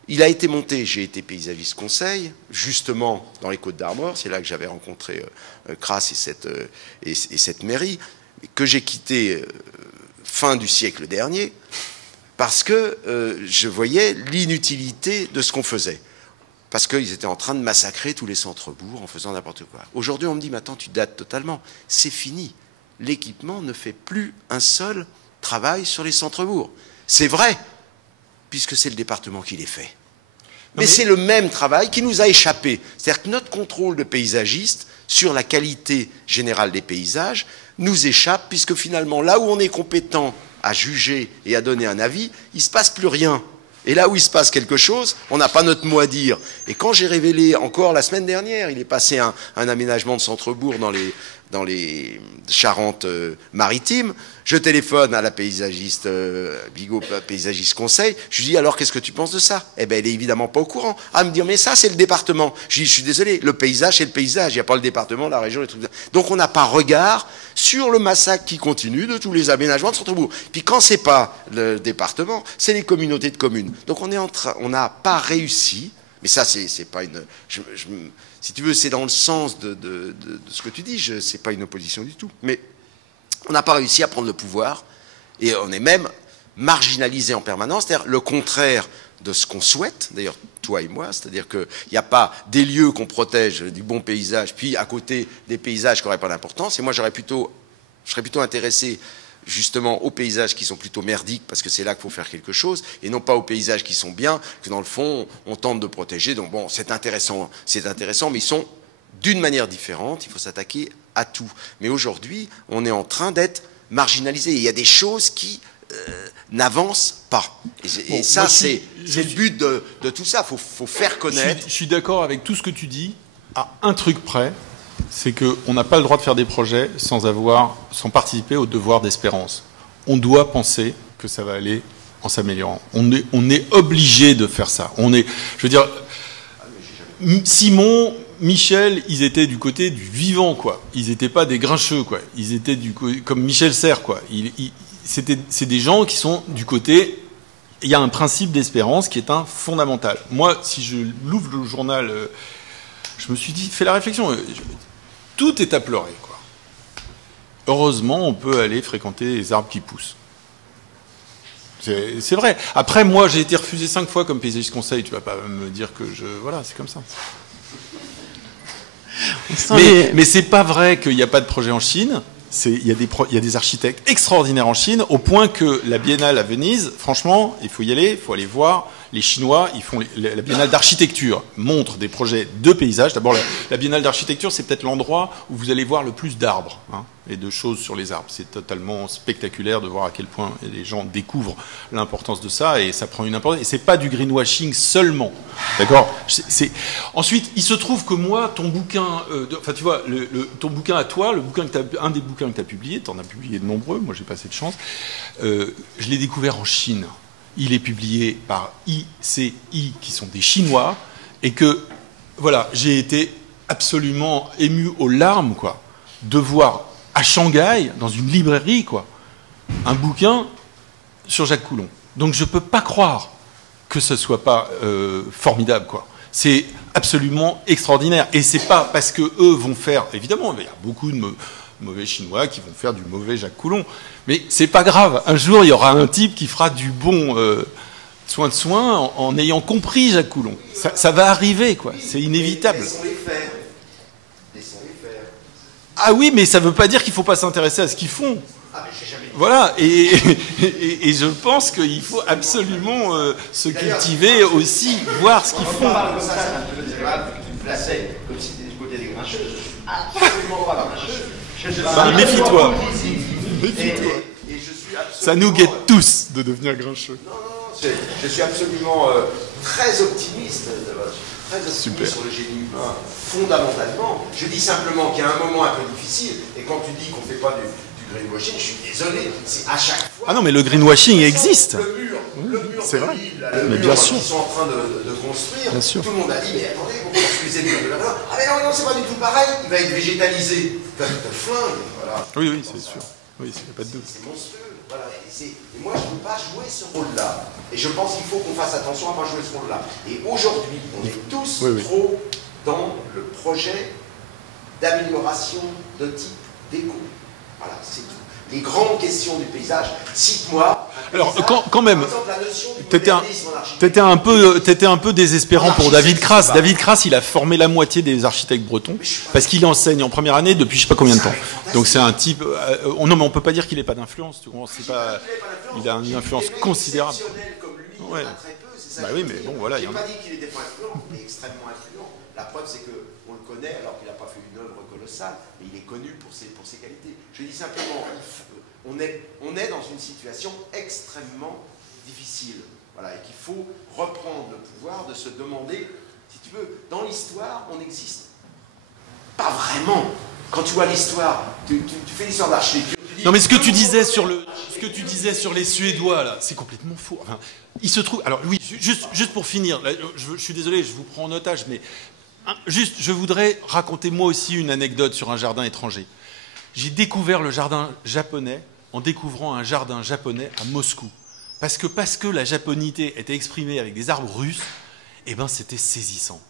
Il a été monté, j'ai été paysagiste conseil, justement dans les Côtes-d'Armor, c'est là que j'avais rencontré Crass et cette mairie, que j'ai quitté fin du siècle dernier, parce que je voyais l'inutilité de ce qu'on faisait. Parce qu'ils étaient en train de massacrer tous les centres-bourgs en faisant n'importe quoi. Aujourd'hui, on me dit, mais attends, tu dates totalement. C'est fini. L'équipement ne fait plus un seul travail sur les centres-bourgs. C'est vrai, puisque c'est le département qui les fait. Mais c'est le même travail qui nous a échappé. C'est-à-dire que notre contrôle de paysagiste sur la qualité générale des paysages nous échappe, puisque finalement, là où on est compétent à juger et à donner un avis, il ne se passe plus rien. Et là où il se passe quelque chose, on n'a pas notre mot à dire. Et quand j'ai révélé, encore la semaine dernière, il est passé un aménagement de centre-bourg dans les Charentes-Maritimes, je téléphone à la paysagiste Bigot, paysagiste conseil, je lui dis, alors qu'est-ce que tu penses de ça? Eh bien, elle est évidemment pas au courant. Ah, elle me dit, mais ça, c'est le département. Je dis, je suis désolé, le paysage, c'est le paysage, il n'y a pas le département, la région, les trucs. Donc on n'a pas regard sur le massacre qui continue de tous les aménagements de centre-bourg. Puis quand c'est pas le département, c'est les communautés de communes. Donc on n'a pas réussi, mais ça, c'est pas une... si tu veux, c'est dans le sens de ce que tu dis, c'est pas une opposition du tout. Mais on n'a pas réussi à prendre le pouvoir, et on est même marginalisé en permanence, c'est-à-dire le contraire de ce qu'on souhaite, d'ailleurs toi et moi, c'est-à-dire qu'il n'y a pas des lieux qu'on protège du bon paysage, puis à côté des paysages qui n'auraient pas d'importance, et moi je serais plutôt intéressé justement aux paysages qui sont plutôt merdiques, parce que c'est là qu'il faut faire quelque chose, et non pas aux paysages qui sont bien, que dans le fond, on tente de protéger. Donc bon, c'est intéressant, mais ils sont d'une manière différente, il faut s'attaquer à tout. Mais aujourd'hui, on est en train d'être marginalisé. Il y a des choses qui n'avancent pas. Et ça, c'est le but de tout ça. Il faut faire connaître. Je suis d'accord avec tout ce que tu dis, à un truc près, c'est qu'on n'a pas le droit de faire des projets sans participer au devoir d'espérance. On doit penser que ça va aller en s'améliorant. On est obligé de faire ça. Je veux dire, Simon, Michel, ils étaient du côté du vivant, quoi. Ils n'étaient pas des grincheux, quoi. Ils étaient comme Michel Serres, quoi. C'est des gens qui sont du côté... Il y a un principe d'espérance qui est un fondamental. Moi, si je l'ouvre le journal, je me suis dit, fais la réflexion. Tout est à pleurer, quoi. Heureusement, on peut aller fréquenter les arbres qui poussent. C'est vrai. Après, moi, j'ai été refusé 5 fois comme paysagiste conseil. Tu vas pas me dire que voilà, c'est comme ça. Mais c'est pas vrai qu'il n'y a pas de projet en Chine. Il y a des architectes extraordinaires en Chine, au point que la Biennale à Venise, franchement, il faut y aller, il faut aller voir. Les Chinois, ils font la Biennale d'architecture, montre des projets de paysage. D'abord, la Biennale d'architecture, c'est peut-être l'endroit où vous allez voir le plus d'arbres, hein, et de choses sur les arbres. C'est totalement spectaculaire de voir à quel point les gens découvrent l'importance de ça, et ça prend une importance. Et c'est pas du greenwashing seulement, d'accord. Ensuite, il se trouve que moi, ton bouquin, enfin tu vois, ton bouquin à toi, un des bouquins que tu as publié, tu en as publié de nombreux, moi j'ai pas cette chance, je l'ai découvert en Chine. Il est publié par ICI, qui sont des Chinois, et que, voilà, j'ai été absolument ému aux larmes, quoi, de voir à Shanghai, dans une librairie, quoi, un bouquin sur Jacques Coulon. Donc je ne peux pas croire que ce ne soit pas formidable, quoi. C'est absolument extraordinaire. Et c'est pas parce qu'eux vont faire... Évidemment, il y a beaucoup de mauvais Chinois qui vont faire du mauvais Jacques Coulon. Mais c'est pas grave. Un jour, il y aura un type qui fera du bon soin en ayant compris Jacques Coulon. Ça va arriver, quoi. C'est inévitable. Laissons-les faire. Ah oui, mais ça ne veut pas dire qu'il ne faut pas s'intéresser à ce qu'ils font. Ah, mais j'ai jamais... Voilà. Et je pense qu'il faut absolument se cultiver aussi, voir ce qu'ils font. Tu me plaçais comme si tu étais du côté des grincheuses. absolument pas grincheux. Bah, méfie-toi. Et je suis absolument... Ça nous guette tous de devenir grincheux. Non, je suis absolument très optimiste. Très optimiste Super. sur le génie humain, fondamentalement. Je dis simplement qu'il y a un moment un peu difficile, et quand tu dis qu'on ne fait pas du greenwashing, je suis désolé, c'est à chaque fois... Ah non, mais le greenwashing existe. Le mur c'est de vrai. Lille, là, le Mais mur bien sûr. qu'ils sont en train de construire, Bien sûr. tout le monde a dit, mais attendez, pourquoi construisez le mur de la main? Ah mais non, c'est pas du tout pareil, il va être végétalisé. T'as le flingue, voilà. Oui, c'est sûr. Oui, il n'y a pas de doute. C'est monstrueux. Voilà. Et moi, je ne veux pas jouer ce rôle-là. Et je pense qu'il faut qu'on fasse attention à ne pas jouer ce rôle-là. Et aujourd'hui, on est tous trop dans le projet d'amélioration de type déco. Voilà, c'est tout. Les grandes questions du paysage, cite-moi. Alors, quand même, par exemple, la notion du t'étais modernisme en architecture. t'étais un peu désespérant pour David Crass. David Crass, il a formé la moitié des architectes bretons parce qu'il enseigne en première année depuis je sais pas combien de temps. Donc c'est un type. Non, mais on peut pas dire qu'il n'ait pas d'influence. Il a une influence considérable. Comme lui, il y en Ouais. a très peu, c'est ça Bah que oui, je veux mais dire. bon, voilà, il y J'ai en a. pas dit qu'il était pas influent, mais extrêmement influent. La preuve, c'est qu'on le connaît alors qu'il n'a pas fait une œuvre colossale, mais il est connu pour ses qualités. Je dis simplement, on est dans une situation extrêmement difficile, voilà, et qu'il faut reprendre le pouvoir de se demander, si tu veux, dans l'histoire, on n'existe pas vraiment. Quand tu vois l'histoire, tu fais l'histoire d'architecture. Non, mais ce que tu disais sur les Suédois là, c'est complètement faux. Enfin, il se trouve. Alors oui, juste pour finir, là, je suis désolé, je vous prends en otage, mais juste, je voudrais raconter moi aussi une anecdote sur un jardin étranger. J'ai découvert le jardin japonais en découvrant un jardin japonais à Moscou. Parce que la japonité était exprimée avec des arbres russes, eh ben c'était saisissant.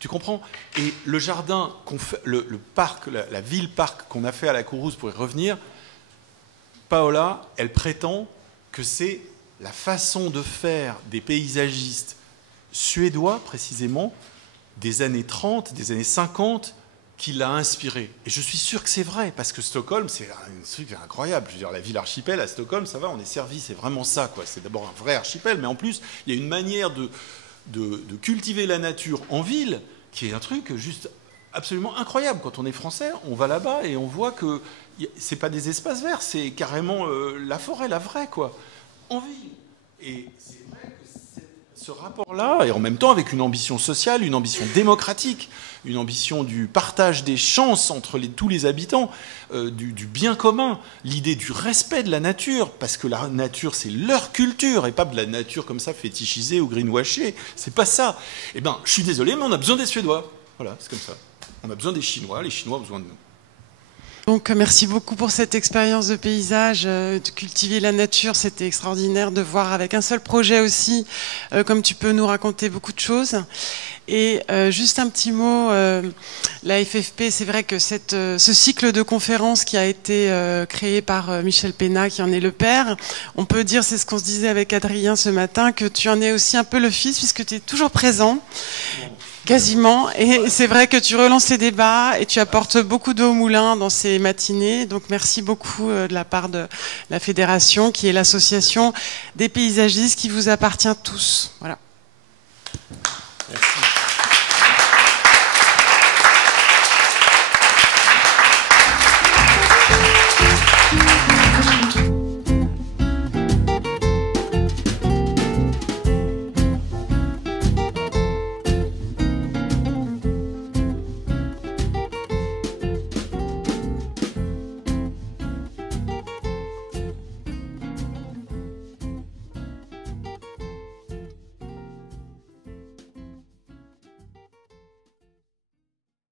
Tu comprends? Et le jardin qu'on fait, le parc, la ville-parc qu'on a fait à la Courrouze pour y revenir, Paola, elle prétend que c'est la façon de faire des paysagistes suédois, précisément, des années 30, des années 50, qui l'a inspiré. Et je suis sûr que c'est vrai, parce que Stockholm, c'est un truc incroyable. Je veux dire, la ville archipel à Stockholm, ça va, on est servi, c'est vraiment ça, quoi. C'est d'abord un vrai archipel, mais en plus, il y a une manière de cultiver la nature en ville qui est un truc juste absolument incroyable. Quand on est français, on va là-bas et on voit que c'est pas des espaces verts, c'est carrément la forêt, la vraie, quoi, en ville. Et c'est vrai que ce rapport-là, et en même temps avec une ambition sociale, une ambition démocratique, une ambition du partage des chances entre tous les habitants, du bien commun, l'idée du respect de la nature, parce que la nature, c'est leur culture, et pas de la nature comme ça fétichisée ou greenwashée. C'est pas ça. Eh bien, je suis désolé, mais on a besoin des Suédois. Voilà, c'est comme ça. On a besoin des Chinois, les Chinois ont besoin de nous. Donc merci beaucoup pour cette expérience de paysage, de cultiver la nature, c'était extraordinaire de voir avec un seul projet aussi, comme tu peux nous raconter beaucoup de choses. Et juste un petit mot, la FFP, c'est vrai que ce cycle de conférences qui a été créé par Michel Pénat, qui en est le père, on peut dire, c'est ce qu'on se disait avec Adrien ce matin, que tu en es aussi un peu le fils, puisque tu es toujours présent. Quasiment, et c'est vrai que tu relances les débats et tu apportes beaucoup d'eau au moulin dans ces matinées, donc merci beaucoup de la part de la fédération qui est l'association des paysagistes qui vous appartient tous. Voilà.